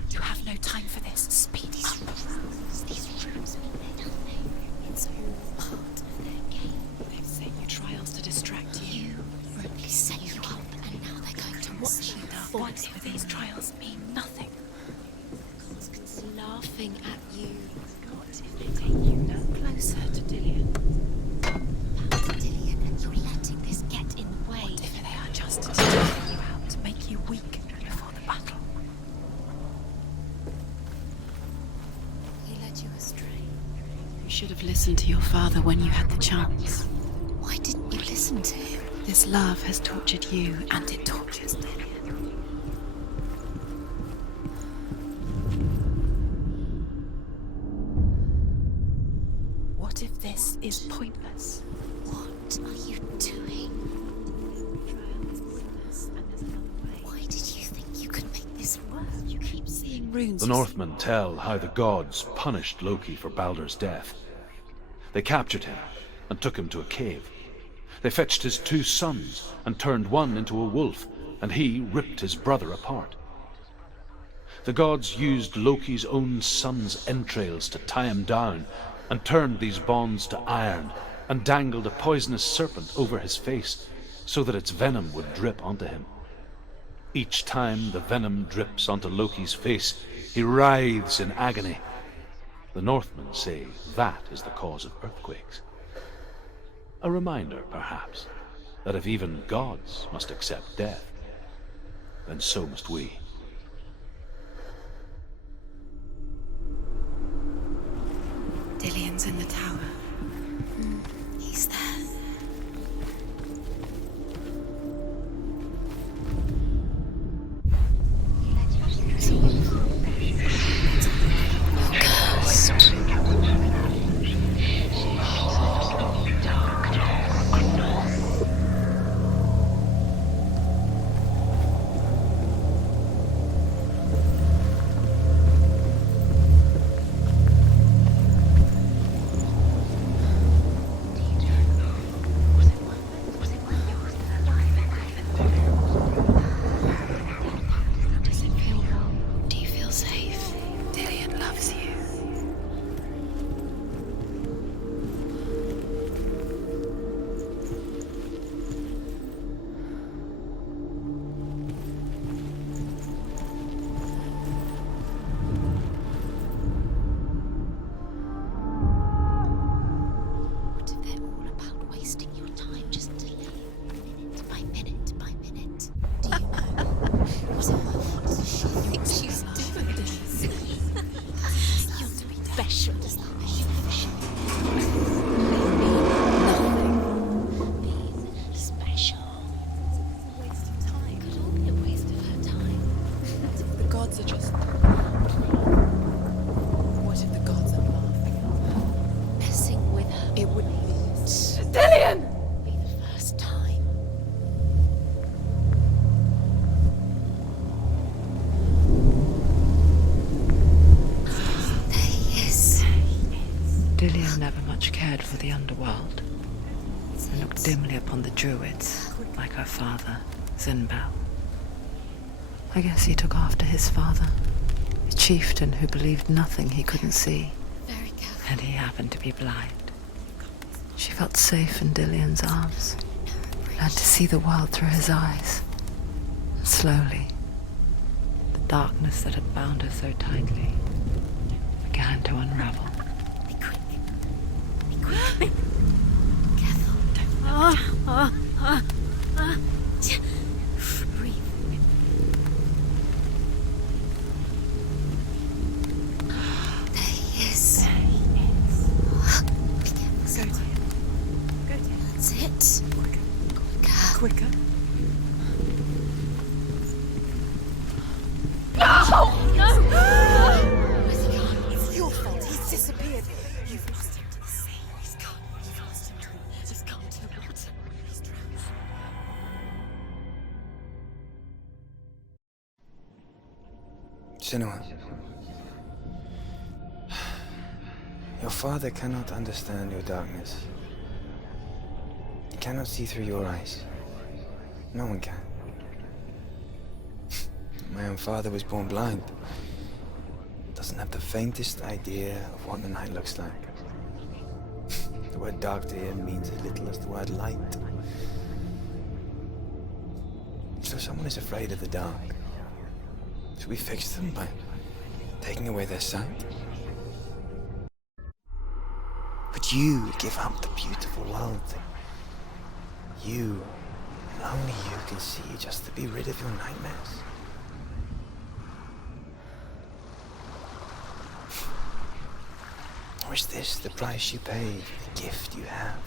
You have no time for this. Speed up. These rooms mean they're nothing. It's all part of their game. They've set you trials to distract you. They set you up, and now they're going to watch you. What if these trials mean nothing? God's laughing at you. What if they take you no closer to Dillian? About Dillian, and you're letting this get in the way. What if they are just to take you out to make you weak before the battle? You astray. You should have listened to your father when you had the chance. Why didn't you listen to him? This love has tortured you, and it tortures Dillian. What if this is pointless? What are you doing? Why did you think you could make this work? You keep seeing runes. The Northmen tell how the gods punished Loki for Baldur's death. They captured him and took him to a cave. They fetched his 2 sons and turned one into a wolf, and he ripped his brother apart. The gods used Loki's own son's entrails to tie him down and turned these bonds to iron and dangled a poisonous serpent over his face so that its venom would drip onto him. Each time the venom drips onto Loki's face, he writhes in agony. The Northmen say that is the cause of earthquakes. A reminder, perhaps, that if even gods must accept death, then so must we. Dillian's in the tower. He's there. Dillian never much cared for the underworld and looked dimly upon the druids, like her father, Zinbel. I guess he took after his father, a chieftain who believed nothing he couldn't see, and he happened to be blind. She felt safe in Dillian's arms, learned to see the world through his eyes. Slowly, the darkness that had bound her so tightly began to unravel. Breathe. There he is. Go to him. That's it. Quicker. You've lost him to the sea. He's gone. You've lost him to the water. He's drowned. Senua, your father cannot understand your darkness. He cannot see through your eyes. No one can. My own father was born blind. Doesn't have the faintest idea of what the night looks like. The word dark to him means as little as the word light. So someone is afraid of the dark. Should we fix them by taking away their sight? But you give up the beautiful world. You, and only you, can see just to be rid of your nightmares. Or is this the price you pay for the gift you have?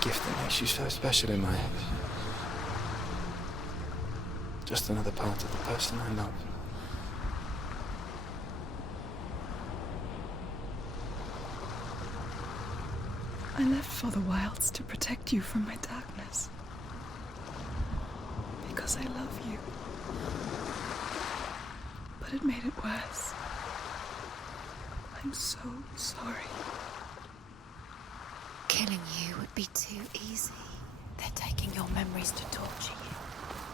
A gift that makes you so special in my eyes. Just another part of the person I love. I left for the wilds to protect you from my darkness. Because I love you. But it made it worse. I'm so sorry. Killing you would be too easy. They're taking your memories to torture you.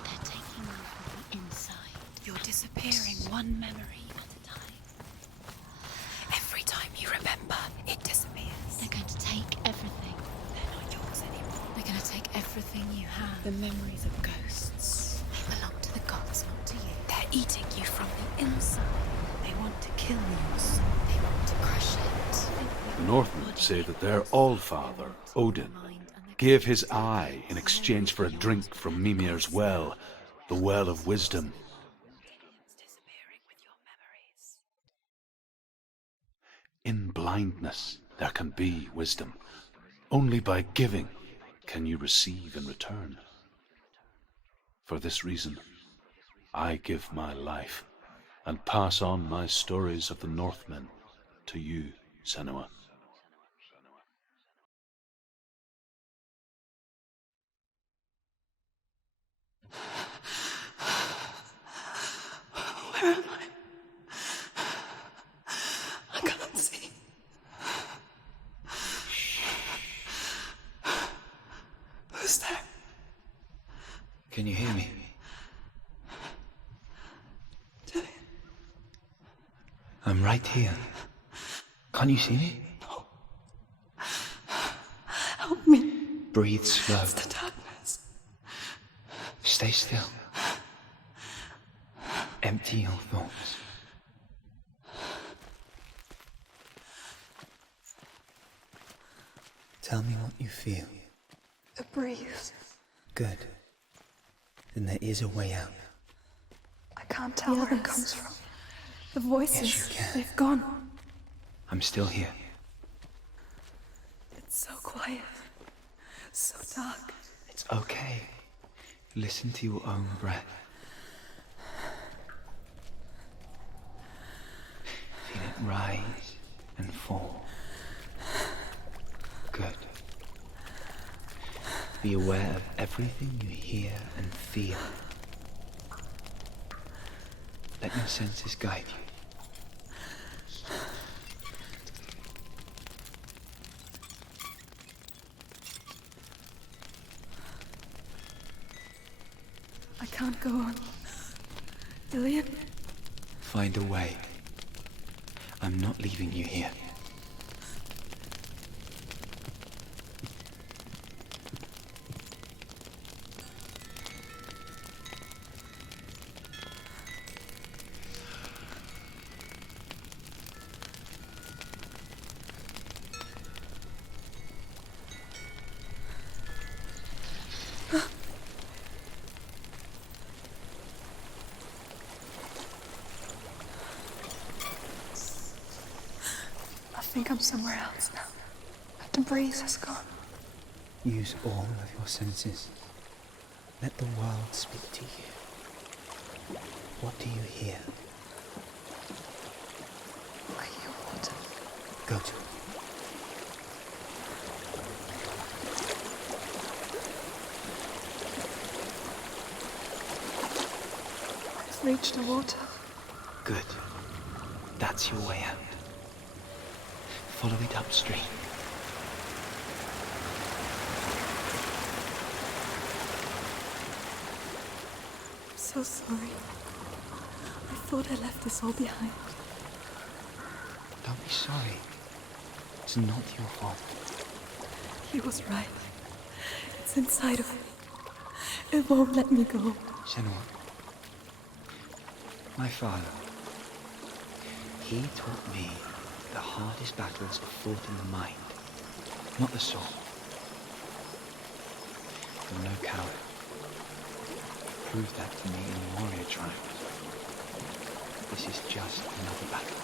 They're taking you from the inside. You're disappearing one memory at a time. Every time you remember, it disappears. They're going to take everything. They're not yours anymore. They're going to take everything you have. The memories of ghosts. They belong to the gods, not to you. They're eating you from the inside. They want to kill your soul. They want to crush it. The Northmen say that their Allfather, Odin, gave his eye in exchange for a drink from Mimir's well, the well of wisdom. In blindness there can be wisdom. Only by giving can you receive in return. For this reason, I give my life and pass on my stories of the Northmen to you, Senua. Where am I? I can't see. Who's there? Can you hear me? Dillian. I'm right here. Can't you see me? No. Help me. Breathe slow. It's the darkness. Stay still. Empty your thoughts. Tell me what you feel. The breeze. Good. Then there is a way out. I can't tell where it comes from. The voices, Yes, you can. they've gone. I'm still here. It's so quiet. So dark. It's okay. Listen to your own breath. Feel it rise and fall. Good. Be aware of everything you hear and feel. Let your senses guide you. I can't go on. Dillian? Find a way. I'm not leaving you here. I think I'm somewhere else now. The breeze has gone. Use all of your senses. Let the world speak to you. What do you hear? I hear water. Go to it. I've reached the water. Good. That's your way out. Follow it upstream. I'm so sorry. I thought I left this all behind. Don't be sorry. It's not your fault. He was right. It's inside of me. It won't let me go. Senua. My father. He taught me the hardest battles are fought in the mind, not the sword. I'm no coward. Proved that to me in the warrior tribe. This is just another battle.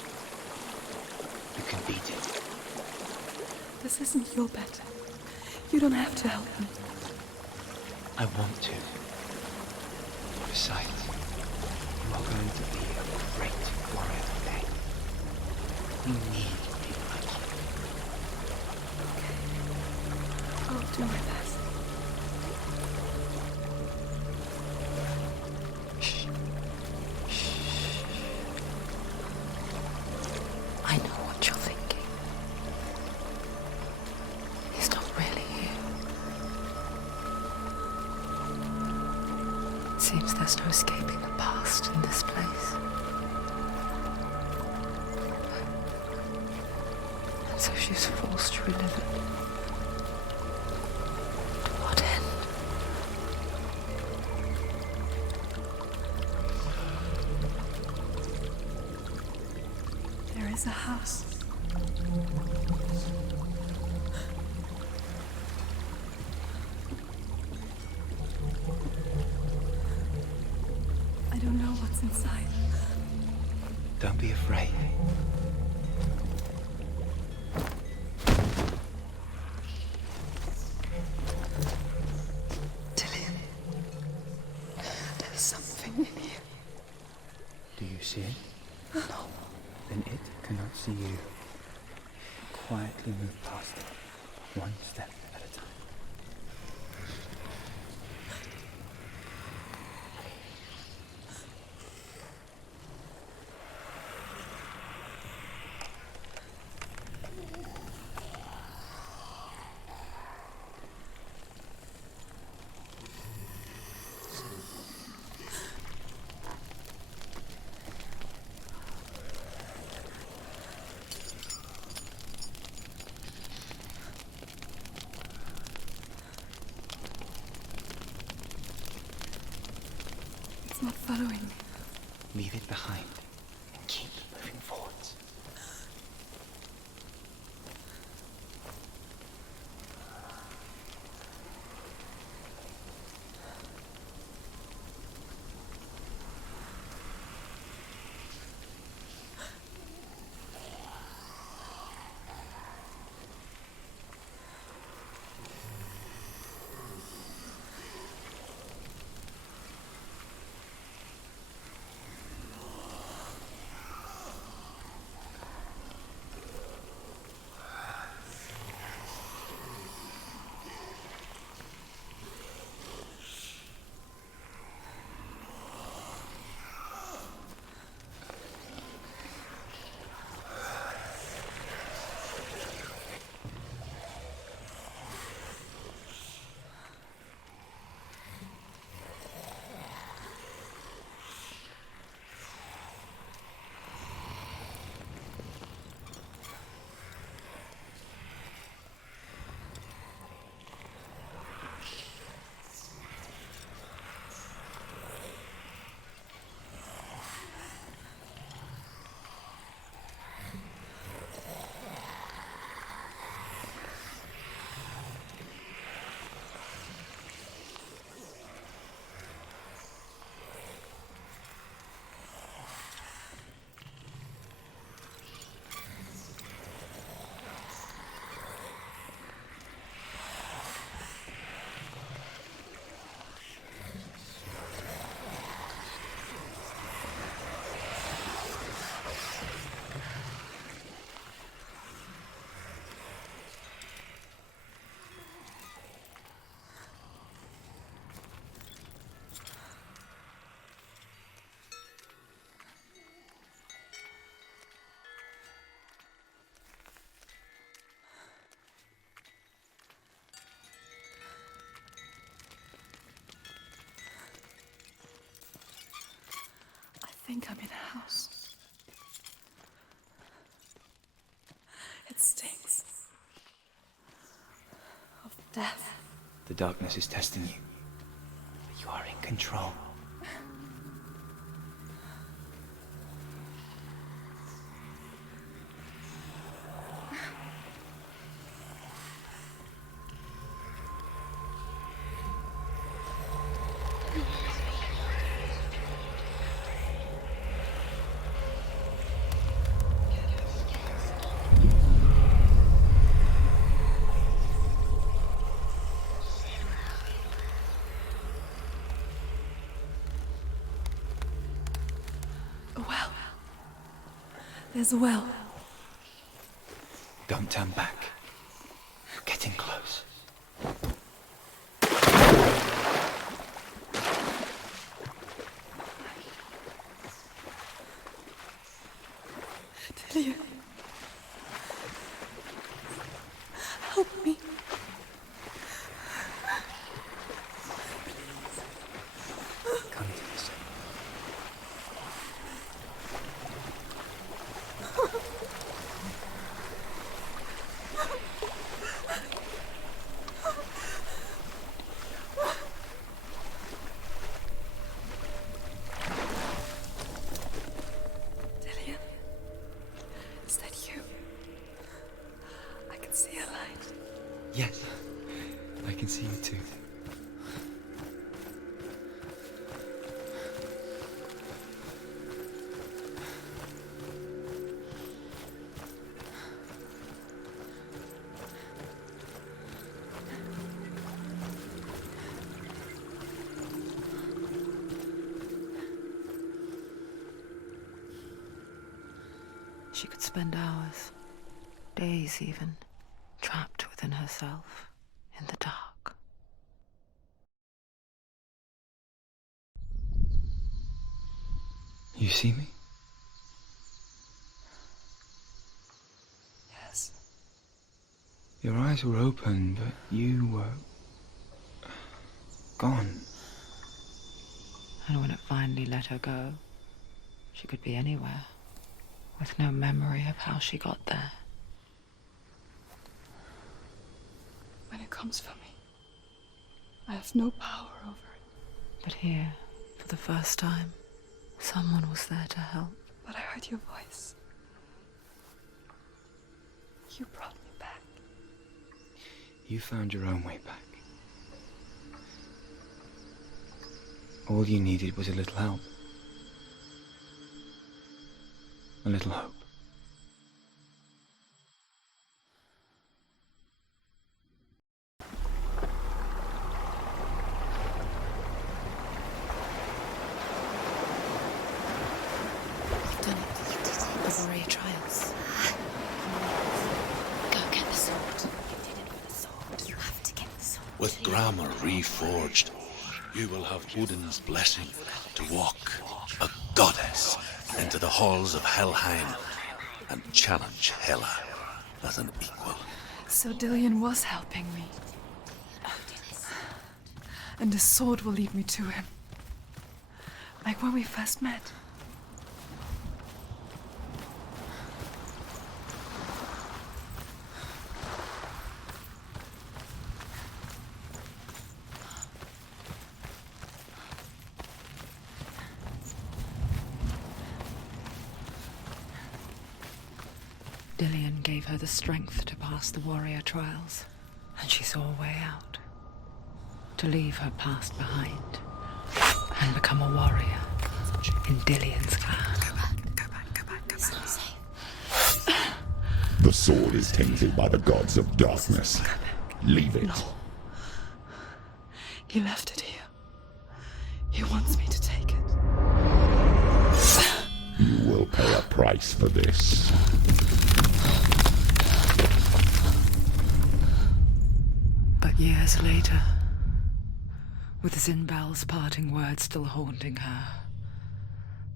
You can beat it. This isn't your battle. You don't have to help me. I want to. Besides, you are going to be a great warrior one day. You need people like you. I'll do my best. I know what you're thinking. He's not really here. It seems there's no escaping the past in this place. And so she's forced to relive it. To what end? There is a house. I don't know what's inside. Don't be afraid. Dillian, there's something in here. Do you see it? No. Then it cannot see you. Quietly move past it, one step at a time. It's not following me. Leave it behind and keep moving forwards. think I'm in a house. It stinks of death. The darkness is testing you, but you are in control. There's a well. Don't turn back. Getting close. Dillian. Help me. Come to this. Yes, I can see you too. She could spend hours, days even, trapped within herself, in the dark. You see me? Yes. Your eyes were open, but you were gone. And when it finally let her go, she could be anywhere, with no memory of how she got there. When it comes for me, I have no power over it. But here, for the first time, someone was there to help. But I heard your voice. You brought me back. You found your own way back. All you needed was a little help. A little hope. You've done it. You did it. The warrior trials. Go get the sword. You did it with the sword. You have to get the sword. With grammar reforged, you will have Odin's blessing to walk, a goddess, into the halls of Helheim and challenge Hela as an equal. So Dillian was helping me. And the sword will lead me to him. Like when we first met. Dillian gave her the strength to pass the warrior trials, and she saw a way out. To leave her past behind and become a warrior in Dillian's clan. Go back. It's not safe. The sword is tainted by the gods of darkness. Leave it. No. He left it here. He wants me to take it. You will pay a price for this. But years later, with Zinbal's parting words still haunting her,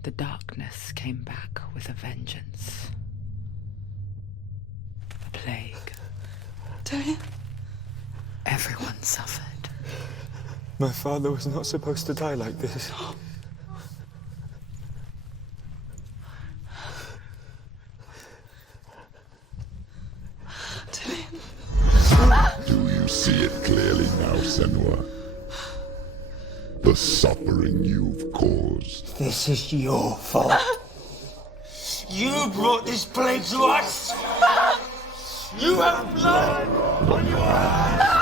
the darkness came back with a vengeance. A plague. Dillian? Everyone suffered. My father was not supposed to die like this. Senua. The suffering you've caused. This is your fault. You brought this plague to us. You have blood on your hands.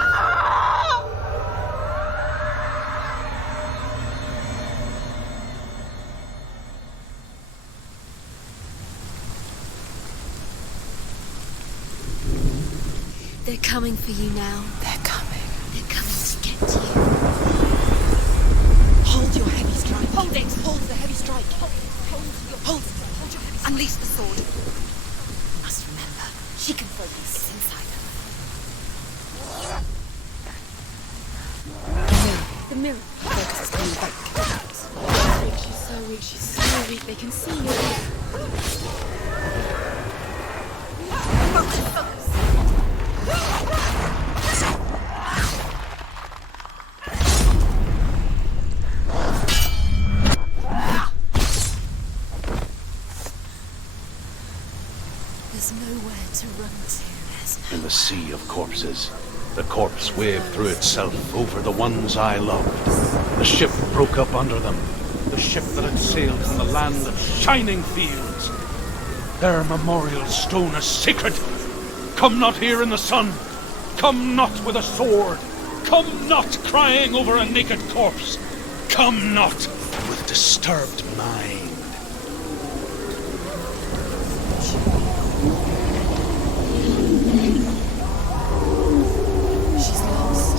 They're coming for you now. They're coming. They're coming to get you. Hold your heavy strike. Hold it. Hold the heavy strike. Hold your heavy strike. Unleash the sword. You must remember, she can focus. It's inside her. The mirror. Focus is coming back. She's so weak. She's so weak. They can see you. Focus. There's nowhere to run to. In the sea of corpses, the corpse waved through itself over the ones I loved. The ship broke up under them. The ship that had sailed from the land of shining fields. Their memorial stone is sacred. Come not here in the sun. Come not with a sword. Come not crying over a naked corpse. Come not with disturbed mind. She's lost.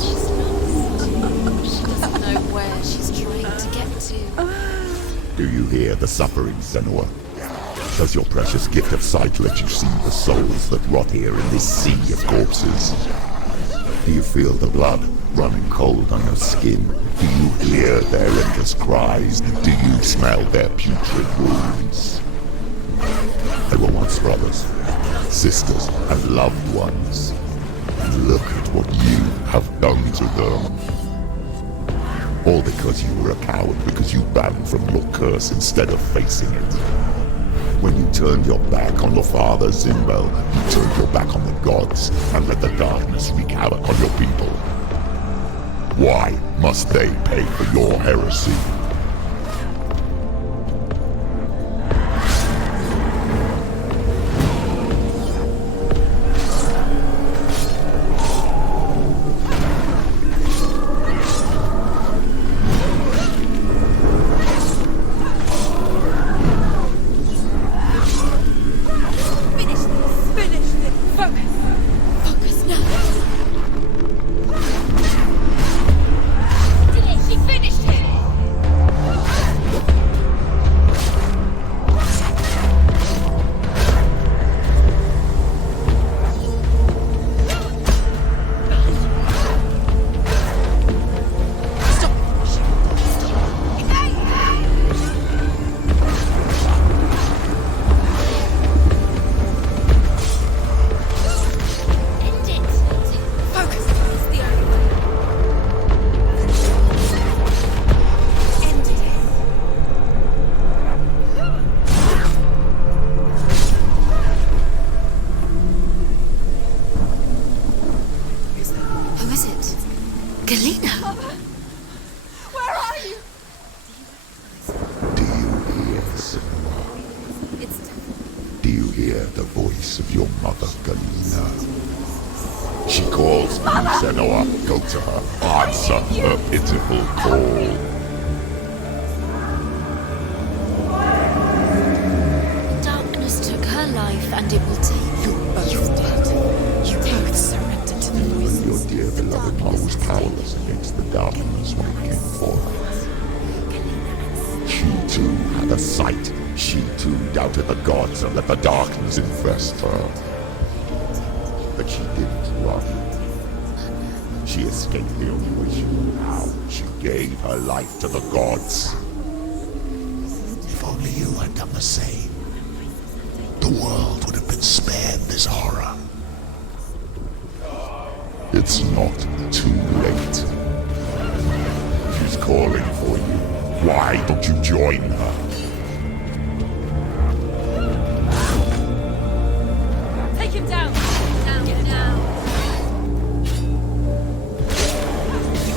She doesn't know where she's trying to get to. Do you hear the suffering, Senua? Does your precious gift of sight let you see the souls that rot here in this sea of corpses? Do you feel the blood running cold on your skin? Do you hear their endless cries? Do you smell their putrid wounds? They were once brothers, sisters, and loved ones. And look at what you have done to them. All because you were a coward, because you ran from your curse instead of facing it. When you turned your back on your father, Zimbel, you turned your back on the gods and let the darkness wreak havoc on your people. Why must they pay for your heresy? Infest her. But she didn't run. She escaped the only way she knew how. She gave her life to the gods. If only you had done the same, the world would have been spared this horror. It's not too late. She's calling for you. Why don't you join her? Take him down! Down, down. You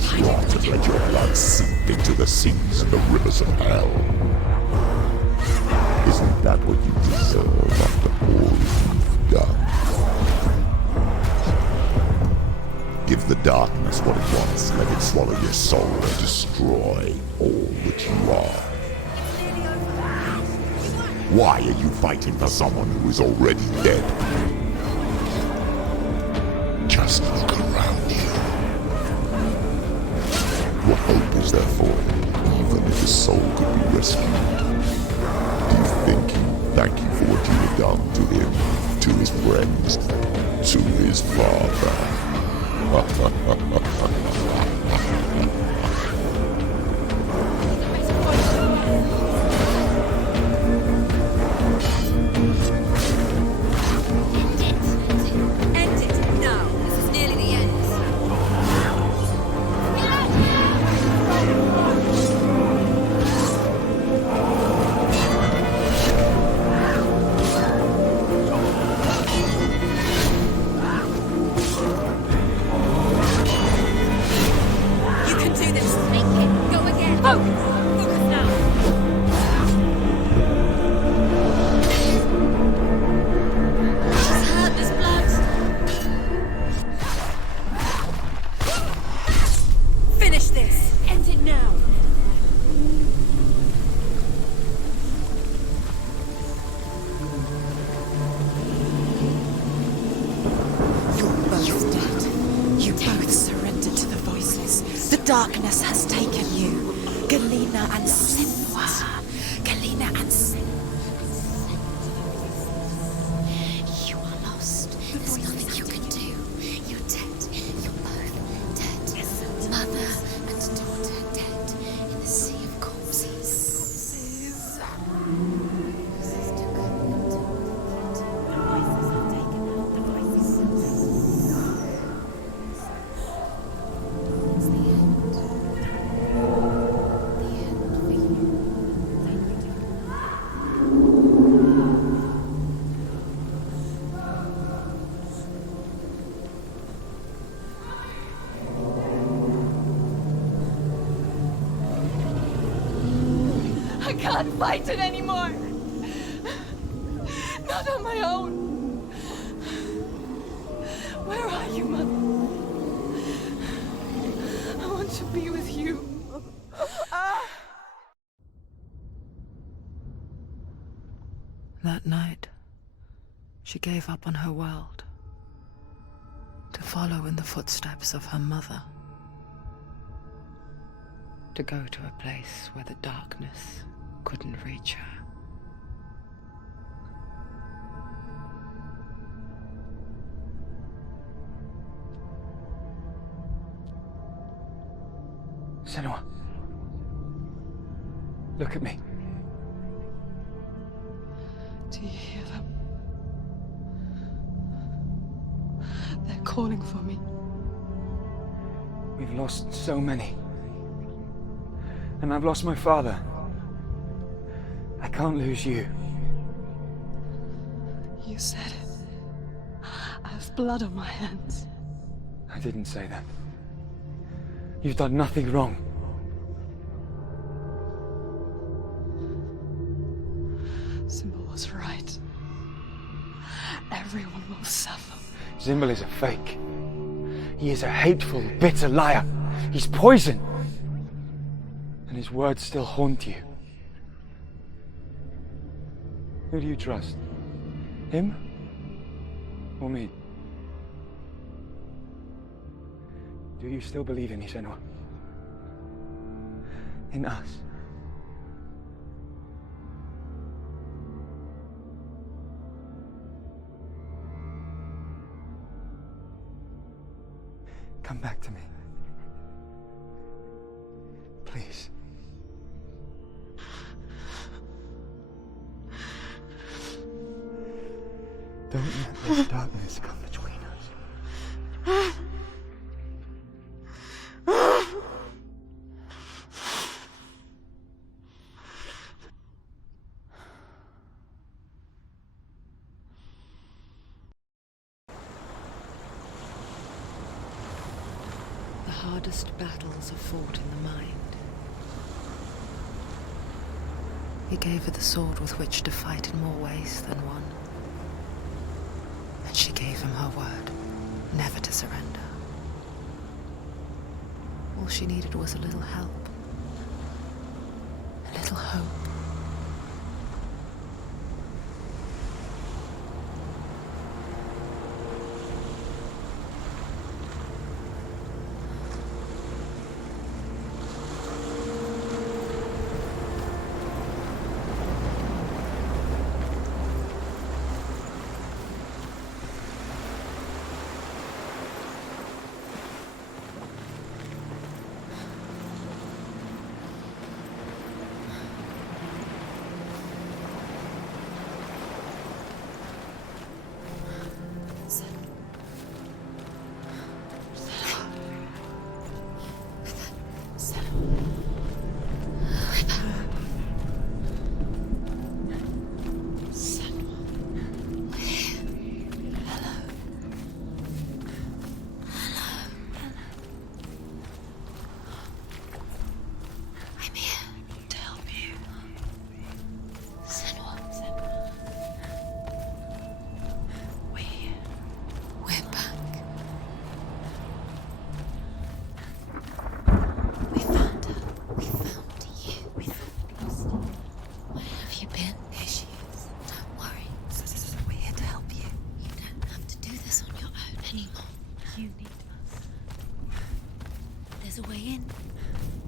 this rot and let your blood seep into the seas and the rivers of hell. Isn't that what you deserve after all you've done? Give the darkness what it wants, let it swallow your soul and destroy all that you are. Why are you fighting for someone who is already dead? Just look around you. What hope is there for him, even if his soul could be rescued? Do you think he will thank you for what you have done to him, to his friends, to his father? End it now. This is nearly the end. You can do this. Make it. Go again. Focus. Focus now. She's hurt. There's blood. Finish this. End it now. You're both dead. You both surrendered to the voices. The darkness has taken you. Galena and Senua. Galena and Senua. You are lost. There's nothing you can do. You're dead. You're both dead. Mother and daughter dead in the sea of corpses. I can't fight it anymore. Not on my own. Where are you, Mother? I want to be with you. That night, she gave up on her world to follow in the footsteps of her mother, to go to a place where the darkness couldn't reach her. Senua. Look at me. Do you hear them? They're calling for me. We've lost so many. And I've lost my father. I can't lose you. You said it. I have blood on my hands. I didn't say that. You've done nothing wrong. Symbol was right. Everyone will suffer. Zimbel is a fake. He is a hateful, bitter liar. He's poison. And his words still haunt you. Who do you trust? Him? Or me? Do you still believe in me, Senua? In us? Come back to me. Please. Don't let this darkness come between us. hardest battles are fought in the mind. He gave her the sword with which to fight in more ways than one. And she gave him her word, never to surrender. All she needed was a little help, a little hope.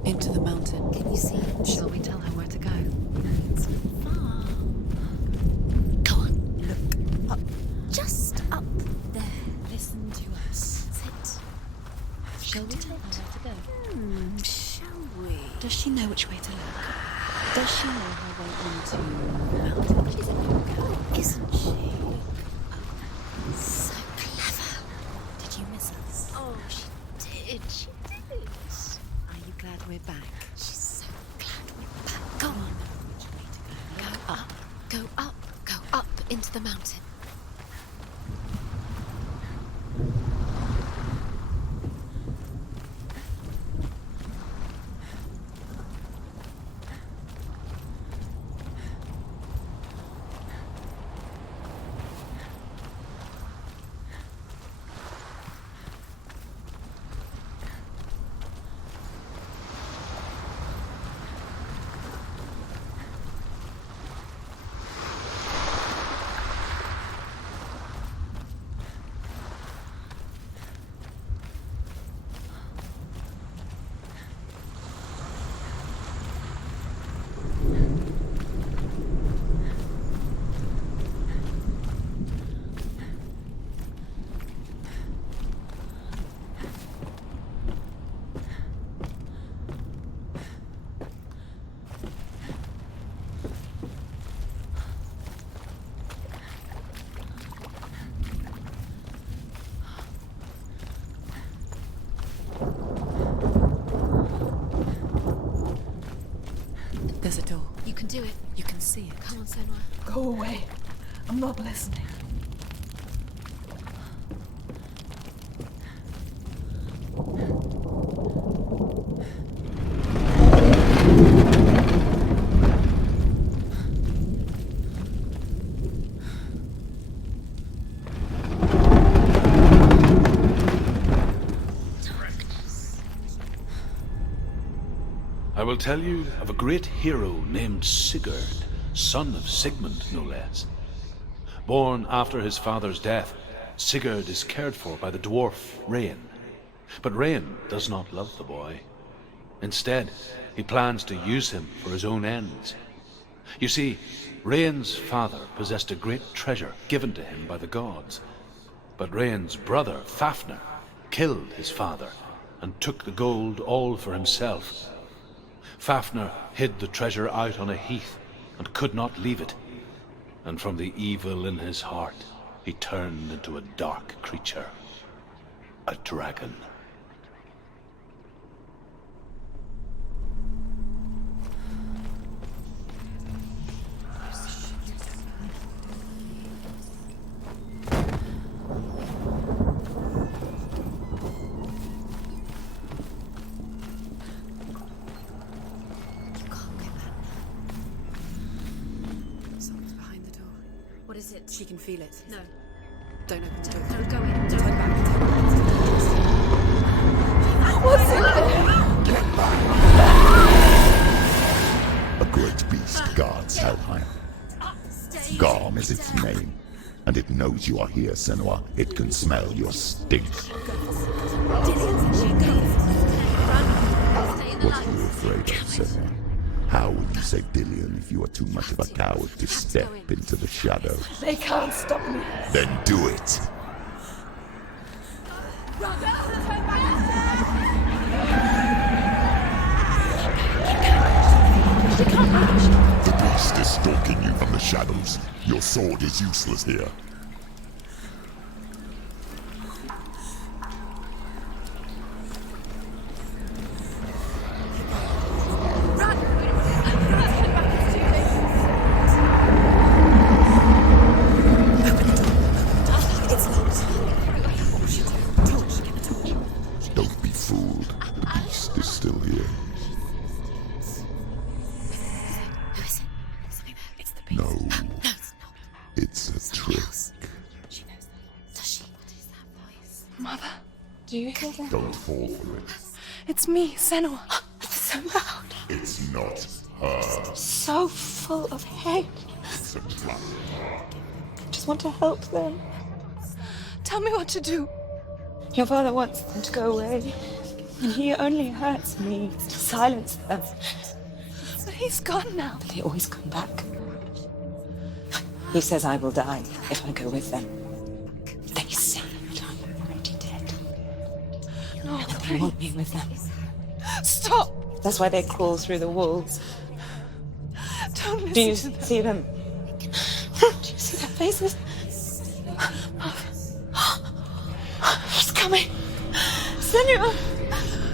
Into the mountain. Can you see it? Shall we tell her where to go? It's far. Go on. Look up. Just up there. Listen to us. Sit. Shall we tell her where to go? Shall we? Does she know which way to look? Does she know her way into the mountain? She's a good girl, Isn't she? So clever. Did you miss us? Oh, she did. She did. Are you glad we're back? She's so glad we're back. Go on. Go up. Go up. Go up into the mountain. There's a door. You can do it. You can see it. Come on, Senua. Go away. I'm not listening. I will tell you of a great hero named Sigurd, son of Sigmund, no less. Born after his father's death, Sigurd is cared for by the dwarf Rain. But Rain does not love the boy. Instead, he plans to use him for his own ends. You see, Rain's father possessed a great treasure given to him by the gods. But Rain's brother, Fafnir, killed his father and took the gold all for himself. Fafnir hid the treasure out on a heath and could not leave it. And from the evil in his heart, he turned into a dark creature, a dragon. is it? She can feel it. No. Don't open the door. No, go in. Don't Turn back. What's in there? Get back! A great beast guards Helheim. Garm is its name, and it knows you are here, Senua. It can smell your stink. What are you afraid of, Senua? How will you save Dillion if you are too much of a coward to step into the shadow? They can't stop me. Then do it! The beast is stalking you from the shadows. Your sword is useless here. Don't be fooled. The beast is still here. No. It's a trick. Mother, do you hear that? Don't fall for it. It's me, Senua. It's so loud. It's not her. So full of hate. It's a trap. I just want to help them. Tell me what to do. Your father wants them to go away, and he only hurts me to silence them. But he's gone now. But they always come back. He says I will die if I go with them. They say that I'm already dead. No, And they want me with them. Stop! That's why they crawl through the walls. Don't listen Do you to them. see them? Do you see their faces? He's coming! Senua!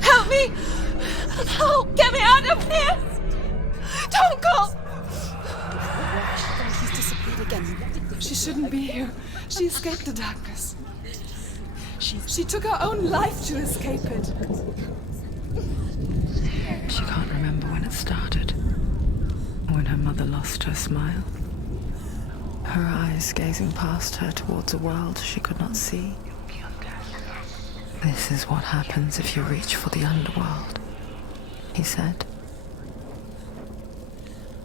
Help me! Help! Get me out of here! Don't go! He's disappeared again. She shouldn't be here. She escaped the darkness. She took her own life to escape it. She can't remember when it started. When her mother lost her smile. Her eyes gazing past her towards a world she could not see. This is what happens if you reach for the underworld, he said.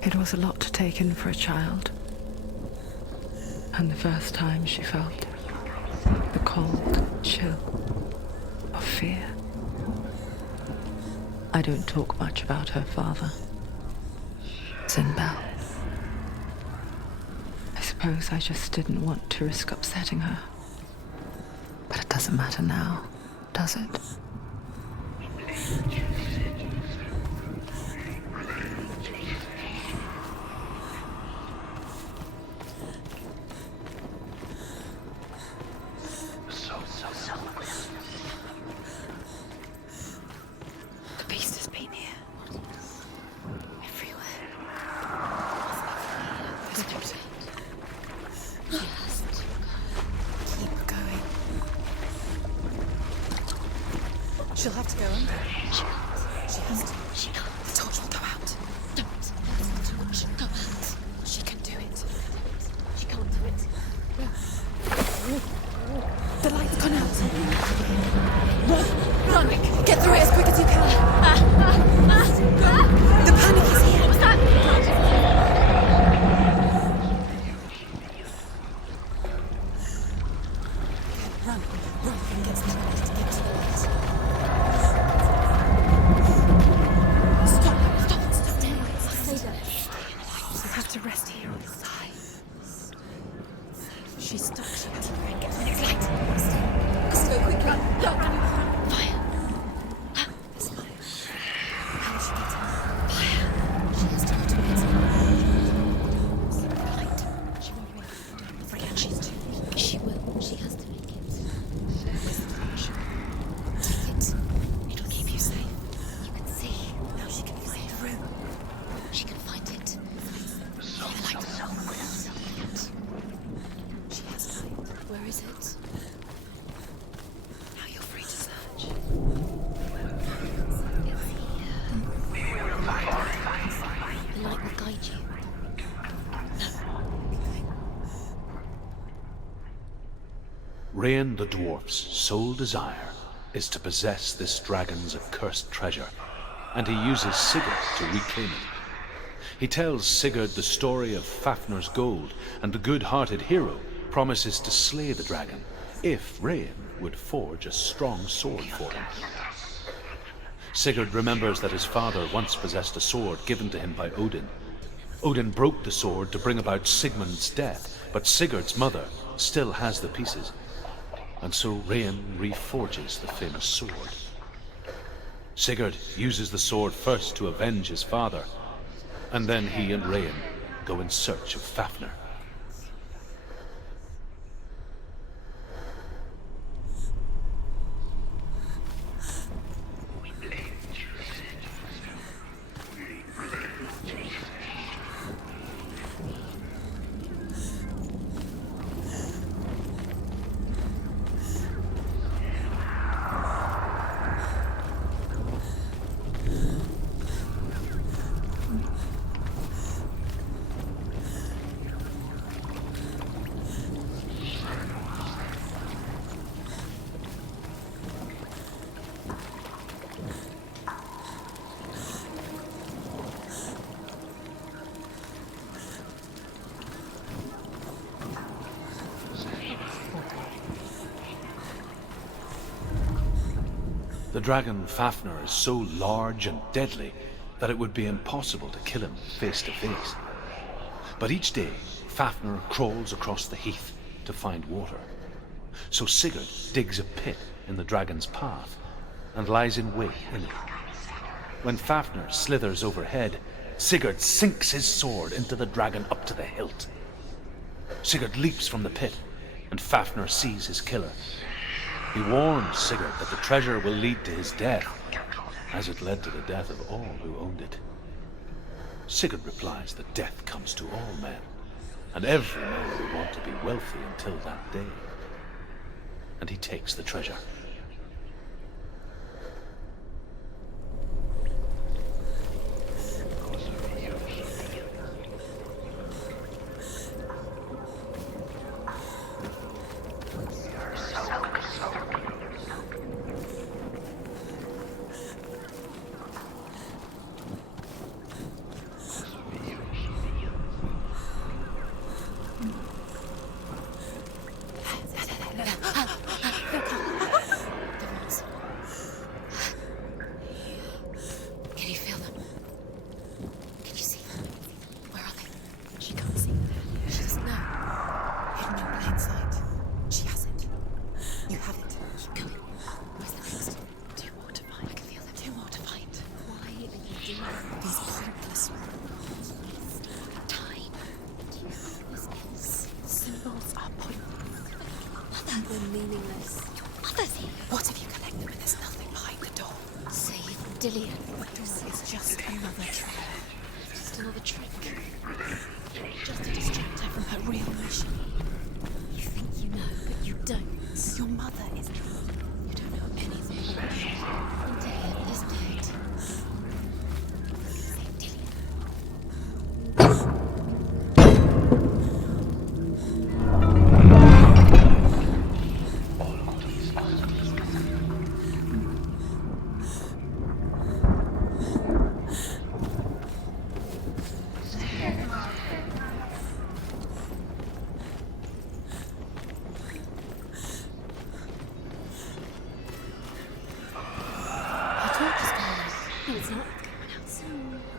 It was a lot to take in for a child. And the first time she felt the cold chill of fear. I don't talk much about her father, Zinbel. I suppose I just didn't want to risk upsetting her. But it doesn't matter now, does it? The beast has been here. Everywhere. Keep going. She'll have to go under. She has to. The torch will go out. Don't let the torch go out. She can do it. She can't do it. The light's gone out. Run! Get through it as quick as you can. The panic is here. What's that? Run. Get to the light. Get to the light. Rain the dwarf's sole desire is to possess this dragon's accursed treasure, and he uses Sigurd to reclaim it. He tells Sigurd the story of Fafnir's gold, and the good-hearted hero promises to slay the dragon if Rain would forge a strong sword for him. Sigurd remembers that his father once possessed a sword given to him by Odin. Odin broke the sword to bring about Sigmund's death, but Sigurd's mother still has the pieces, and so Rain reforges the famous sword. Sigurd uses the sword first to avenge his father, and then he and Rain go in search of Fafnir. The dragon Fafnir is so large and deadly that it would be impossible to kill him face to face. But each day, Fafnir crawls across the heath to find water. So Sigurd digs a pit in the dragon's path and lies in wait in it. When Fafnir slithers overhead, Sigurd sinks his sword into the dragon up to the hilt. Sigurd leaps from the pit, and Fafnir sees his killer. He warns Sigurd that the treasure will lead to his death, as it led to the death of all who owned it. Sigurd replies that death comes to all men, and every man will want to be wealthy until that day. And he takes the treasure.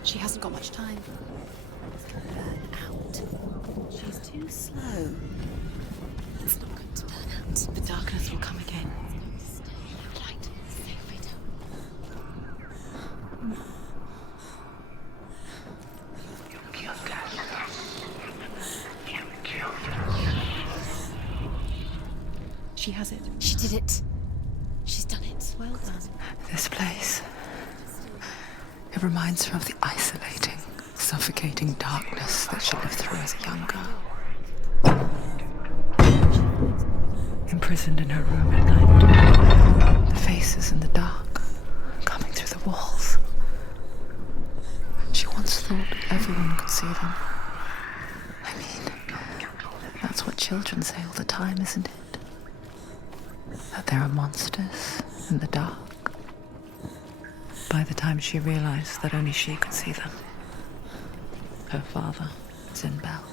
She hasn't got much time. Burn out. She's too slow. It's not going to burn out. The darkness will come again. Light. She has it. She did it. She's done it. Well done. This place. It reminds her of the isolating, suffocating darkness that she lived through as a young girl. Imprisoned in her room at night, the faces in the dark, coming through the walls. She once thought everyone could see them. I mean, that's what children say all the time, isn't it? that there are monsters in the dark. By the time she realized that only she could see them, her father, Zinbel,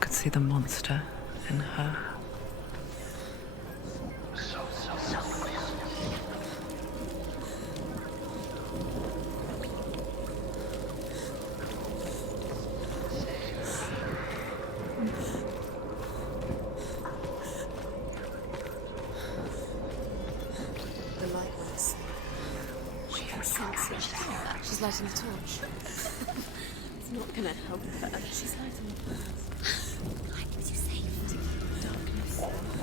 could see the monster in her. She's lighting a torch. It's not gonna help her. She's lighting a torch. I keep you safe. Darkness.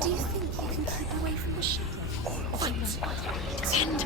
Do you think you can keep away from the shadow? Fight. Defend.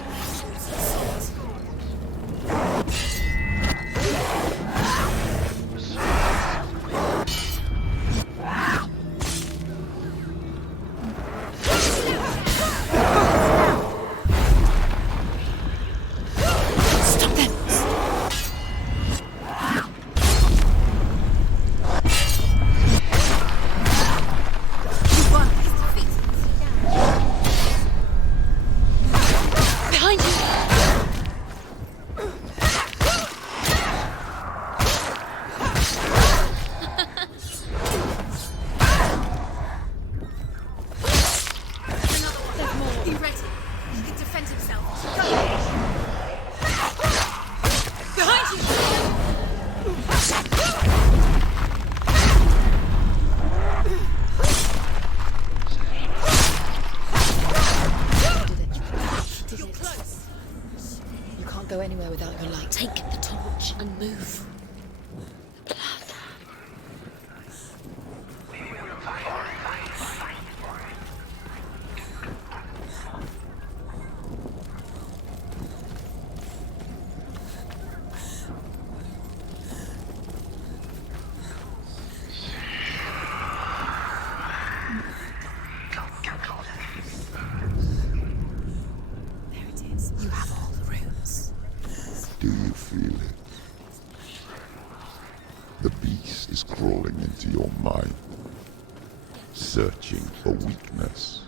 Searching for weakness.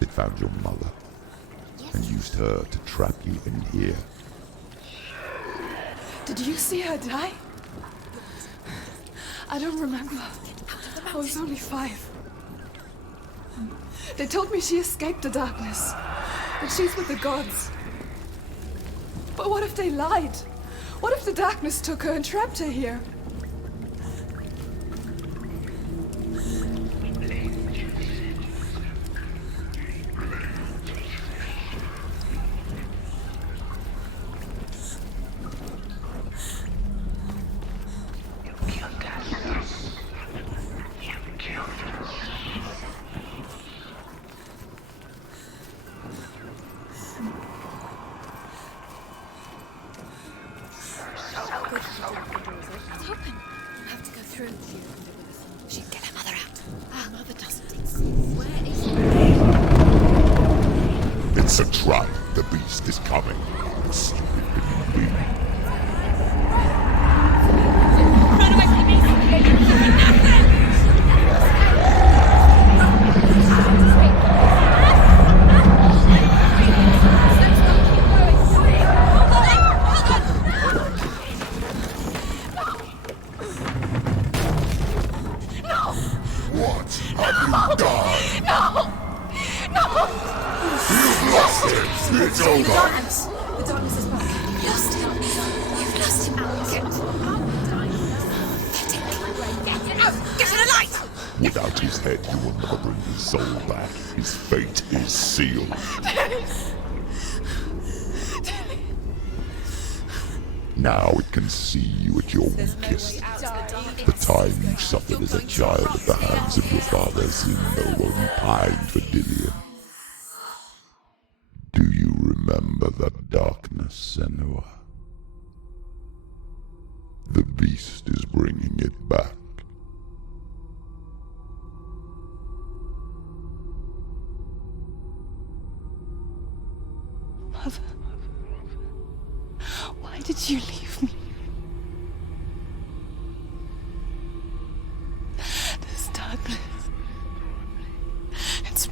It found your mother and used her to trap you in here. Did you see her die? I don't remember. I was only 5. They told me she escaped the darkness, that she's with the gods. But what if they lied? What if the darkness took her and trapped her here? It's a trap. The beast is coming. Stupid human being. Run away from me! What have you done? No! You've lost it! It's over! The darkness is back. You've lost him. You've lost him. Get out! Get to the light! Without his head, you will never bring his soul back. His fate is sealed. Now it can see you at your weakest. The time you suffered as a child at the hands of your father Zinbel while you pined for Dillion. Do you remember that darkness, Senua? The beast is bringing it back. Mother, why did you leave me? This darkness,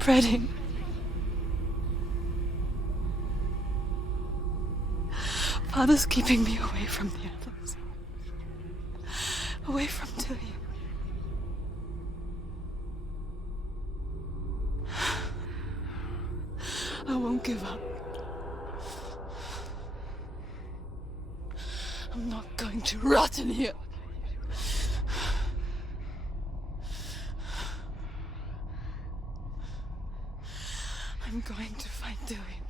spreading. Father's keeping me away from the others. Away from Dillian. I won't give up. I'm not going to rot in here. I'm going to find Dillian.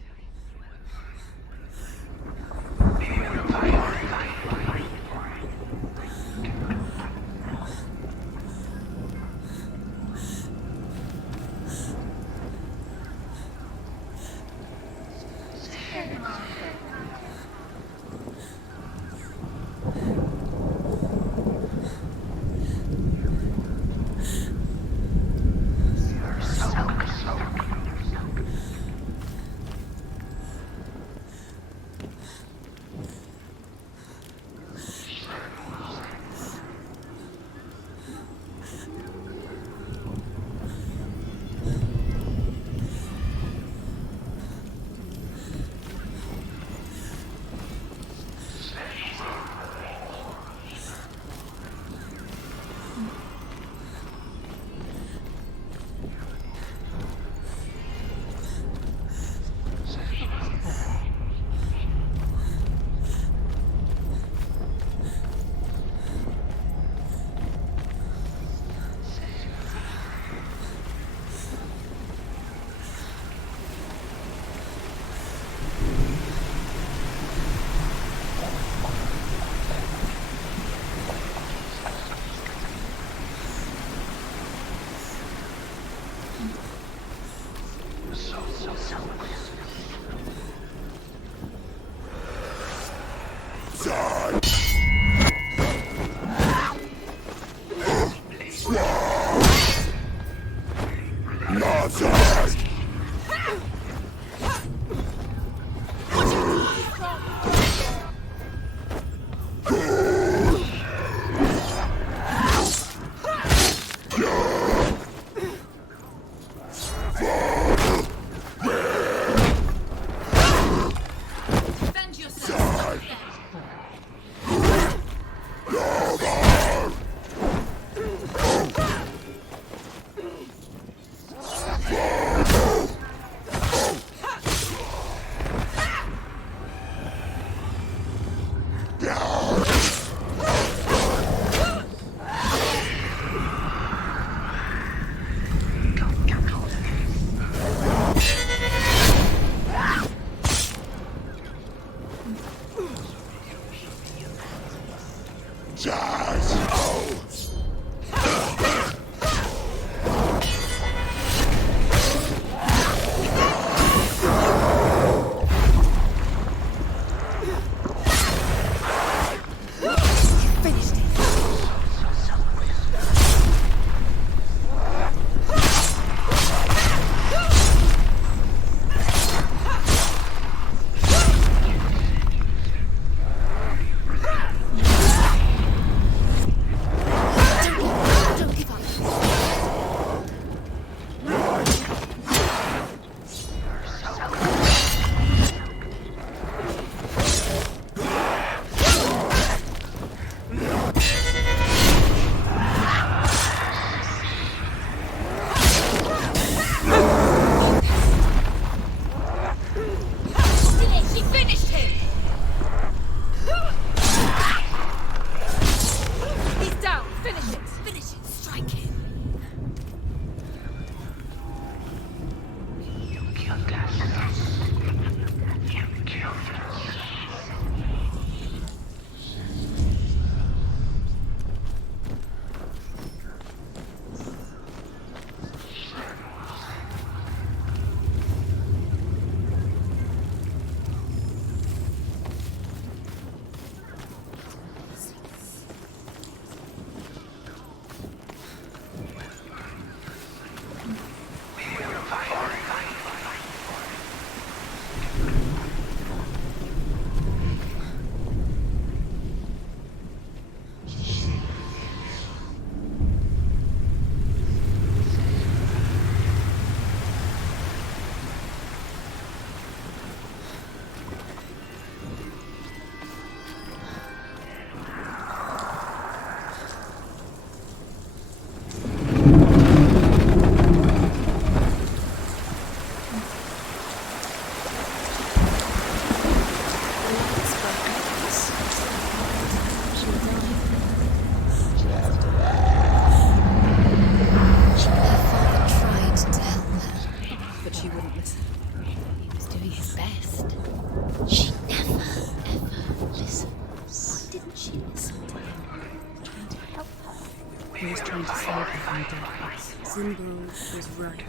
trying to save her from the darkness. Zinbel was right.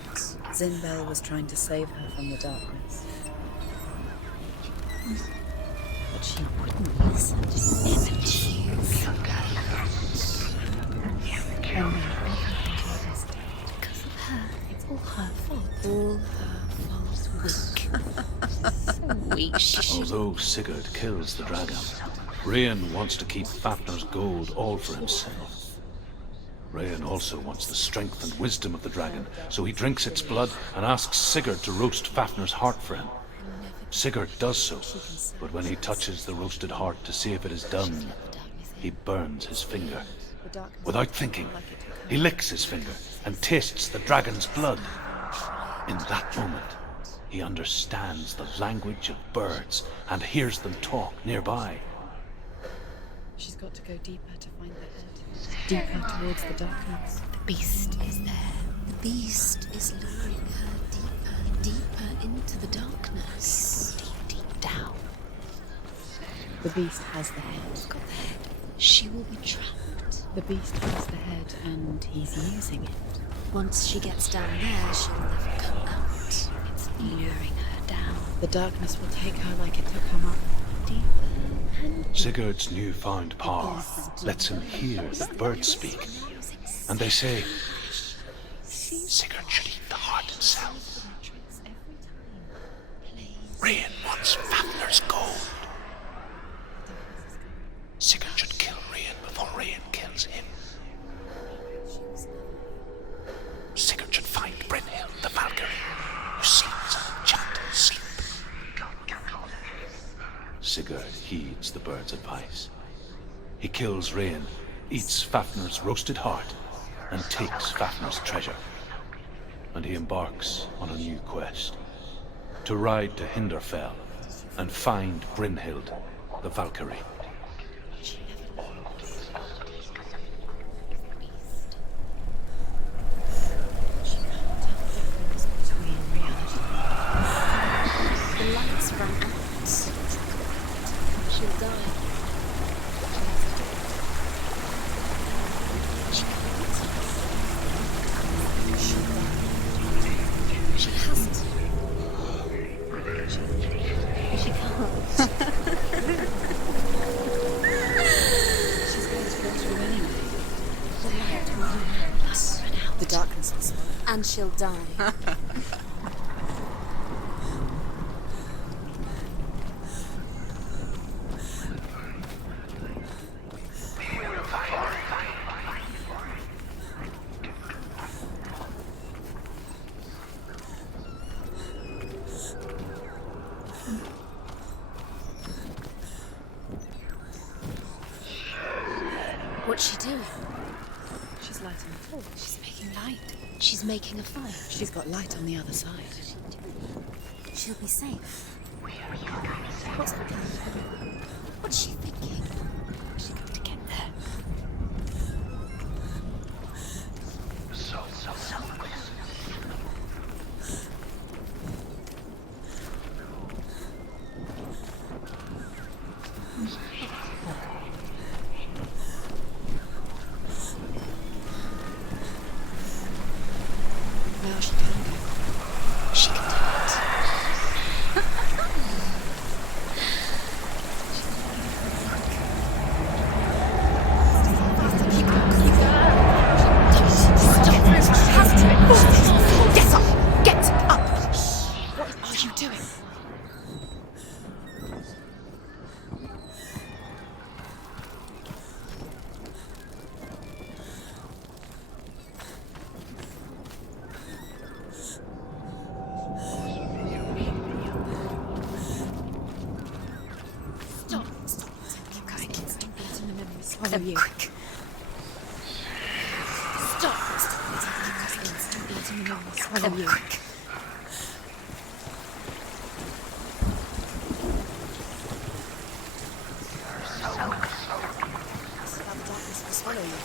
Zinbel was trying to save her from the darkness. But she wouldn't listen to you. Because of her. It's all her fault. All her fault. So weak. Although Sigurd kills the dragon, Rain wants to keep Fafnir's gold all for himself. Rain also wants the strength and wisdom of the dragon, so he drinks its blood and asks Sigurd to roast Fafnir's heart for him. Sigurd does so, but when he touches the roasted heart to see if it is done, he burns his finger. Without thinking, he licks his finger and tastes the dragon's blood. In that moment, he understands the language of birds and hears them talk nearby. She's got to go deeper to find the head. Deeper towards the darkness. The beast is there. The beast is luring her deeper, deeper into the darkness. Deep, deep down. The beast has the head. Got the head. She will be trapped. The beast has the head and he's using it. Once she gets down there, she'll never come out. It's luring her down. The darkness will take her like it took her up. Deeper and Sigurd's newfound power lets him hear the birds speak. And they say, Sigurd should eat the heart himself. Rain wants Fafnir's gold. Sigurd should kill Rain before Rain kills him. Sigurd should find Brynhild the Valkyrie, who sleeps an enchanted sleep. Sigurd heeds the bird's advice. He kills Rain, eats Fafnir's roasted heart, and takes Fafnir's treasure. And he embarks on a new quest, to ride to Hinderfell and find Brynhild the Valkyrie. the lights run out. She'll die. She hasn't. She can't. She's going to go through anyway. The light will run out. The darkness will swallow. And she'll die. What's she doing? She's lighting the torch. She's making light. She's making a fire. She's got light on the other side. She'll be safe. What's happening? What's she thinking? She's got to get there. Now she can go. She can do it. Get up! Get up! What are you doing? Stop! Keep going. Stop letting the memories follow you. Quick. Stop! Stop letting the memories follow you. Quick. Swallow you.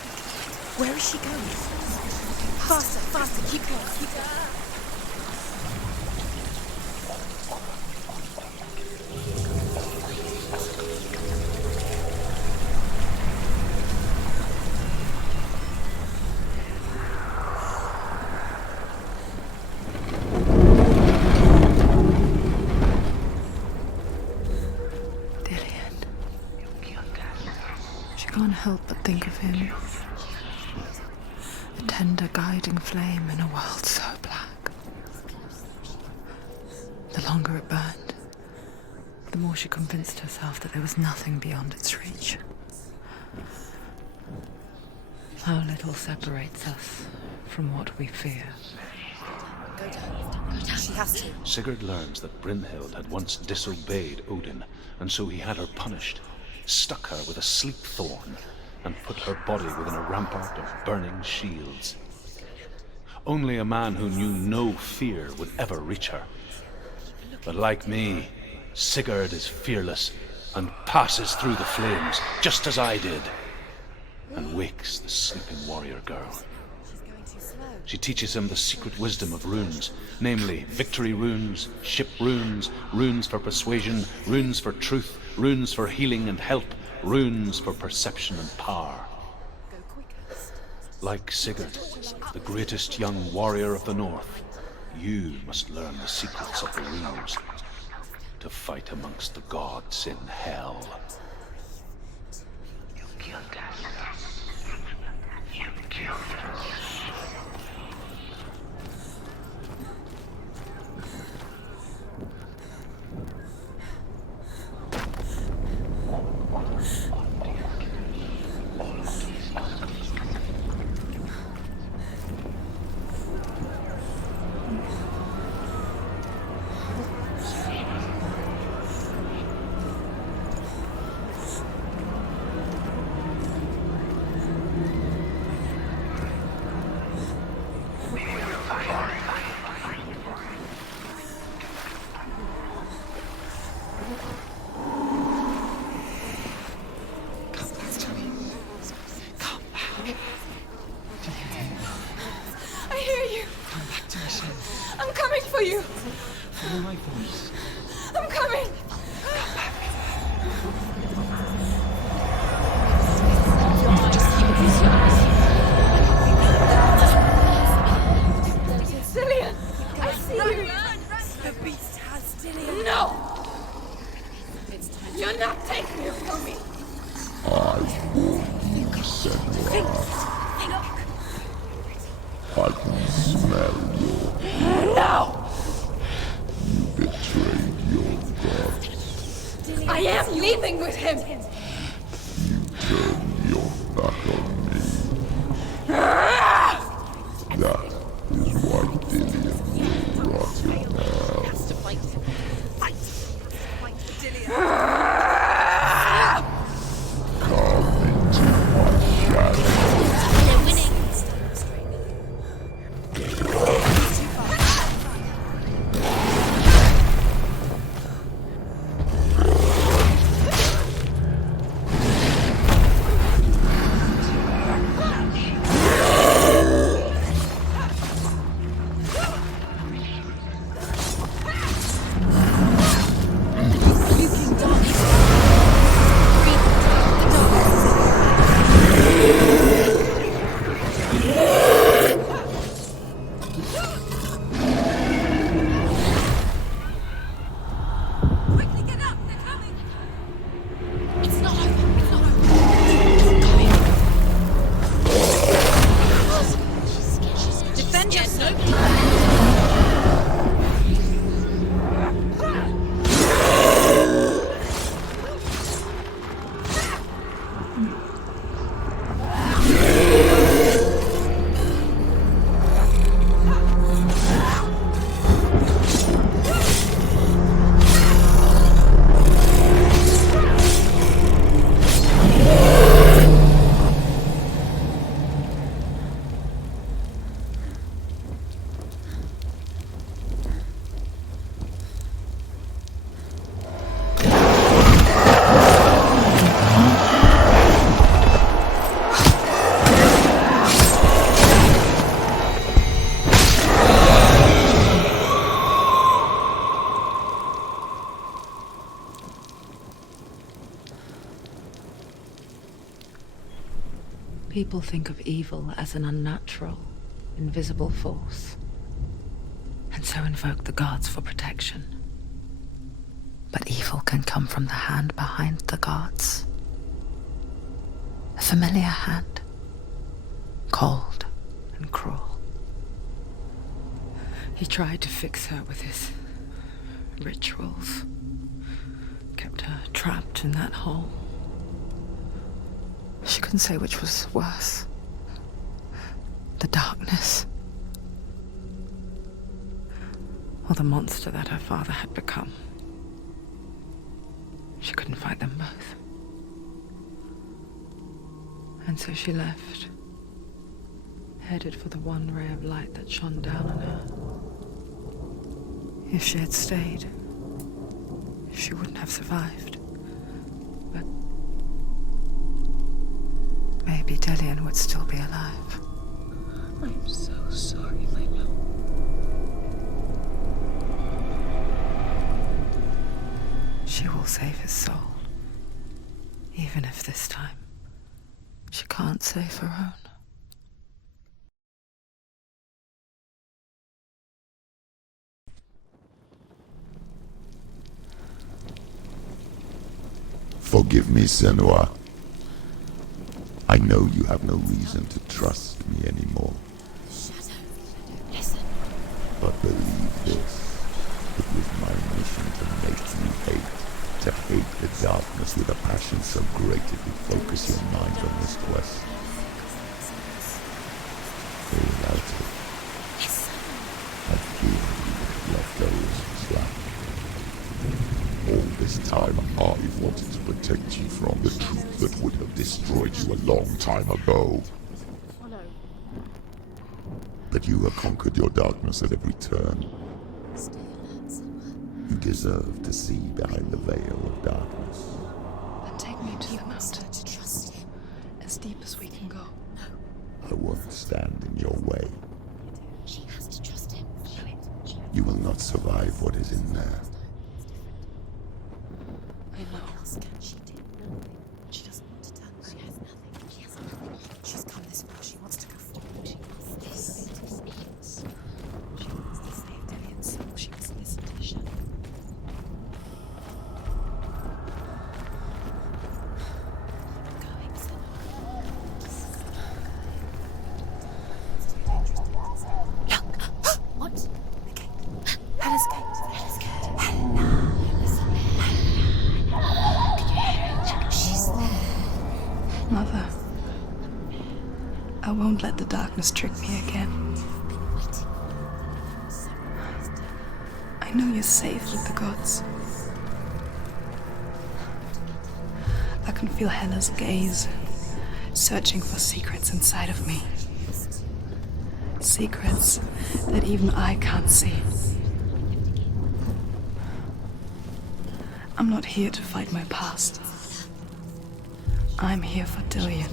Where is she going? Faster, faster, keep going, keep going. can't help but think of him. A tender guiding flame in a world so black. The longer it burned, the more she convinced herself that there was nothing beyond its reach. How little separates us from what we fear. Go down. She has to. Sigurd learns that Brynhild had once disobeyed Odin, and so he had her punished, stuck her with a sleep thorn, and put her body within a rampart of burning shields. Only a man who knew no fear would ever reach her. But like me, Sigurd is fearless and passes through the flames, just as I did, and wakes the sleeping warrior girl. She teaches him the secret wisdom of runes, namely victory runes, ship runes, runes for persuasion, runes for truth, runes for healing and help, runes for perception and power. Like Sigurd, the greatest young warrior of the North, you must learn the secrets of the runes to fight amongst the gods in Hell. You killed us. You killed us. People think of evil as an unnatural, invisible force, and so invoke the gods for protection. But evil can come from the hand behind the gods. familiar hand, cold and cruel. He tried to fix her with his rituals, kept her trapped in that hole. She couldn't say which was worse. The darkness, or the monster that her father had become. She couldn't fight them both. And so she left, headed for the one ray of light that shone down on her. If she had stayed, she wouldn't have survived. But maybe Dillian would still be alive. I'm so sorry, my love. She will save his soul, even if this time she can't save her own. Forgive me, Senua. I know you have no reason to trust me anymore. Listen. But believe this. It was my mission to make you hate. To hate the darkness with a passion so great it would focus your mind on this quest. Without it, I fear you would have let go as slack. All this time I wanted to protect you from the truth that would have destroyed you a long time ago. But you have conquered your darkness at every turn. You deserve to see behind the veil of darkness. Then take me to the mountain, to trust him, as deep as we can go. I won't stand in your way. She has to trust him. You will not survive what is in there. I know. She did nothing. She doesn't want to tell. She has nothing. She has nothing. She's come this far. She wants to go forward. She wants this. She wants to save Dillian's soul. She must listen to the shadow. What? The gate. Hella's gate. Hella's gate. Hella. Can you hear it? She's there. Mother, I won't let the darkness trick me again. I know you're safe with the gods. I can feel Hella's gaze, searching for secrets inside of me. Secrets that even I can't see. I'm not here to fight my past. I'm here for Dillian.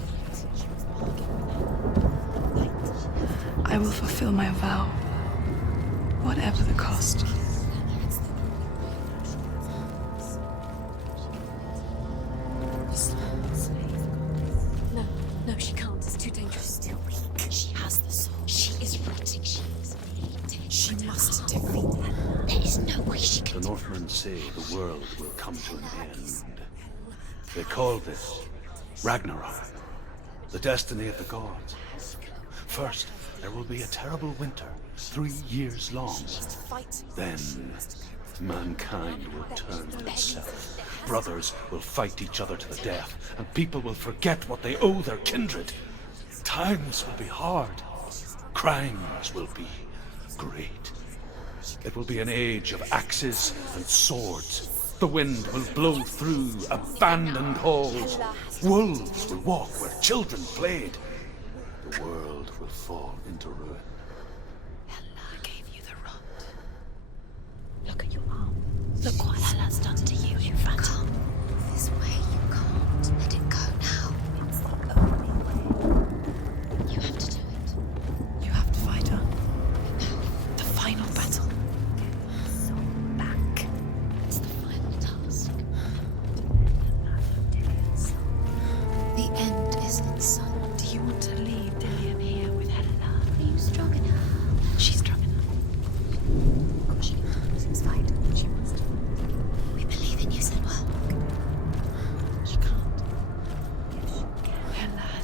I will fulfill my vow, whatever the cost. No, she can't. It's too dangerous. Too weak. She has the soul. She is rotting. She is bleeding. She must defeat her. There is no way she can. The Northmen say the world will come to an end. They call this Ragnarok, the destiny of the gods. First, there will be a terrible winter, 3 years long. Then, mankind will turn on itself. Brothers will fight each other to the death, and people will forget what they owe their kindred. Times will be hard. Crimes will be great. It will be an age of axes and swords. The wind will blow through abandoned halls. Wolves will walk where children played. The world will fall into ruin. Hella gave you the rot. Look at your arm. Look what Hella's done to you, you phantom. This way you can't. Let it go now. It's the only way. You have to do it. You have to fight her. No. The final battle. So back. It's the final task. The end is in sight. Do you want to leave Dillian here with Hella? Are you strong enough? She's strong enough. Of course she can. It's fine. She wants to. We believe in you, Senua. She can't. Yes, she can. Hella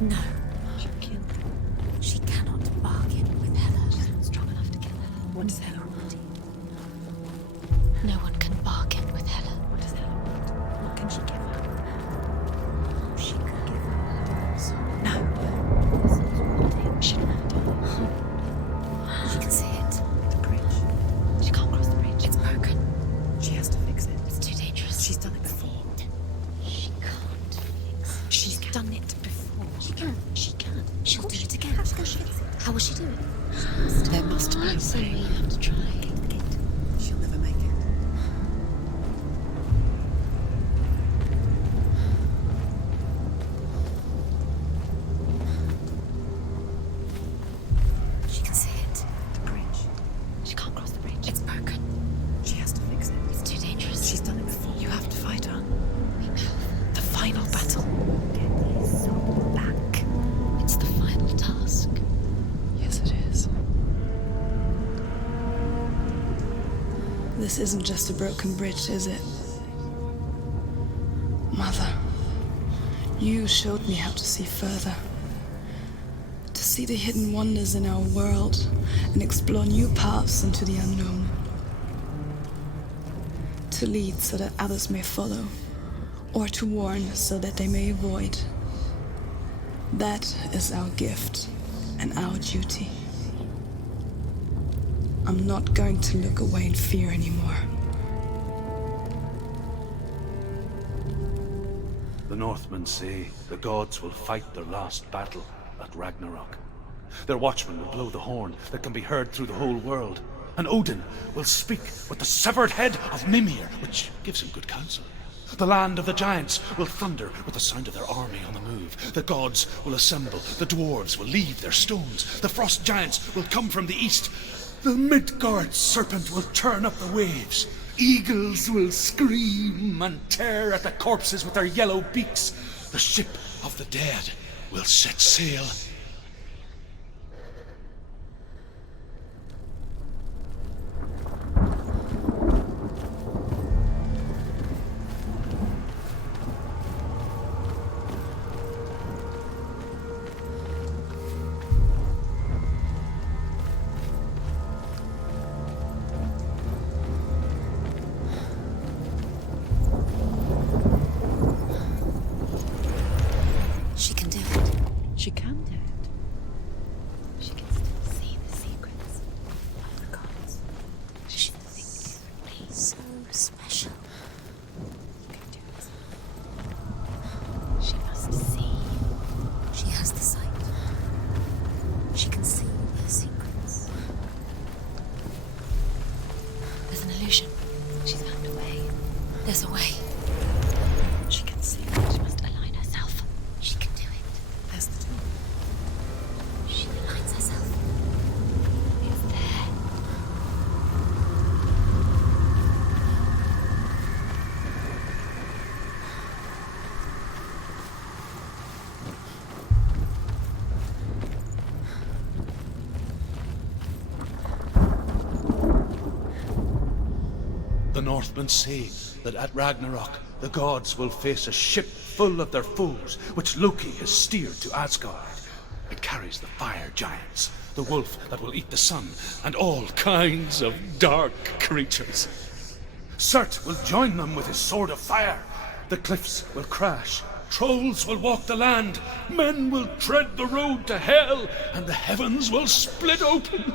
No. She cannot bargain with Hela. She's not strong enough to kill Hela. What does Hela want? No one can bargain with Hela. What does Hela want? What can she give her? She could give her her soul. No. She shouldn't have to. She can see it. The bridge. She can't cross the bridge. It's broken. She has to fix it. It's too dangerous. She's done it before. She can't fix it. She's done it before. She can. She can. She'll do it again. How will she do it? There must be a So we way. have to try. She'll never make it. She can see it. The bridge. She can't cross the bridge. It's broken. She has to fix it. It's too dangerous. She's done it before. You have to fight her. We move. The final battle. Get this soul back. It's the final task. Yes, it is. This isn't just a broken bridge, is it? Mother, you showed me how to see further. To see the hidden wonders in our world and explore new paths into the unknown. To lead so that others may follow, or to warn so that they may avoid. That is our gift and our duty. I'm not going to look away in fear anymore. The Northmen say the gods will fight their last battle at Ragnarok. Their watchmen will blow the horn that can be heard through the whole world, and Odin will speak with the severed head of Mimir, which gives him good counsel. The land of the giants will thunder with the sound of their army on the move. The gods will assemble, the dwarves will leave their stones, the frost giants will come from the east, the Midgard serpent will turn up the waves, eagles will scream and tear at the corpses with their yellow beaks, the ship of the dead will set sail. She can do it. She can do it. She can still see the secrets of the gods. She thinks differently. So special. She can do it. She must see. She has the sight. She can see the secrets. There's an illusion. She's found a way. There's a way. She can see. She must align herself. She can do it. There's the door. She aligns herself. It's there. The Northmen say that at Ragnarok, the gods will face a ship full of their foes, which Loki has steered to Asgard. It carries the fire giants, the wolf that will eat the sun, and all kinds of dark creatures. Surt will join them with his sword of fire. The cliffs will crash, trolls will walk the land, men will tread the road to hell, and the heavens will split open.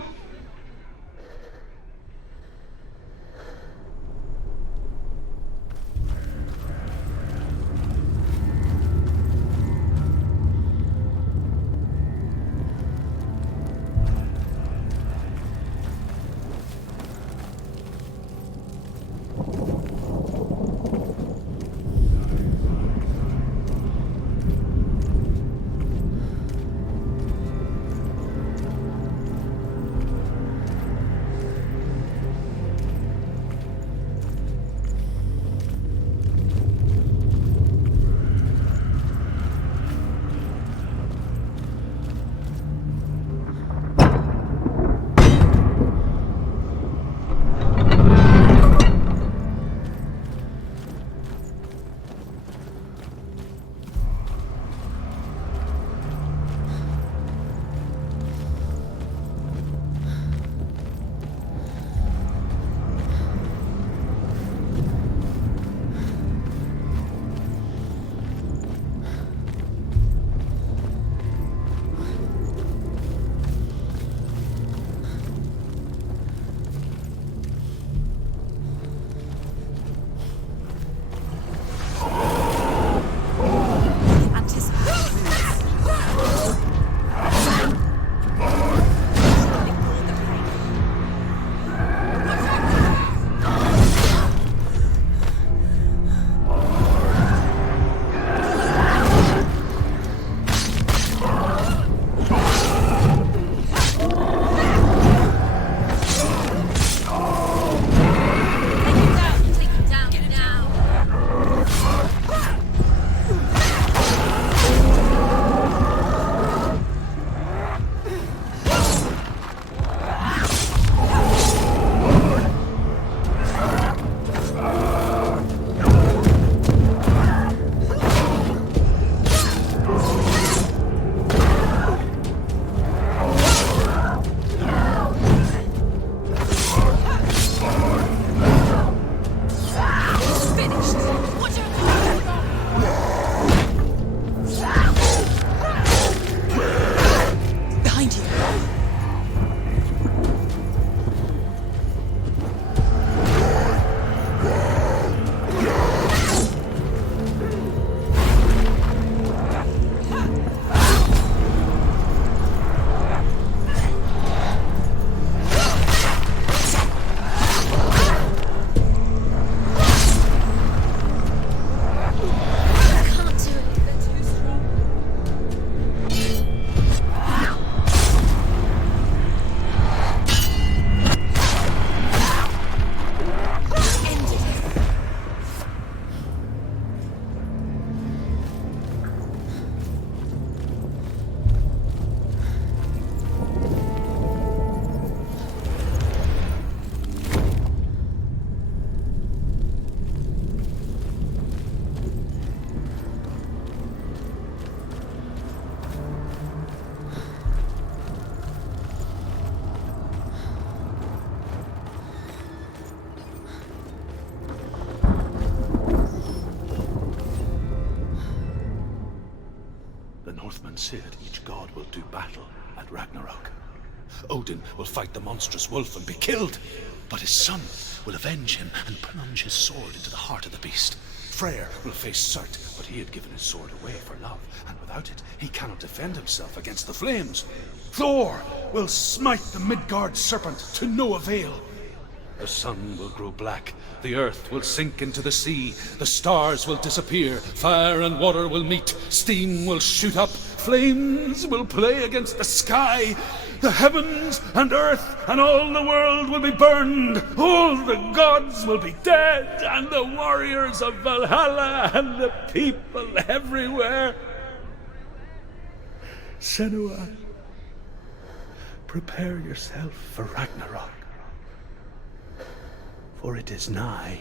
Someone said each god will do battle at Ragnarok. Odin will fight the monstrous wolf and be killed, but his son will avenge him and plunge his sword into the heart of the beast. Freyr will face Surt, but he had given his sword away for love, and without it, he cannot defend himself against the flames. Thor will smite the Midgard serpent to no avail. The sun will grow black, the earth will sink into the sea, the stars will disappear, fire and water will meet, steam will shoot up, flames will play against the sky, the heavens and earth and all the world will be burned, all the gods will be dead, and the warriors of Valhalla and the people everywhere. Senua, prepare yourself for Ragnarok, for it is nigh.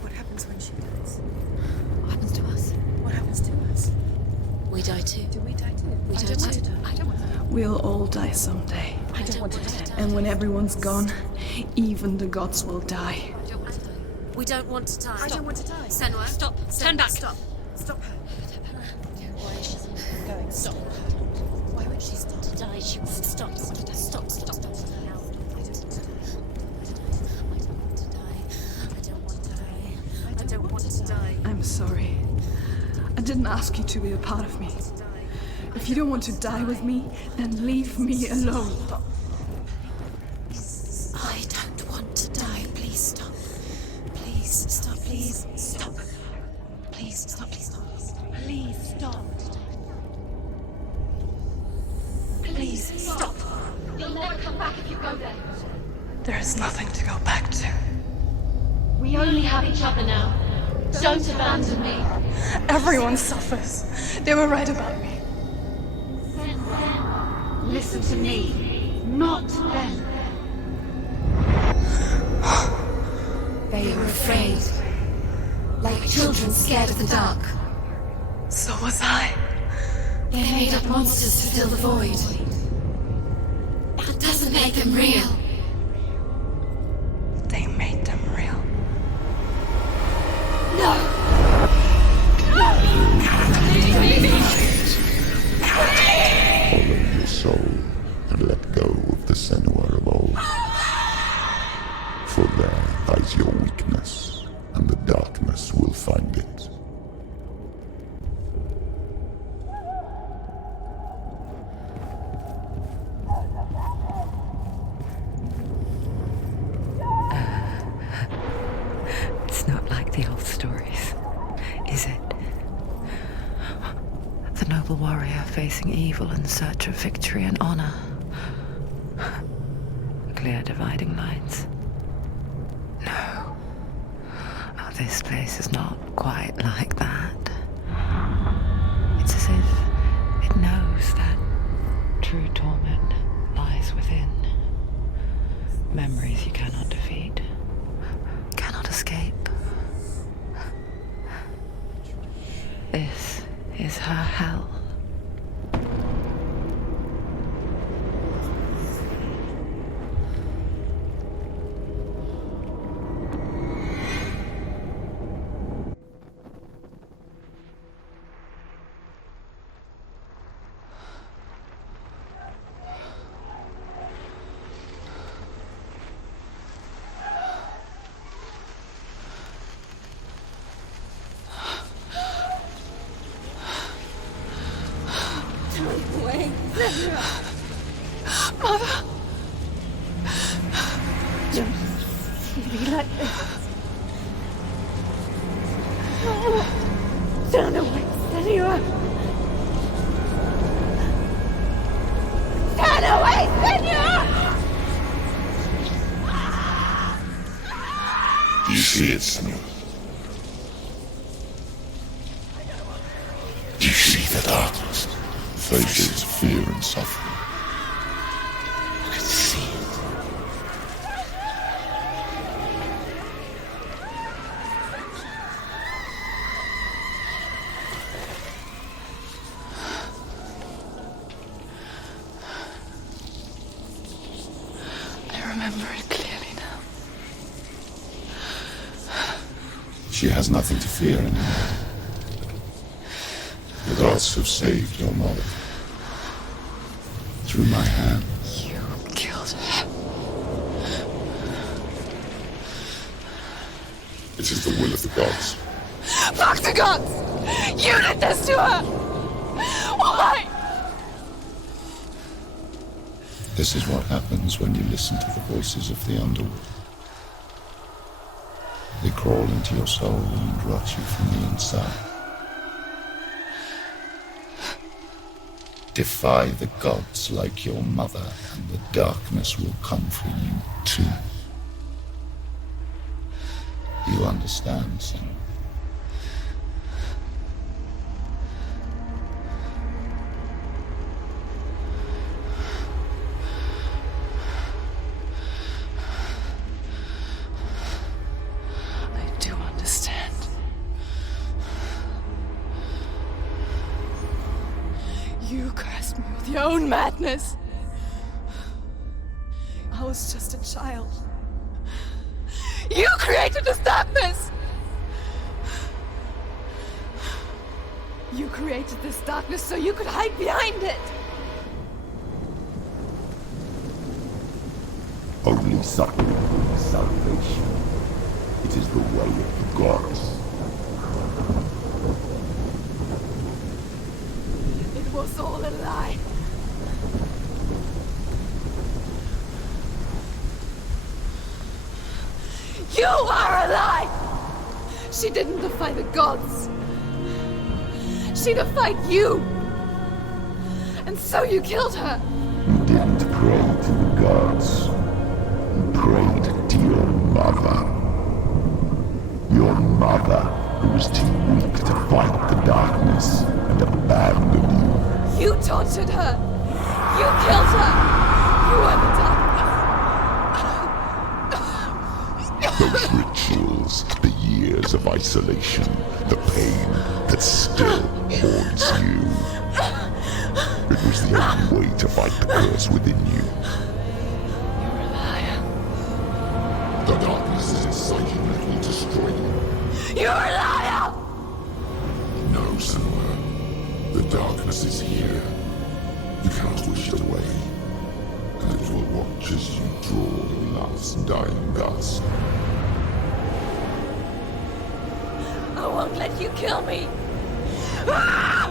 What happens when she dies? What happens to us? What happens to us? We die too. Do we die too? We die too. I don't want to. We'll all die someday. I don't want to die. And when everyone's gone, even the gods will die. I don't want to die. We don't want to die. I don't want to die. Senua, Stop. Turn back. Stop. Stop her. Why is she going? Stop. Why would she stop? To die, she won't stop. Stop. Stop. I don't want to die. I'm sorry. I didn't ask you to be a part of me. If you don't want to die with me, then leave me alone. I don't want to die. Please stop. Please stop. Please stop. Please stop. Please stop. Please stop. Please stop. You'll never come back if you go there. There is nothing to go back to. We only have each other now. Don't abandon me. Everyone suffers. They were right about me. Listen to me, not them. They were afraid. Like children scared of the dark. So was I. They made up monsters to fill the void. That doesn't make them real. They made them real. No! Follow your soul and let go of the Senua of old. For there lies your weakness, and the darkness will find it. It's not like the old stories, is it? The noble warrior facing evil in search of victory and honor. Clear dividing lines. No. Oh, this place is not quite like that. It's as if it knows that true torment lies within. Memories you cannot defeat, cannot escape. This is her hell. Mother! Don't be like this. Turn away, Senua! Turn away, Senua! Do you see it, Senua? Do you see the darkness? Faces, fear and suffering. I can see it. I remember it clearly now. She has nothing to fear anymore. The gods have saved your mother. Through my hand. You killed her. It is the will of the gods. Fuck the gods! You did this to her! Why? This is what happens when you listen to the voices of the underworld. They crawl into your soul and rot you from the inside. Defy the gods like your mother, and the darkness will come for you too. You understand, Senua? I do understand. You cursed me with your own madness. I was just a child. You created this darkness! You created this darkness so you could hide behind it! Only suffering brings salvation. It is the way of the gods. It was all a lie. You are a lie! She didn't defy the gods. She defied you. And so you killed her. You didn't pray to the gods. You prayed to your mother. Your mother, who was too weak to fight the darkness and abandoned you. You tortured her. You killed her. You are the darkness. Those rituals, the years of isolation, the pain that still haunts you. It was the only way to fight the curse within you. You're a liar. The darkness is inside you and it will destroy you. You're a liar! No, Senua. The darkness is here. You cannot wish it away. And it will watch as you draw your last dying gasp. I won't let you kill me! Ah!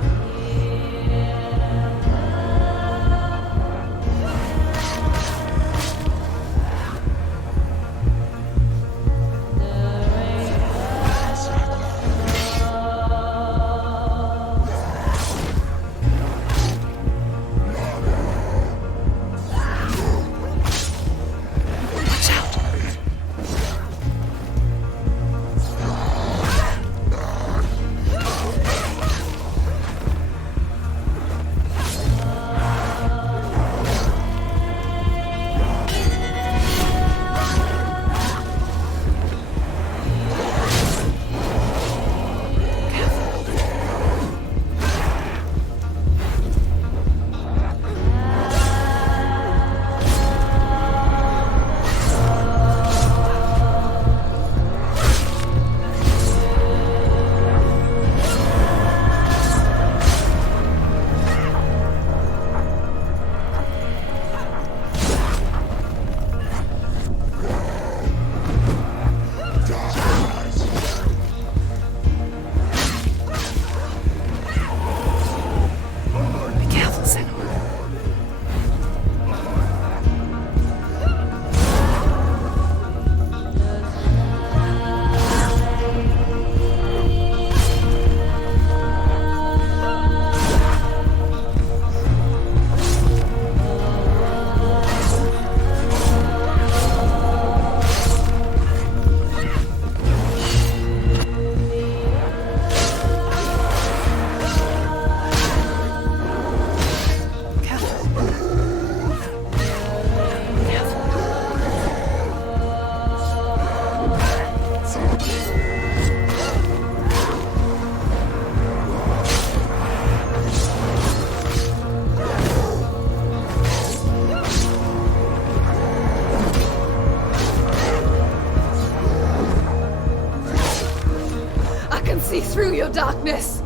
Through your darkness.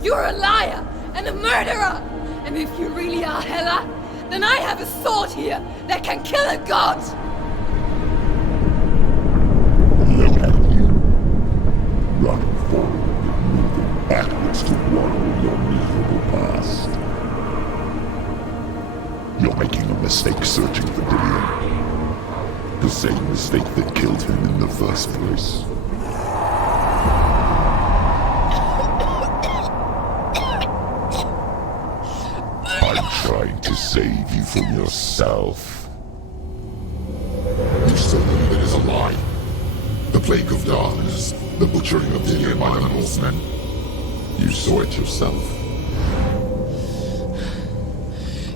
You're a liar and a murderer. And if you really are Hela, then I have a sword here that can kill a god. Look at you. Running forward and moving backwards to wallow your miserable past. You're making a mistake searching for Dillion. The same mistake that killed him in the first place. Trying to save you from yourself. You still believe it is a lie. The plague of darkness, the butchering of Dillion by the Northmen. You saw it yourself.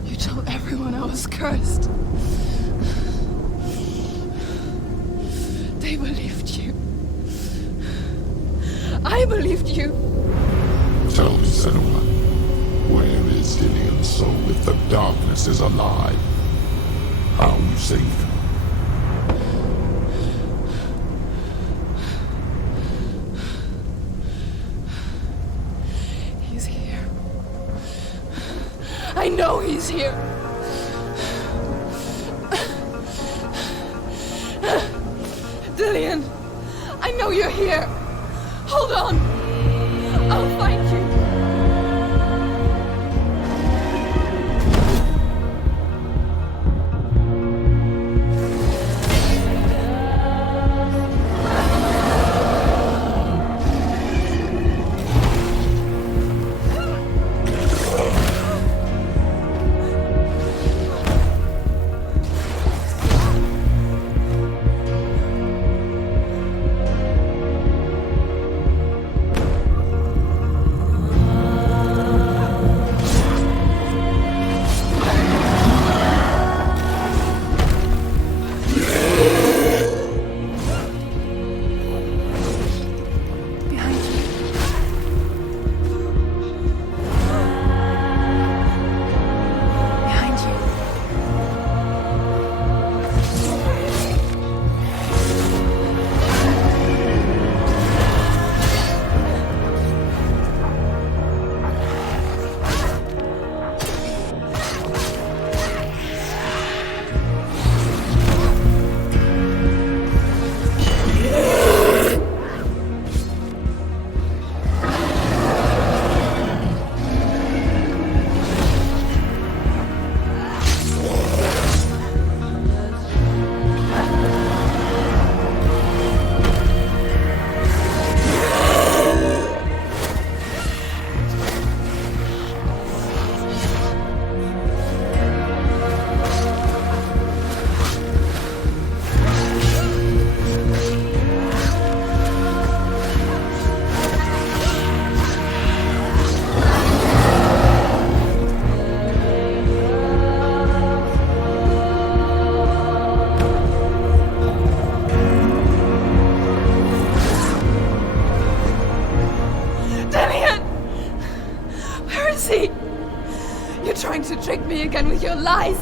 You told everyone I was cursed. They believed you. I believed you. Tell me, Senua. Where is Dillian's soul if the darkness is alive? How you save him? He's here. I know he's here. Dillian, I know you're here. Hold on. I'll find you. Trick me again with your lies.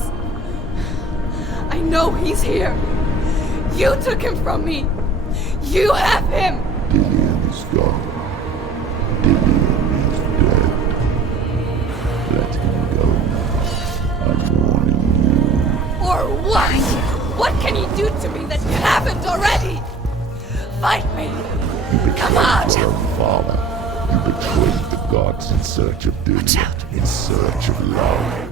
I know he's here. You took him from me. You have him. Dillian is gone. Dillian is dead. Let him go now. I'm warning you. Or what? What can he do to me that you haven't already? Fight me. Come on. Your own father. You betrayed the gods in search of Dillian. In search of love.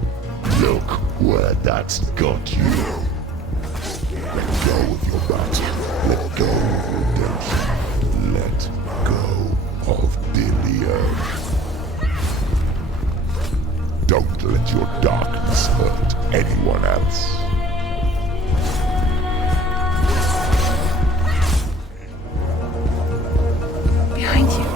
Look where that's got you. Let go of your battle. Let go of redemption. Let go of Dillian. Don't let your darkness hurt anyone else. Behind you.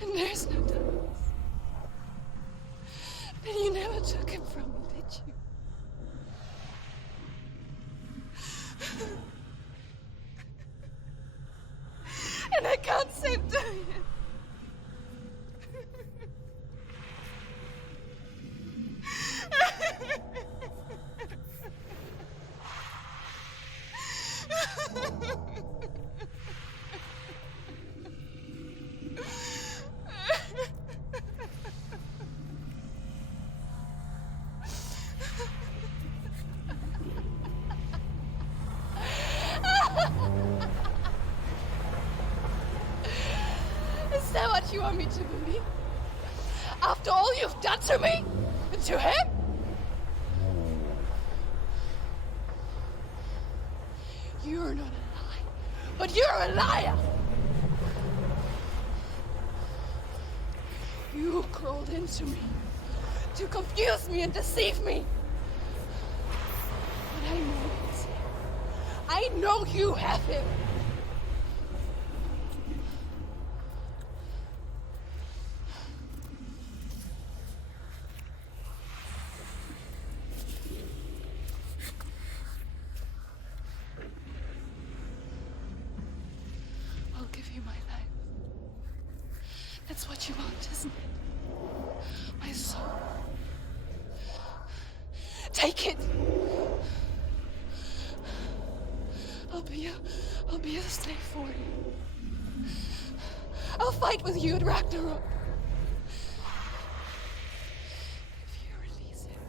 And there's no dance. And you never took him from me, did you? And I can't save Dorian. Is that what you want me to believe? After all you've done to me? And to him? You're not a lie, but you're a liar! You crawled into me to confuse me and deceive me. But I know it's him. I know you have him. I'll give you my life. That's what you want, isn't it? My soul. Take it. I'll be a slave for you. I'll fight with you at Ragnarok. If you release him.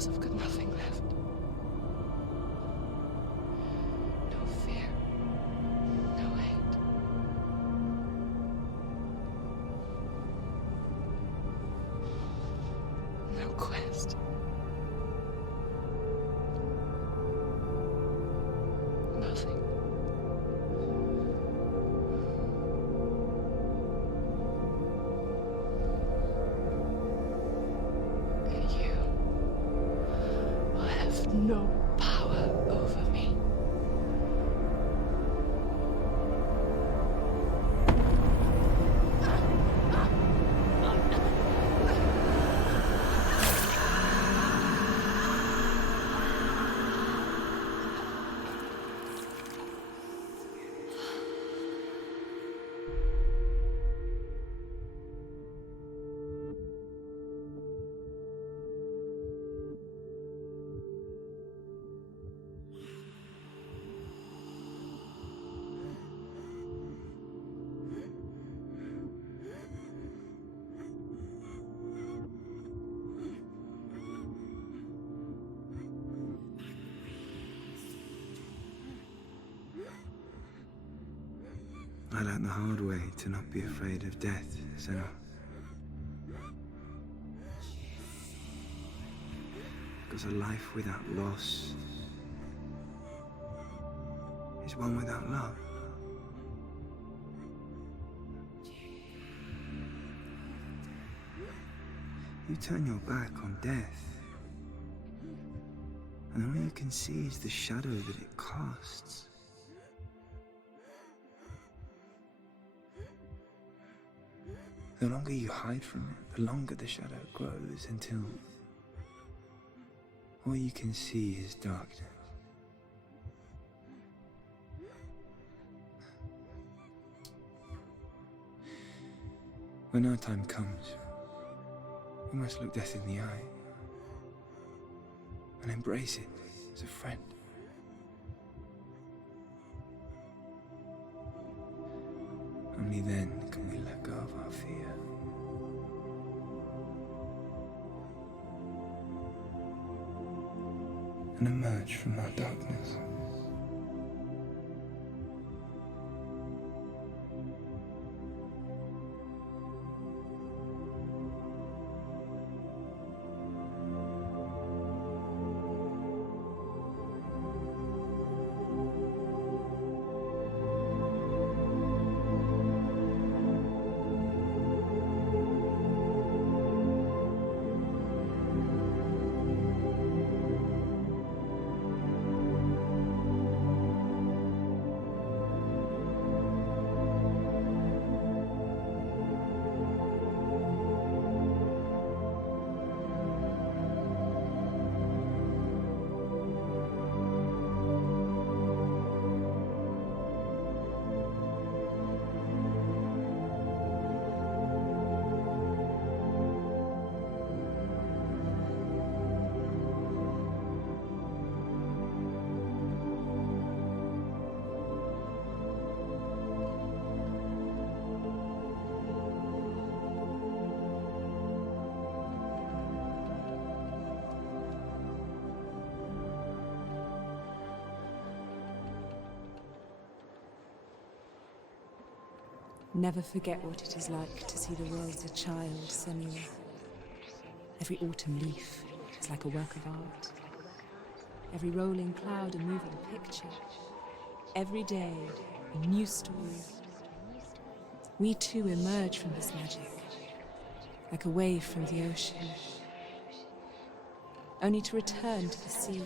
I've got nothing left. No fear. No hate. No quest. Nothing. No power over me. I learned the hard way to not be afraid of death, Cero. Because a life without loss is one without love. You turn your back on death, and all you can see is the shadow that it casts. The longer you hide from it, the longer the shadow grows until All you can see is darkness. When our time comes, we must look death in the eye and embrace it as a friend. Only then can we let go of our fear. And emerge from our darkness. Never forget what it is like to see the world as a child, Senua. Every autumn leaf is like a work of art. Every rolling cloud a moving picture. Every day a new story. We too emerge from this magic, like a wave from the ocean, only to return to the sea.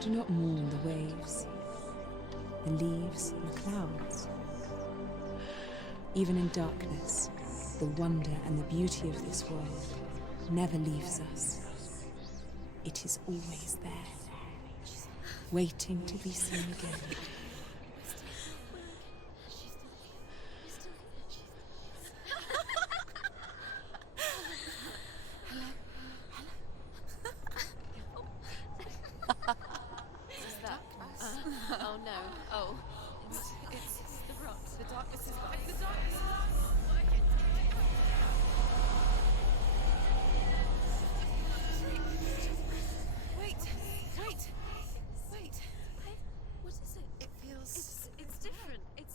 Do not mourn the waves, the leaves, and the clouds. Even in darkness, the wonder and the beauty of this world never leaves us. It is always there, waiting to be seen again. Oh no. Oh. It's the rot. The darkness is back. The darkness is back. Wait. What is it? It feels... It's different. It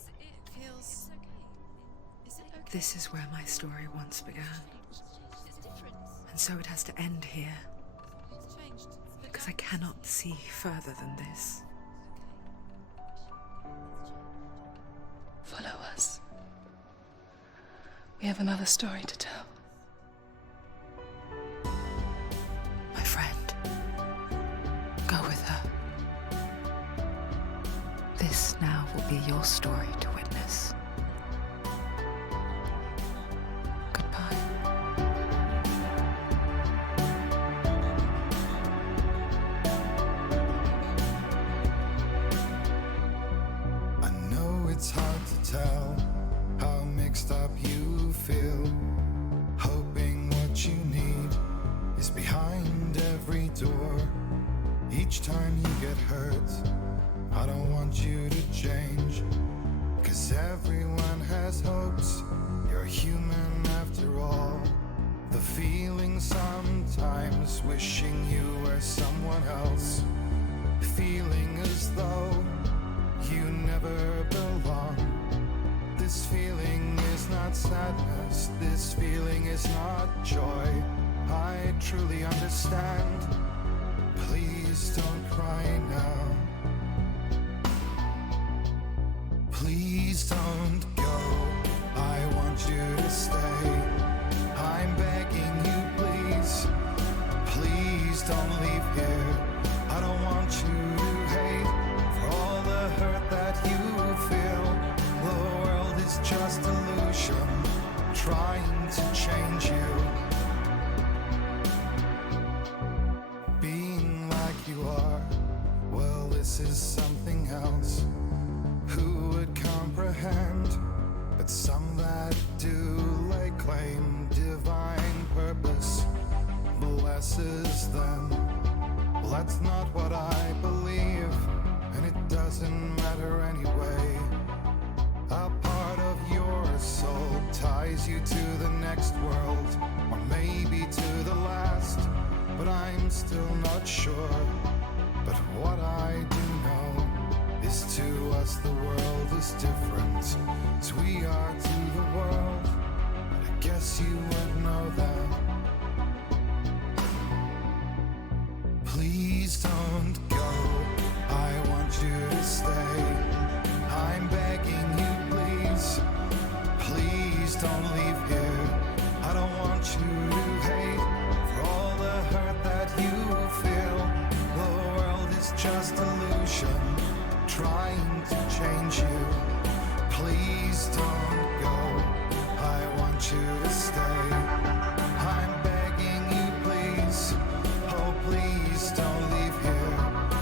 feels... It's okay. Is it okay? This is where my story once began. It's different. And so it has to end here. It's changed. Because I cannot see further than this. Follow us. We have another story to tell. My friend, go with her. This now will be your story to witness. It's hard to tell how mixed up you feel, hoping what you need is behind every door. Each time you get hurt, I don't want you to change, 'cause everyone has hopes. You're human after all. The feeling sometimes wishing you were someone else, feeling as though you never belong. This feeling is not sadness, this feeling is not joy. I truly understand. Please don't cry now. Please don't go. I want you to stay. I'm begging you, please. Please don't leave here. I don't want you to hate for all the hurt that you feel. The world is just illusion, trying to change you. Being like you are, well, this is something else. Who would comprehend? But some that do lay claim divine purpose blesses them. Well, that's not what I believe, and it doesn't matter anyway. A part of your soul ties you to the next world, or maybe to the last, but I'm still not sure. But what I do know is to us the world is different as we are to the world. I guess you would know that. Please don't go. I want you to stay. I'm begging you, please. Please don't leave here. I don't want you to hate for all the hurt that you feel. The world is just illusion, trying to change you. Please don't go. I want you to stay. I'm begging you, please. Oh, please don't leave here.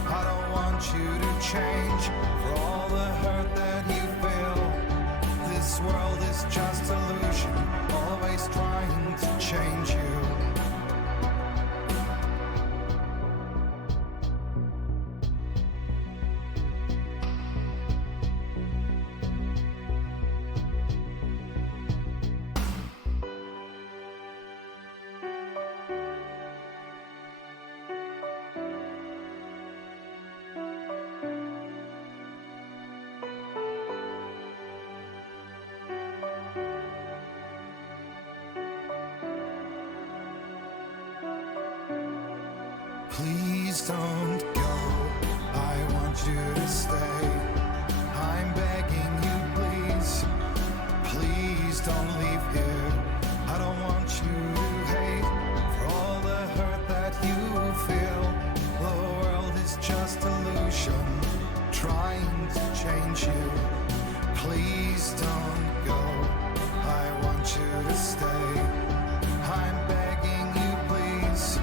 I don't want you to change for all the hurt that you feel. This world is just illusion, always trying to change you. Please don't go. I want you to stay. I'm begging you, please. Please don't leave here. I don't want you to hate for all the hurt that you feel. The world is just illusion, trying to change you. Please don't go. I want you to stay. I'm begging you, please.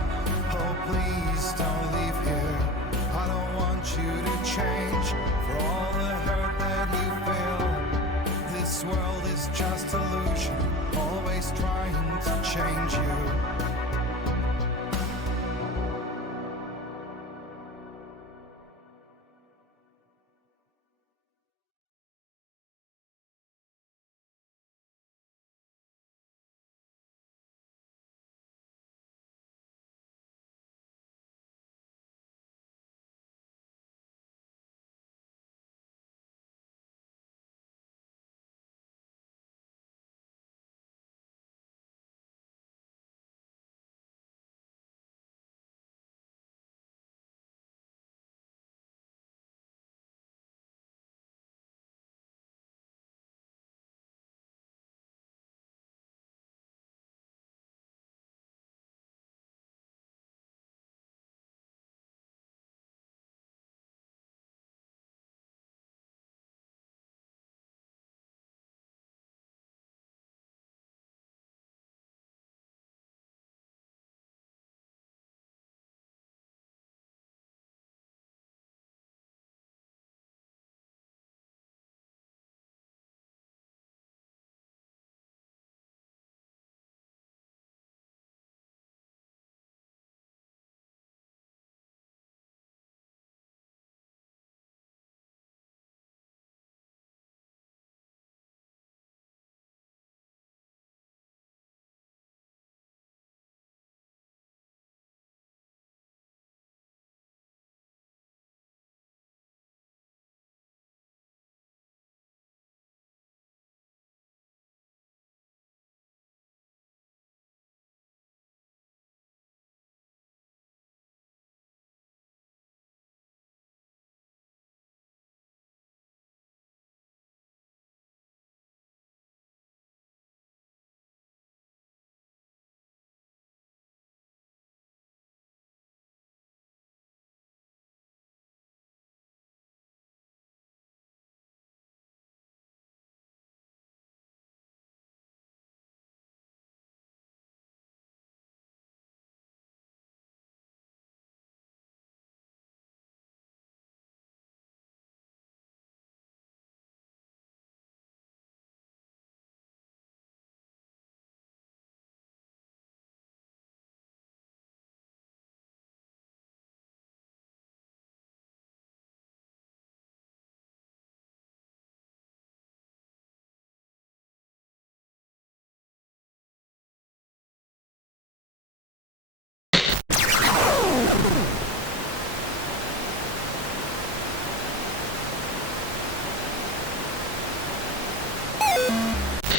Oh, please don't leave here. I don't want you to change for all the hurt that you feel. This world is just illusion, always trying to change you.